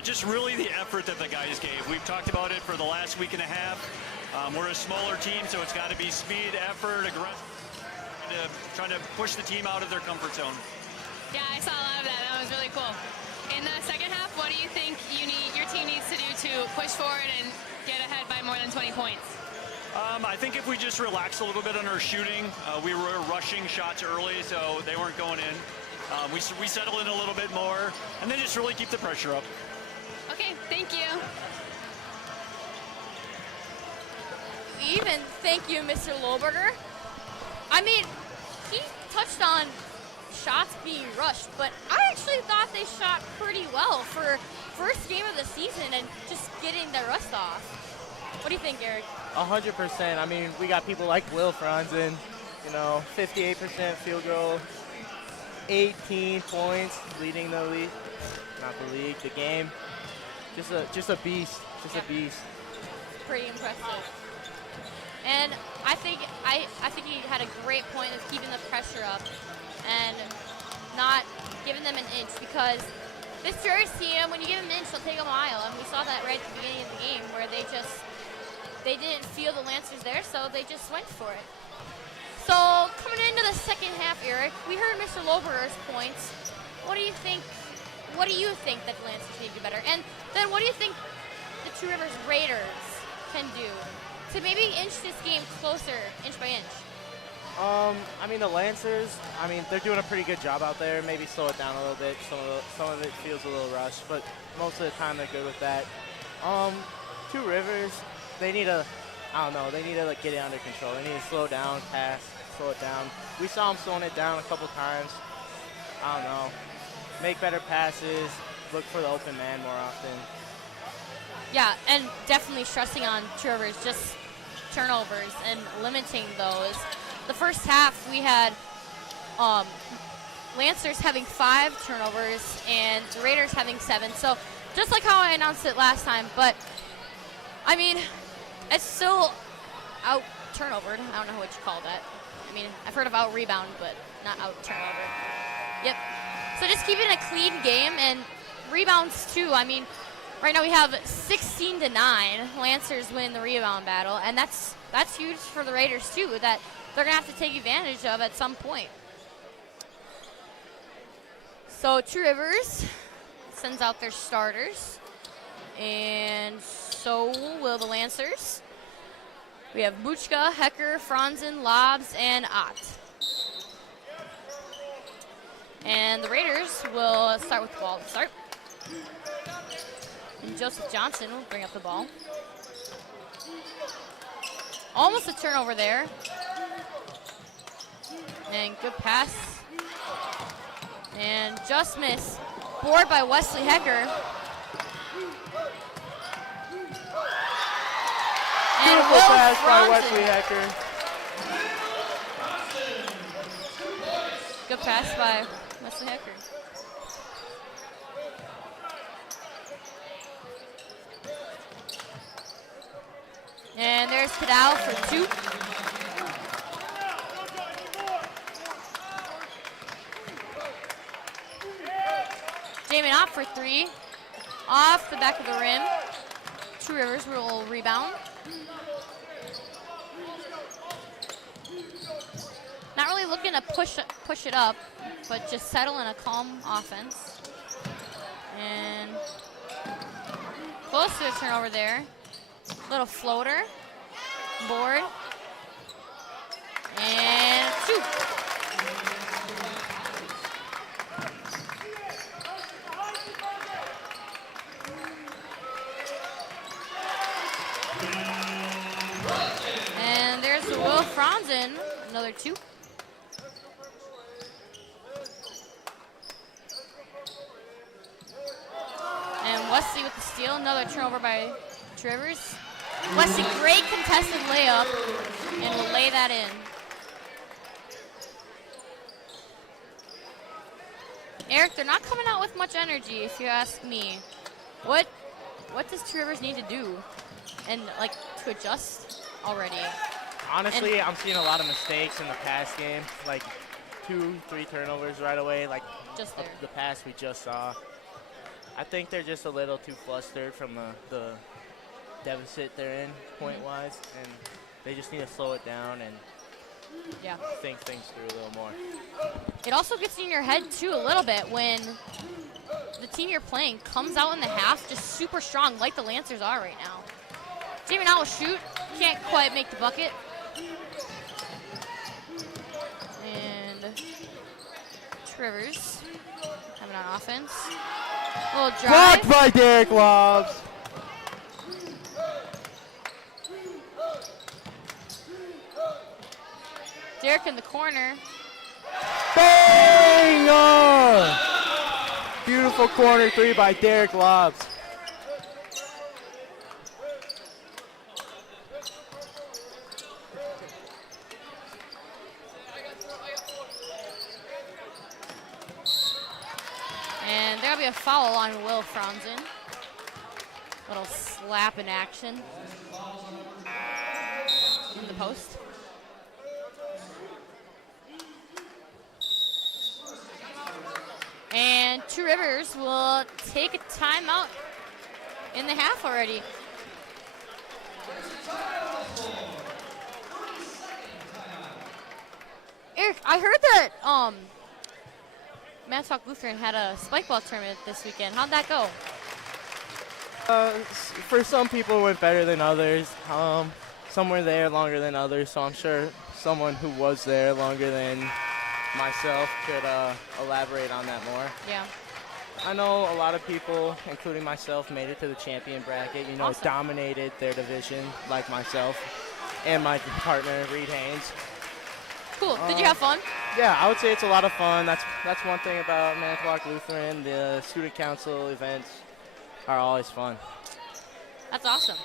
Just really the effort that the guys gave. We've talked about it for the last week and a half. We're a smaller team, so it's got to be speed, effort, aggressive, trying to push the team out of their comfort zone. Yeah, I saw a lot of that. That was really cool. In the second half, what do you think your team needs to do to push forward and get ahead by more than 20 points? I think if we just relax a little bit on our shooting, we were rushing shots early, so they weren't going in. We settle in a little bit more, and then just really keep the pressure up. Okay, thank you. Even thank you, Mr. Lohberger. I mean, he touched on shots being rushed, but I actually thought they shot pretty well for first game of the season and just getting the rust off. What do you think, Eric? 100%. I mean, we got people like Will Franzen, 58% field goal, 18 points, leading the league, not the league, the game. Just a beast, a beast. Pretty impressive. And I think he had a great point of keeping the pressure up and not giving them an inch, because this Jerry's team, when you give them an inch, they'll take a mile. And we saw that right at the beginning of the game where they didn't feel the Lancers there, so they just went for it. So coming into the second half, Eric, we heard Mr. Lohberger's points. What do you think that the Lancers need to do better? And then what do you think the Two Rivers Raiders can do to maybe inch this game closer, inch by inch? I mean, the Lancers, I mean, they're doing a pretty good job out there. Maybe slow it down a little bit. Some of it feels a little rushed, but most of the time they're good with that. Two Rivers, they need to, I don't know, they need to like get it under control. They need to slow down, pass, slow it down. We saw them slowing it down a couple times. I don't know. Make better passes, look for the open man more often. Yeah, and definitely stressing on Two Rivers, just turnovers and limiting those. The first half we had Lancers having 5 turnovers and the Raiders having 7. So just like how I announced it last time, but I mean, it's still out turnovered. I don't know what you call that. I mean, I've heard of out rebound, but not out turnover. Yep. So just keeping a clean game and rebounds too. I mean, right now we have 16-9. Lancers win the rebound battle, and that's huge for the Raiders too, that they're gonna have to take advantage of at some point. So Two Rivers sends out their starters, and so will the Lancers. We have Buchka, Hecker, Franzen, Lobs, and Ott. And the Raiders will start with the ball to start. And Joseph Johnson will bring up the ball. Almost a turnover there. And good pass. And just miss. Board by Wesley Hecker. And beautiful pass by Wesley Hecker. Good pass by Wesley Hecker. And there's Cadal for 2. Jamin Ott for 3. Off the back of the rim. Two Rivers will rebound. Not really looking to push it up, but just settle in a calm offense. And close to a turnover there. Little floater, board, and 2. And there's Will Franzen, another 2. And Wesley with the steal, another turnover by Rivers. Wesley, great contested layup, and will lay that in. Eric, they're not coming out with much energy, if you ask me. What does Two Rivers need to do, and like to adjust already? Honestly, I'm seeing a lot of mistakes in the pass game, like 2-3 turnovers right away, like just there. The pass we just saw. I think they're just a little too flustered from the deficit they're in point-wise, and they just need to slow it down and think things through a little more. It also gets in your head too a little bit when the team you're playing comes out in the half just super strong, like the Lancers are right now. Jamie now will shoot, can't quite make the bucket. And Rivers coming on offense. A little drive. Blocked by Derek Lobs. Derek in the corner. Banger! Beautiful corner 3 by Derek Lobs. And there'll be a foul on Will Franzen. Little slap in action in the post. And Two Rivers will take a timeout in the half already. Eric, I heard that Manitowoc Lutheran had a spike ball tournament this weekend. How'd that go? For some people, it went better than others. Some were there longer than others, so I'm sure someone who was there longer than myself could elaborate on that more. Yeah. I know a lot of people, including myself, made it to the champion bracket. You know, Awesome. dominated their division, like myself and my partner, Reed Haynes. Cool. Did you have fun? Yeah, I would say it's a lot of fun. That's one thing about Manitowoc Lutheran. The student council events are always fun. That's awesome.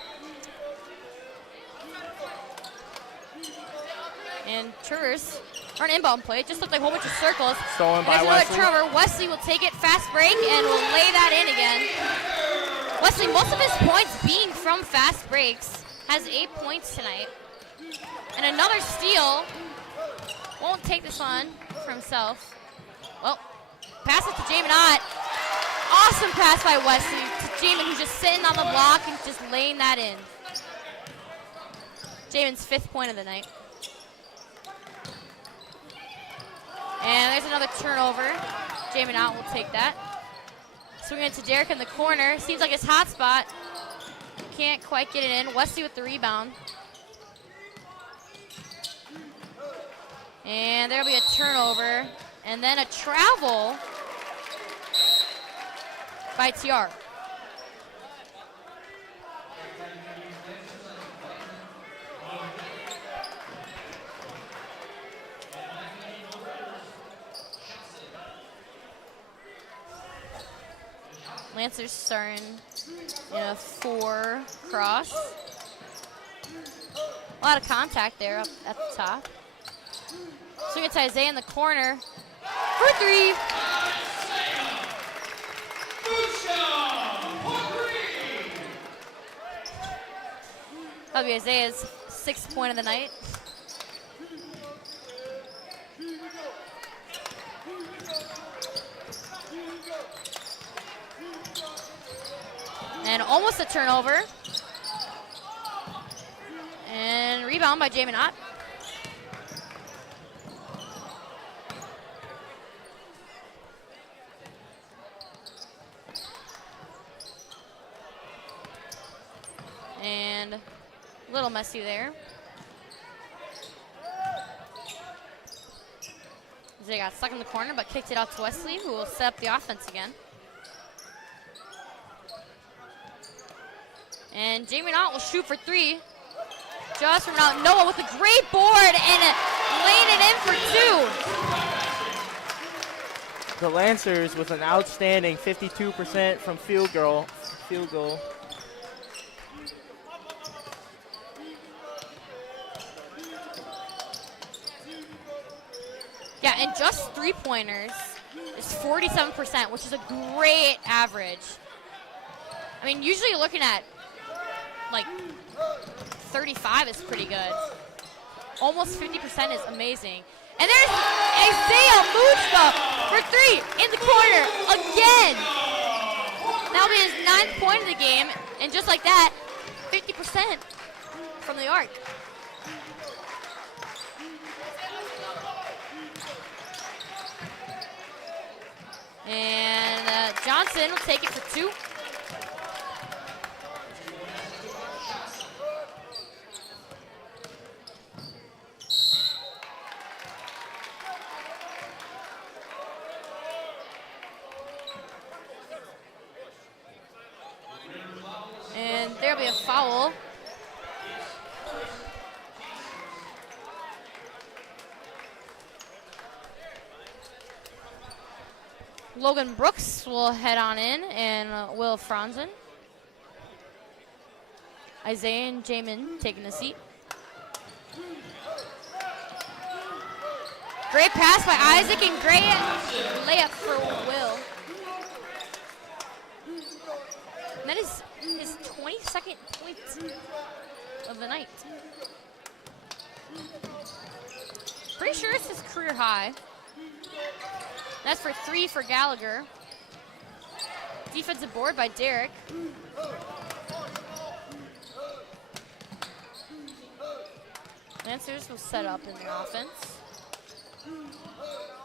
And Traverse, or an inbound play, it just looked like a whole bunch of circles. Stolen And by there's another Wesley. turnover. Wesley will take it, fast break, and will lay that in again. Wesley, most of his points being from fast breaks, has 8 points tonight. And another steal. Won't take this one for himself. Well, pass it to Jamin Ott. Awesome pass by Wesley to Jamin, who's just sitting on the block and just laying that in. Jamin's 5th point of the night. And there's another turnover. Jamin Ott will take that. Swinging it to Derek in the corner. Seems like his hot spot. Can't quite get it in. Wesley with the rebound. And there'll be a turnover. And then a travel by TR. Lancers starting in a 4 cross. A lot of contact there up at the top. Swing it to Isaiah in the corner for 3. That'll be Isaiah's 6th point of the night. And almost a turnover. And rebound by Jamin Ott. And a little messy there. They got stuck in the corner, but kicked it out to Wesley, who will set up the offense again. And Jamin Ott will shoot for 3. Just from now, Noah with a great board and laying it in for 2. The Lancers with an outstanding 52% from field goal. Yeah, and just 3-pointers is 47%, which is a great average. I mean, usually you're looking at like 35 is pretty good. Almost 50% is amazing. And there's Isaiah Muchka for 3 in the corner again. That'll be his 9th point of the game. And just like that, 50% from the arc. And Johnson will take it for 2. And there'll be a foul. Logan Brooks will head on in, and Will Franzen. Isaiah and Jamin taking a seat. Great pass by Isaac, and great layup for Will. And that is his 22nd point of the night. Pretty sure it's his career high. That's for 3 for Gallagher. Defensive board by Derek. Lancers will set up in their offense.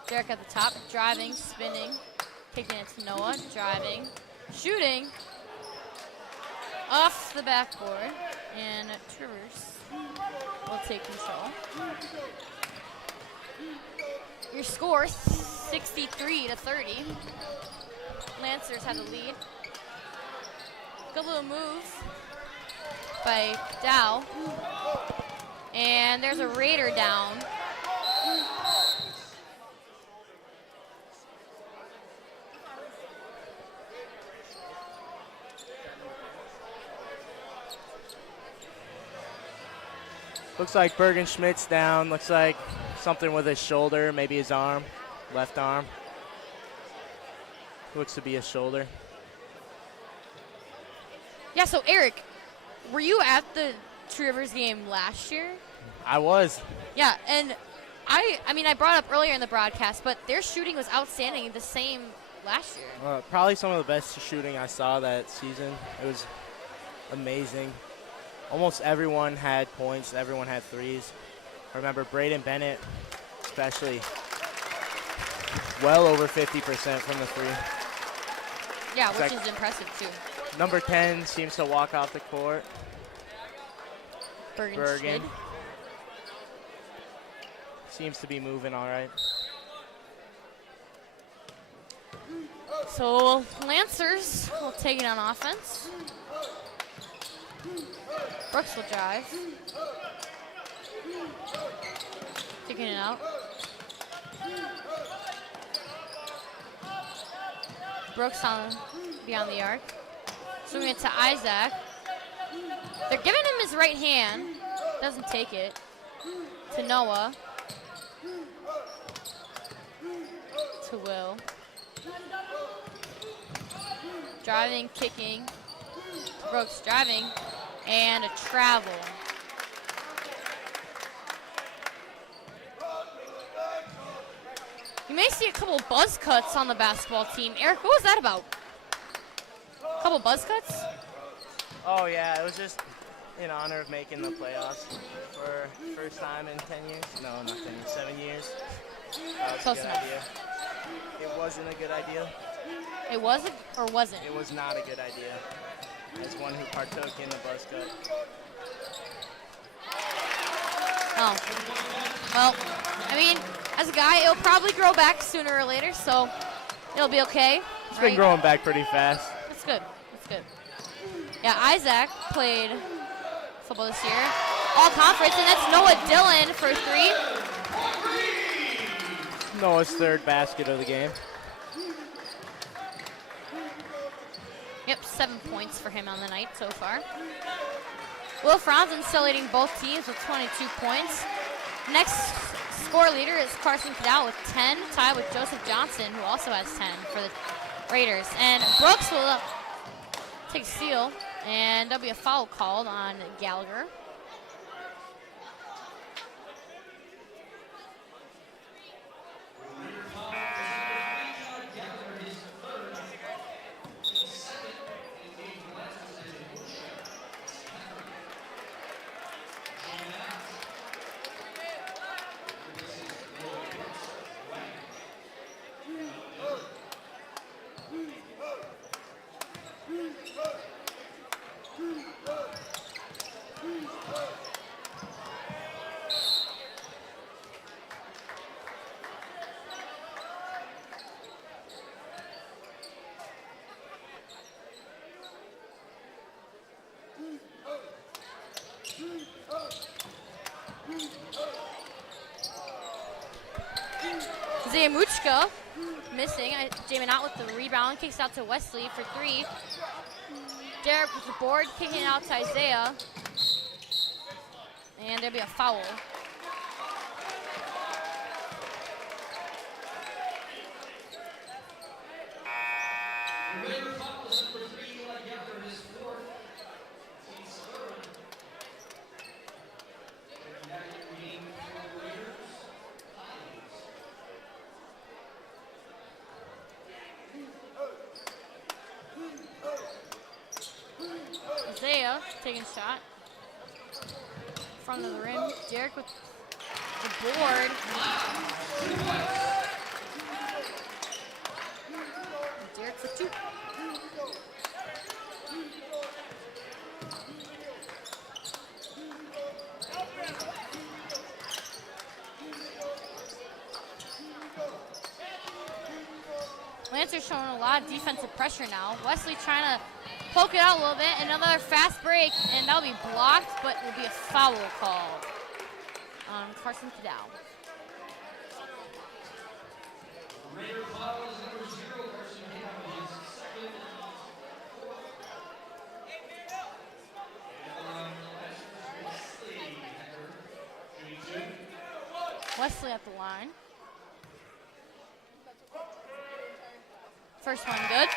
Derek at the top, driving, spinning, kicking it to Noah, driving, shooting. off the backboard, and Traverse will take control. Your score, 63-30. Lancers have the lead. Good little move by Dow. And there's a Raider down. Looks like Bergen Schmidt's down. Looks like something with his shoulder, maybe his arm, left arm. Looks to be his shoulder. Yeah, so Eric, were you at the Tree Rivers game last year? I was. Yeah, and I mean, I brought up earlier in the broadcast, but their shooting was outstanding, the same last year. Probably some of the best shooting I saw that season. It was amazing. Almost everyone had points. Everyone had threes. I remember Braden Bennett, especially, well over 50% from the three. Yeah, which is impressive, too. Number 10 seems to walk off the court. Bergen. Seems to be moving all right. So Lancers will take it on offense. Brooks will drive. Taking it out. Brooks beyond the arc. Swinging it to Isaac. They're giving him his right hand. Doesn't take it. To Noah. To Will. Driving, kicking. Brooks driving. And a travel. You may see a couple buzz cuts on the basketball team. Eric, what was that about? A couple buzz cuts? Oh, yeah, it was just in honor of making the playoffs for first time in 10 years. No, not 10 years, 7 years. That was Close a good enough. idea. It wasn't a good idea. It was or wasn't? It was not a good idea. As one who partook in the buzz cut. Oh. Well, I mean, as a guy, it'll probably grow back sooner or later, so it'll be okay. It's been growing back pretty fast. That's good. That's good. Yeah, Isaac played football this year. All conference, and that's Noah Dillon for 3. Noah's third basket of the game. Yep, 7 points for him on the night so far. Will Franzen still leading both teams with 22 points. Next score leader is Carson Cadell with 10, tied with Joseph Johnson, who also has 10 for the Raiders. And Brooks will take a steal, and there'll be a foul called on Gallagher. Zayamuchka missing. Jamin out with the rebound. Kicks out to Wesley for 3. Derek with the board, kicking it out to Isaiah. And there'll be a foul. Isaiah taking a shot. Front of the rim. Derek with the board. Derek for 2. Lancers showing a lot of defensive pressure now. Wesley trying to poke it out a little bit. Another fast break, and that'll be blocked, but will be a foul call on Carson Cadell. Wesley at the line. First one good.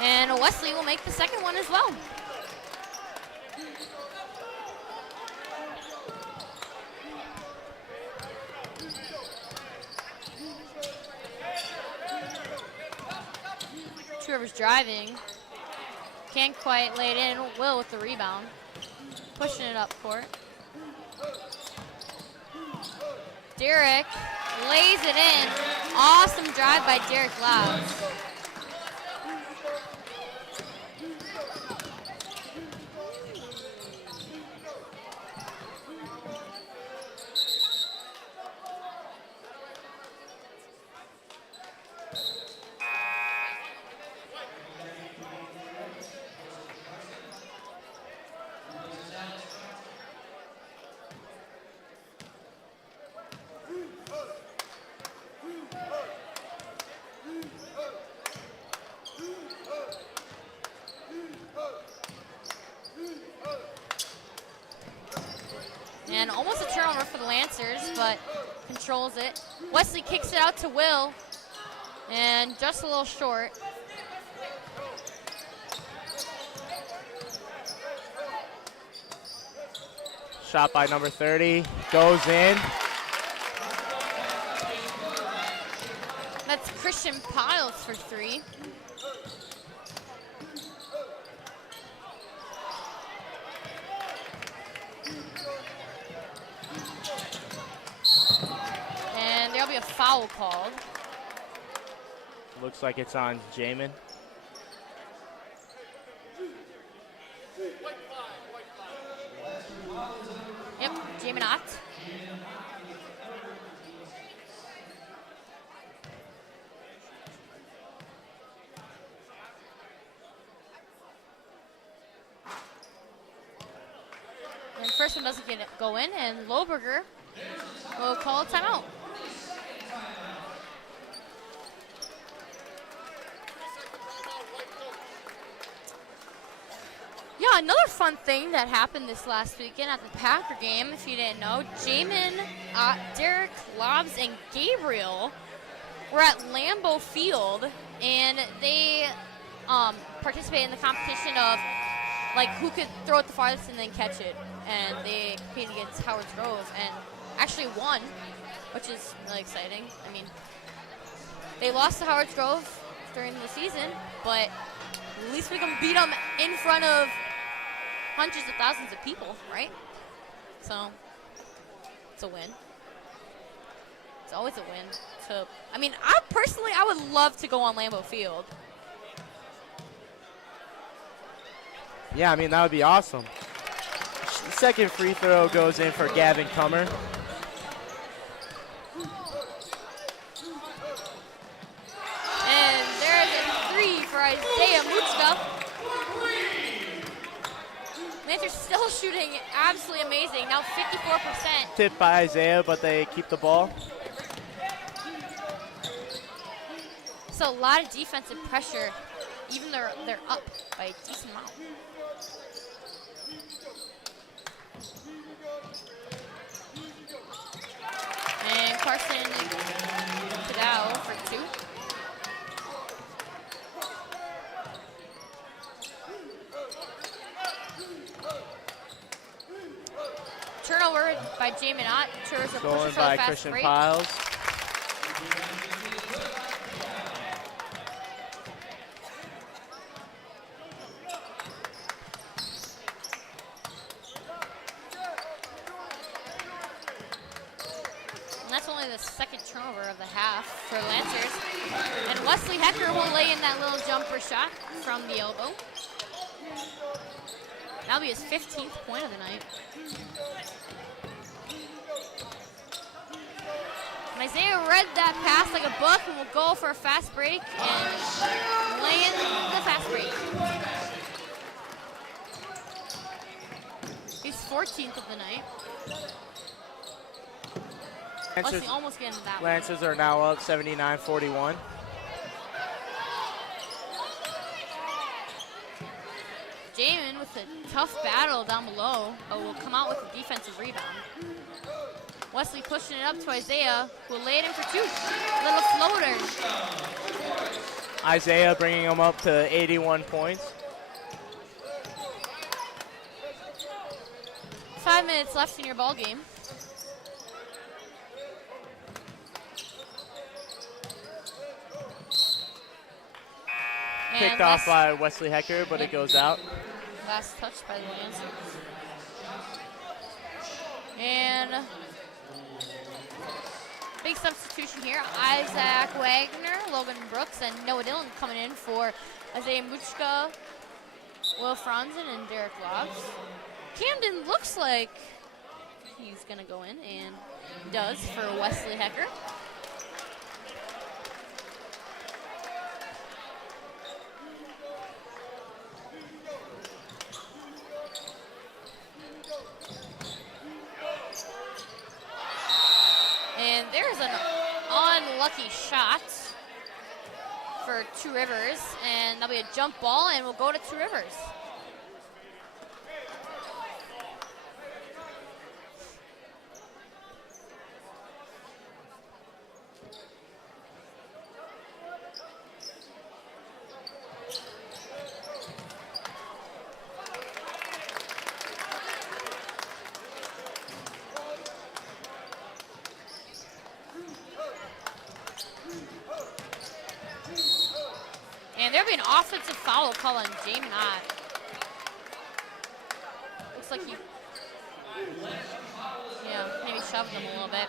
And Wesley will make the second one as well. Two Rivers driving. Can't quite lay it in. Will with the rebound. Pushing it up court. Derek lays it in. Awesome drive by Derek Lobbs. And almost a turnover for the Lancers, but controls it. Wesley kicks it out to Will, and just a little short. Shot by number 30, goes in. That's Christian Piles for three. And there'll be a foul called. Looks like it's on Jamin. Yep, Jamin Ott. And first one doesn't go in, and Lohberger will call a timeout. Yeah, another fun thing that happened this last weekend at the Packer game, if you didn't know, Jamin, Derek Lobbs, and Gabriel were at Lambeau Field, and they participated in the competition of like who could throw it the farthest and then catch it. And they competed against Howard's Grove and actually won, which is really exciting. I mean, they lost to Howard's Grove during the season, but at least we can beat them in front of hundreds of thousands of people, right? So it's a win. It's always a win. So, I mean, I would love to go on Lambeau Field. Yeah, I mean, that would be awesome. Second free throw goes in for Gavin Kummer. And there's a three for Isaiah Muchka. Lancers still shooting absolutely amazing. Now 54%. Tipped by Isaiah, but they keep the ball. So a lot of defensive pressure, even though they're up by a decent amount. And Carson Cadell for two. Turnover by Jamin Ott. Turnovers are pushing for the by fast Christian break. Piles. And that's turnover of the half for Lancers. And Wesley Hecker will lay in that little jumper shot from the elbow. That'll be his 15th point of the night. And Isaiah read that pass like a book and will go for a fast break and lay in the fast break. He's 14th of the night. Wesley almost getting that one. Lancers are now up 79-41. Jamin with a tough battle down below, but will come out with a defensive rebound. Wesley pushing it up to Isaiah, who will lay it in for two. Little floater. Isaiah bringing him up to 81 points. 5 minutes left in your ball game. Picked off by Wesley Hecker, but it goes out. Last touch by the Lancers. And big substitution here. Isaac Wagner, Logan Brooks, and Noah Dillon coming in for Isaiah Muchka, Will Franzen, and Derek Lobbs. Camden looks like he's going to go in, and does for Wesley Hecker. And there's an unlucky shot for Two Rivers, and that'll be a jump ball, and we'll go to Two Rivers. And there'll be an offensive foul call on Jamin Ott. Looks like he, maybe shoved him a little bit.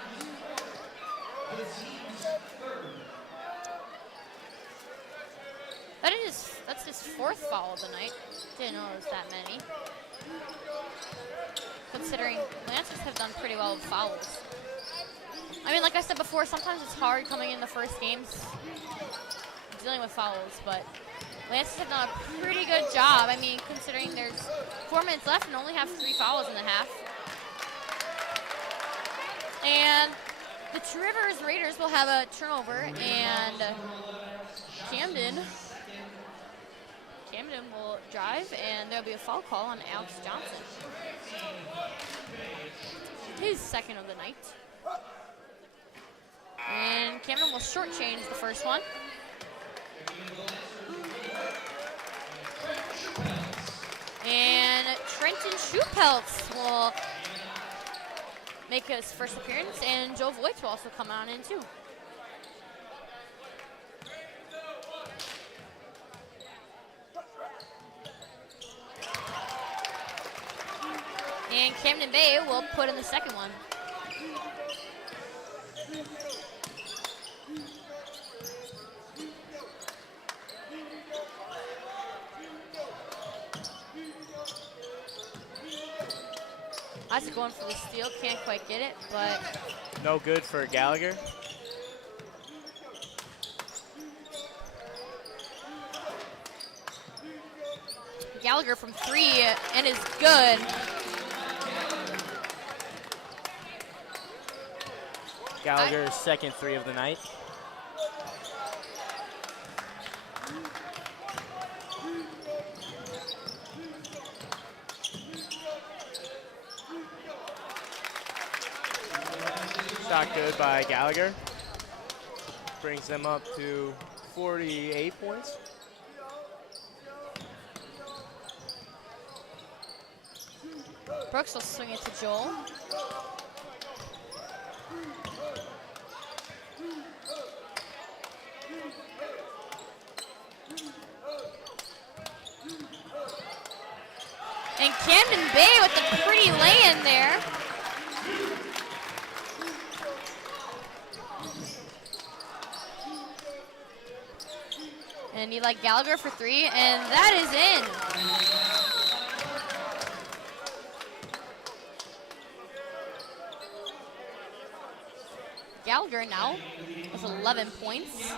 That's his fourth foul of the night. Didn't know it was that many. Considering Lancers have done pretty well with fouls. I mean, like I said before, sometimes it's hard coming in the first games dealing with fouls, but Lancers have done a pretty good job. I mean, considering there's 4 minutes left and only have 3 fouls in the half. And the Two Rivers Raiders will have a turnover, and Camden will drive, and there'll be a foul call on Alex Johnson. His second of the night. And Camden will shortchange the first one. And Trenton Schupeltz will make his first appearance, and Joe Voigt will also come on in too. And Camden Bay will put in the second one. Isaac going for the steal, can't quite get it, but no good for Gallagher. Gallagher from 3 and is good. Gallagher's second 3 of the night. Shot good by Gallagher. Brings them up to 48 points. Brooks will swing it to Joel. And Camden Bay with the pretty lay-in there. And you like Gallagher for 3, and that is in. Gallagher now with 11 points,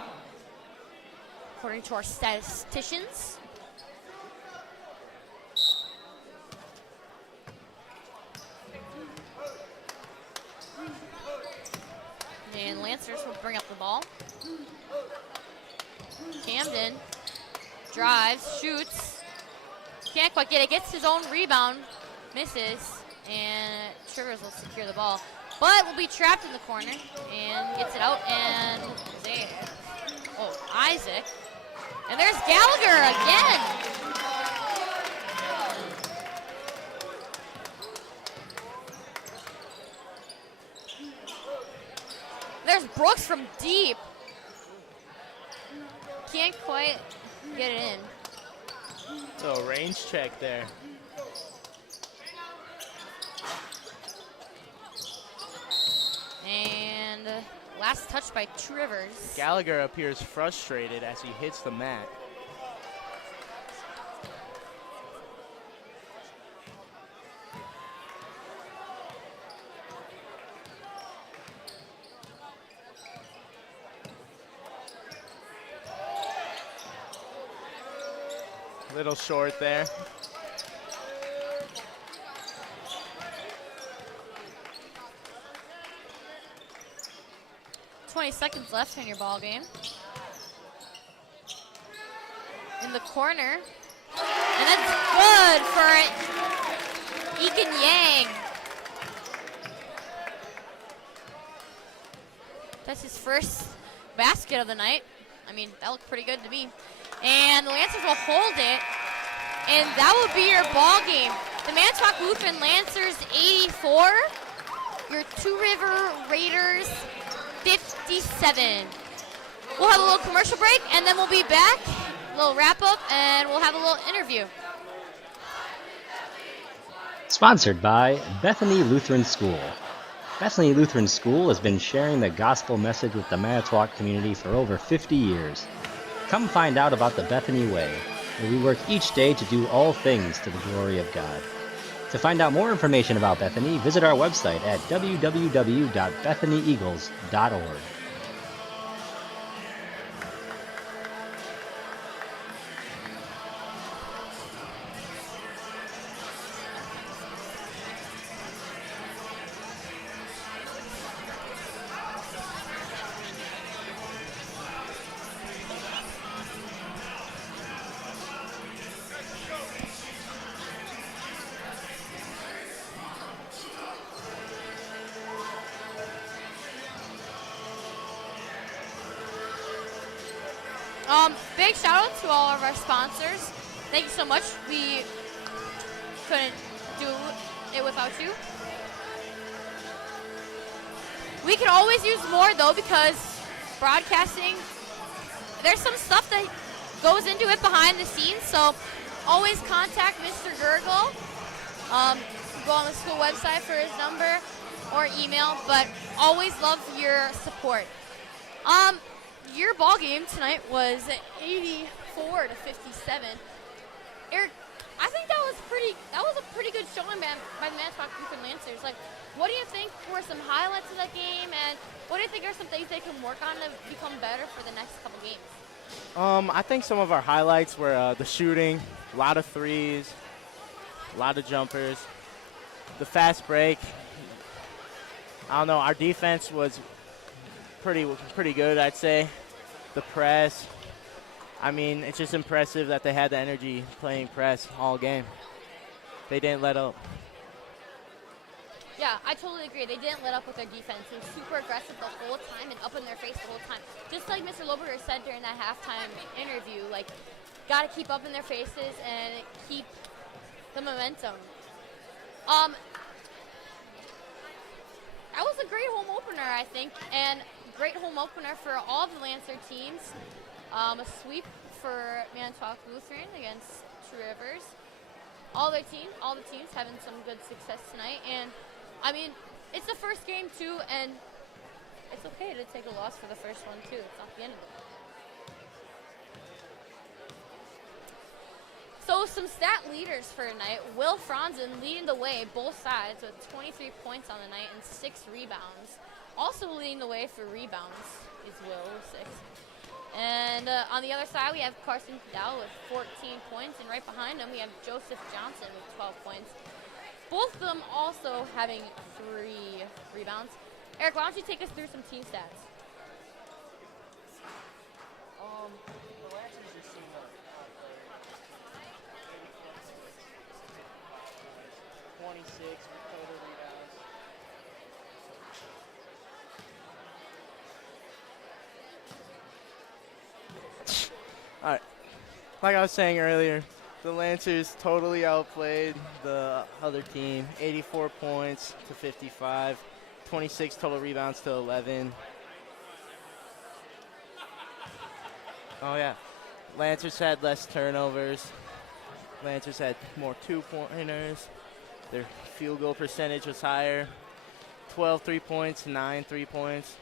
according to our statisticians. And Lancers will bring up the ball. Camden drives, shoots, can't quite get it, gets his own rebound, misses, and Trivers will secure the ball. But will be trapped in the corner and gets it out, and Isaac. And there's Gallagher again. There's Brooks from deep. Can't quite get it in. So range check there. And last touch by Trivers. Gallagher appears frustrated as he hits the mat. Little short there. Seconds left in your ball game. In the corner. And that's good for Eakin Yang. That's his first basket of the night. I mean, that looked pretty good to me. And the Lancers will hold it. And that will be your ball game. The Manitowoc Lutheran Lancers 84. Your Two River Raiders 57. We'll have a little commercial break, and then we'll be back, a little wrap up, and we'll have a little interview. Sponsored by Bethany Lutheran School. Bethany Lutheran School has been sharing the gospel message with the Manitowoc community for over 50 years. Come find out about the Bethany Way, where we work each day to do all things to the glory of God. To find out more information about Bethany, visit our website at www.bethanyeagles.org. Big shout out to all of our sponsors. Thank you so much. We couldn't do it without you. We could always use more though, because broadcasting, there's some stuff that goes into it behind the scenes, so always contact Mr. Gergel. Go on the school website for his number or email, but always love your support. Your ball game tonight was 84 to 57. Eric, I think that was a pretty good showing by the Manitowoc Lutheran Lancers. Like, what do you think were some highlights of that game, and what do you think are some things they can work on to become better for the next couple games? I think some of our highlights were the shooting, a lot of threes, a lot of jumpers, the fast break. I don't know, our defense was pretty good, I'd say. The press. I mean, it's just impressive that they had the energy playing press all game. They didn't let up. Yeah, I totally agree. They didn't let up with their defense. They were super aggressive the whole time and up in their face the whole time. Just like Mr. Loberger said during that halftime interview, like, got to keep up in their faces and keep the momentum. That was a great home opener, I think, and great home opener for all of the Lancer teams. A sweep for Manitowoc Lutheran against Two Rivers. All the teams having some good success tonight, and I mean, it's the first game too, and it's okay to take a loss for the first one too. It's not the end of it. So some stat leaders for tonight. Will Franzen leading the way both sides with 23 points on the night and 6 rebounds. Also leading the way for rebounds is Will with 6. And on the other side, we have Carson Dow with 14 points, and right behind him, we have Joseph Johnson with 12 points. Both of them also having 3 rebounds. Eric, why don't you take us through some team stats? The Lancers just seem to outplay 26 with total rebounds. All right, like I was saying earlier, the Lancers totally outplayed the other team, 84 points to 55, 26 total rebounds to 11. Oh yeah, Lancers had less turnovers. Lancers had more 2-pointers. Their field goal percentage was higher. 12 3-points, 9 3-points.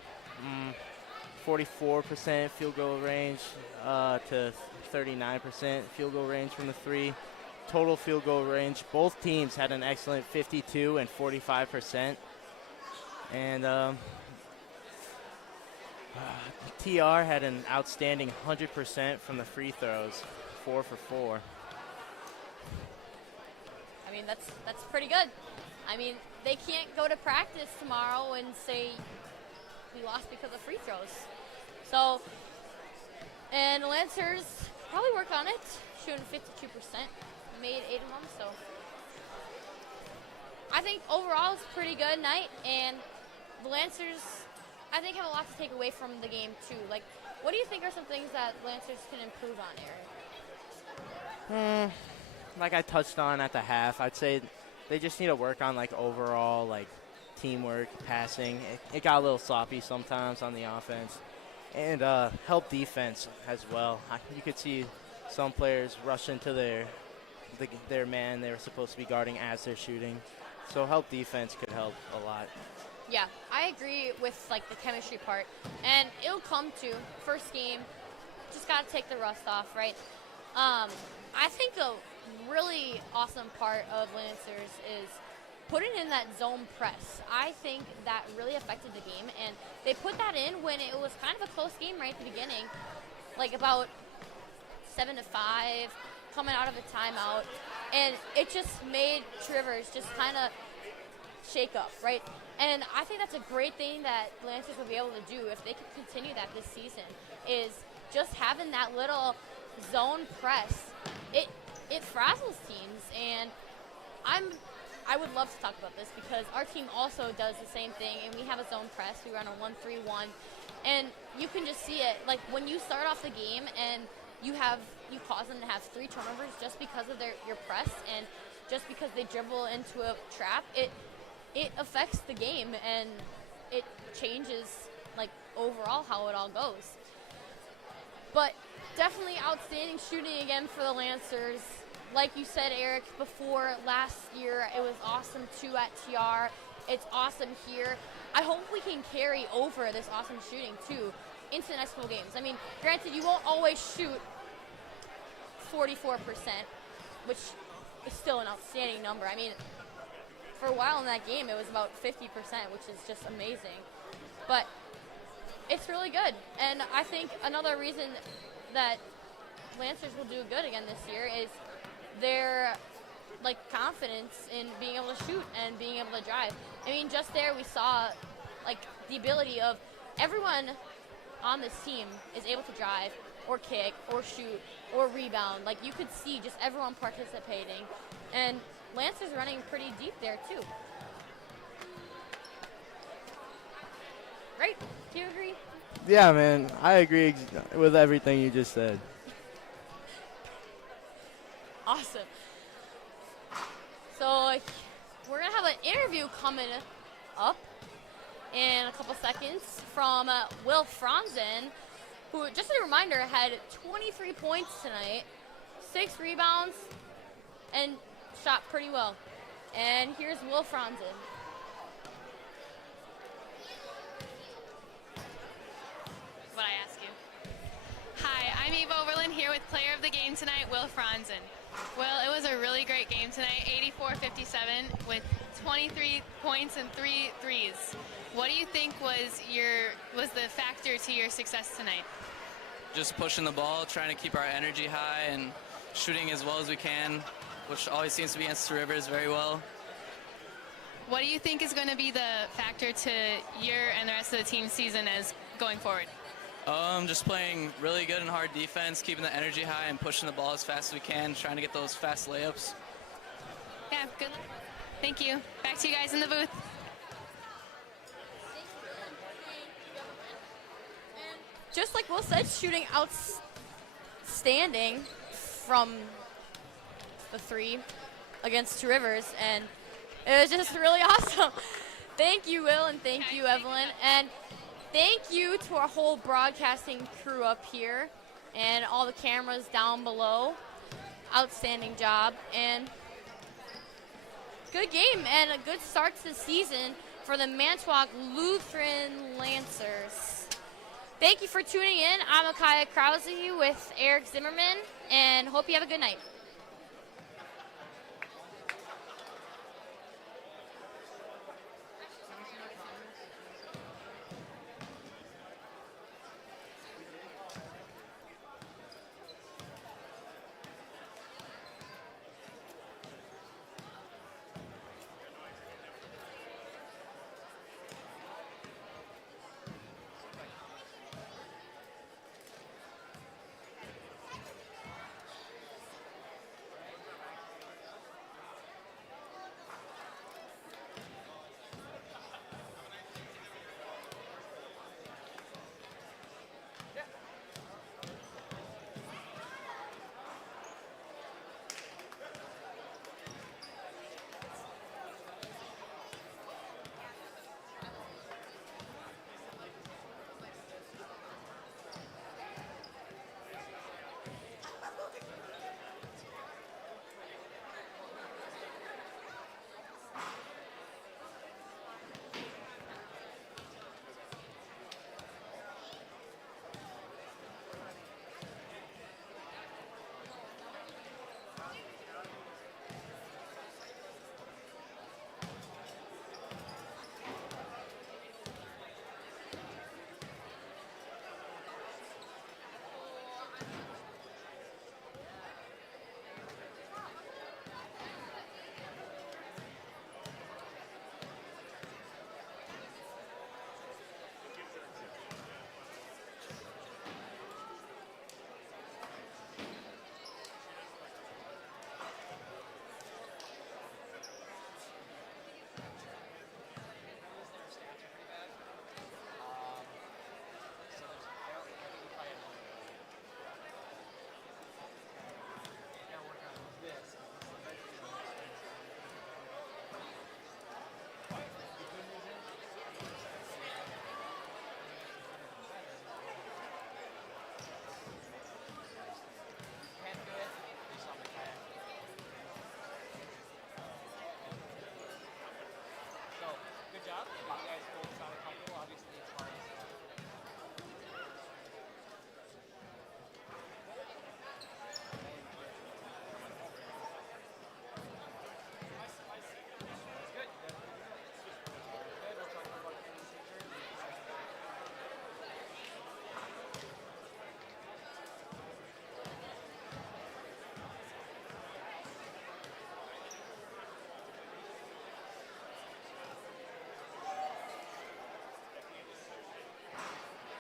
44% field goal range to 39% field goal range from the 3. Total field goal range, both teams had an excellent 52 and 45%. And TR had an outstanding 100% from the free throws, 4 for 4. I mean, that's pretty good. I mean, they can't go to practice tomorrow and say we lost because of free throws. So, and the Lancers probably work on it, shooting 52%, made 8 of them. So, I think overall it's a pretty good night, and the Lancers, I think, have a lot to take away from the game too. Like, what do you think are some things that Lancers can improve on, Eric? Like I touched on at the half, I'd say they just need to work on like overall like teamwork, passing. It got a little sloppy sometimes on the offense, and help defense as well. You could see some players rush into their man they were supposed to be guarding as they're shooting. So help defense could help a lot. Yeah, I agree with like the chemistry part, and it'll come to first game. Just gotta take the rust off, right? I think a really awesome part of Lancers is putting in that zone press. I think that really affected the game, and they put that in when it was kind of a close game right at the beginning, like about 7-5, coming out of a timeout, and it just made Trivers just kind of shake up, right? And I think that's a great thing that Lancers will be able to do if they can continue that this season, is just having that little zone press. It frazzles teams, and I would love to talk about this because our team also does the same thing, and we have a zone press. We run a 1-3-1, and you can just see it. Like when you start off the game and you cause them to have 3 turnovers just because of your press and just because they dribble into a trap. It affects the game, and it changes like overall how it all goes. But definitely outstanding shooting again for the Lancers. Like you said, Eric, before last year, it was awesome too at TR. It's awesome here. I hope we can carry over this awesome shooting too into the next couple games. I mean, granted, you won't always shoot 44%, which is still an outstanding number. I mean, for a while in that game, it was about 50%, which is just amazing. But it's really good. And I think another reason that Lancers will do good again this year is their like confidence in being able to shoot and being able to drive. I mean, just there we saw like the ability of everyone on this team is able to drive or kick or shoot or rebound. Like you could see just everyone participating, and Lancers running pretty deep there too. Right? Do you agree? Yeah, man, I agree with everything you just said. Awesome. So we're going to have an interview coming up in a couple seconds from Will Franzen, who, just a reminder, had 23 points tonight, 6 rebounds, and shot pretty well. And here's Will Franzen. What I ask you. Hi, I'm Eve Overland here with player of the game tonight, Will Franzen. Well, it was a really great game tonight, 84-57 with 23 points and 3 threes. What do you think was the factor to your success tonight? Just pushing the ball, trying to keep our energy high and shooting as well as we can, which always seems to be against the Rivers very well. What do you think is going to be the factor to your and the rest of the team's season as going forward? Just playing really good and hard defense, keeping the energy high and pushing the ball as fast as we can, trying to get those fast layups. Yeah, good. Thank you. Back to you guys in the booth. Just like Will said, shooting outstanding from the 3 against Two Rivers, and it was just really awesome. Thank you, Will, and thank you, Evelyn, and thank you to our whole broadcasting crew up here and all the cameras down below. Outstanding job, and good game and a good start to the season for the Manitowoc Lutheran Lancers. Thank you for tuning in. I'm Akaya Krause with Eric Zimmerman, and hope you have a good night.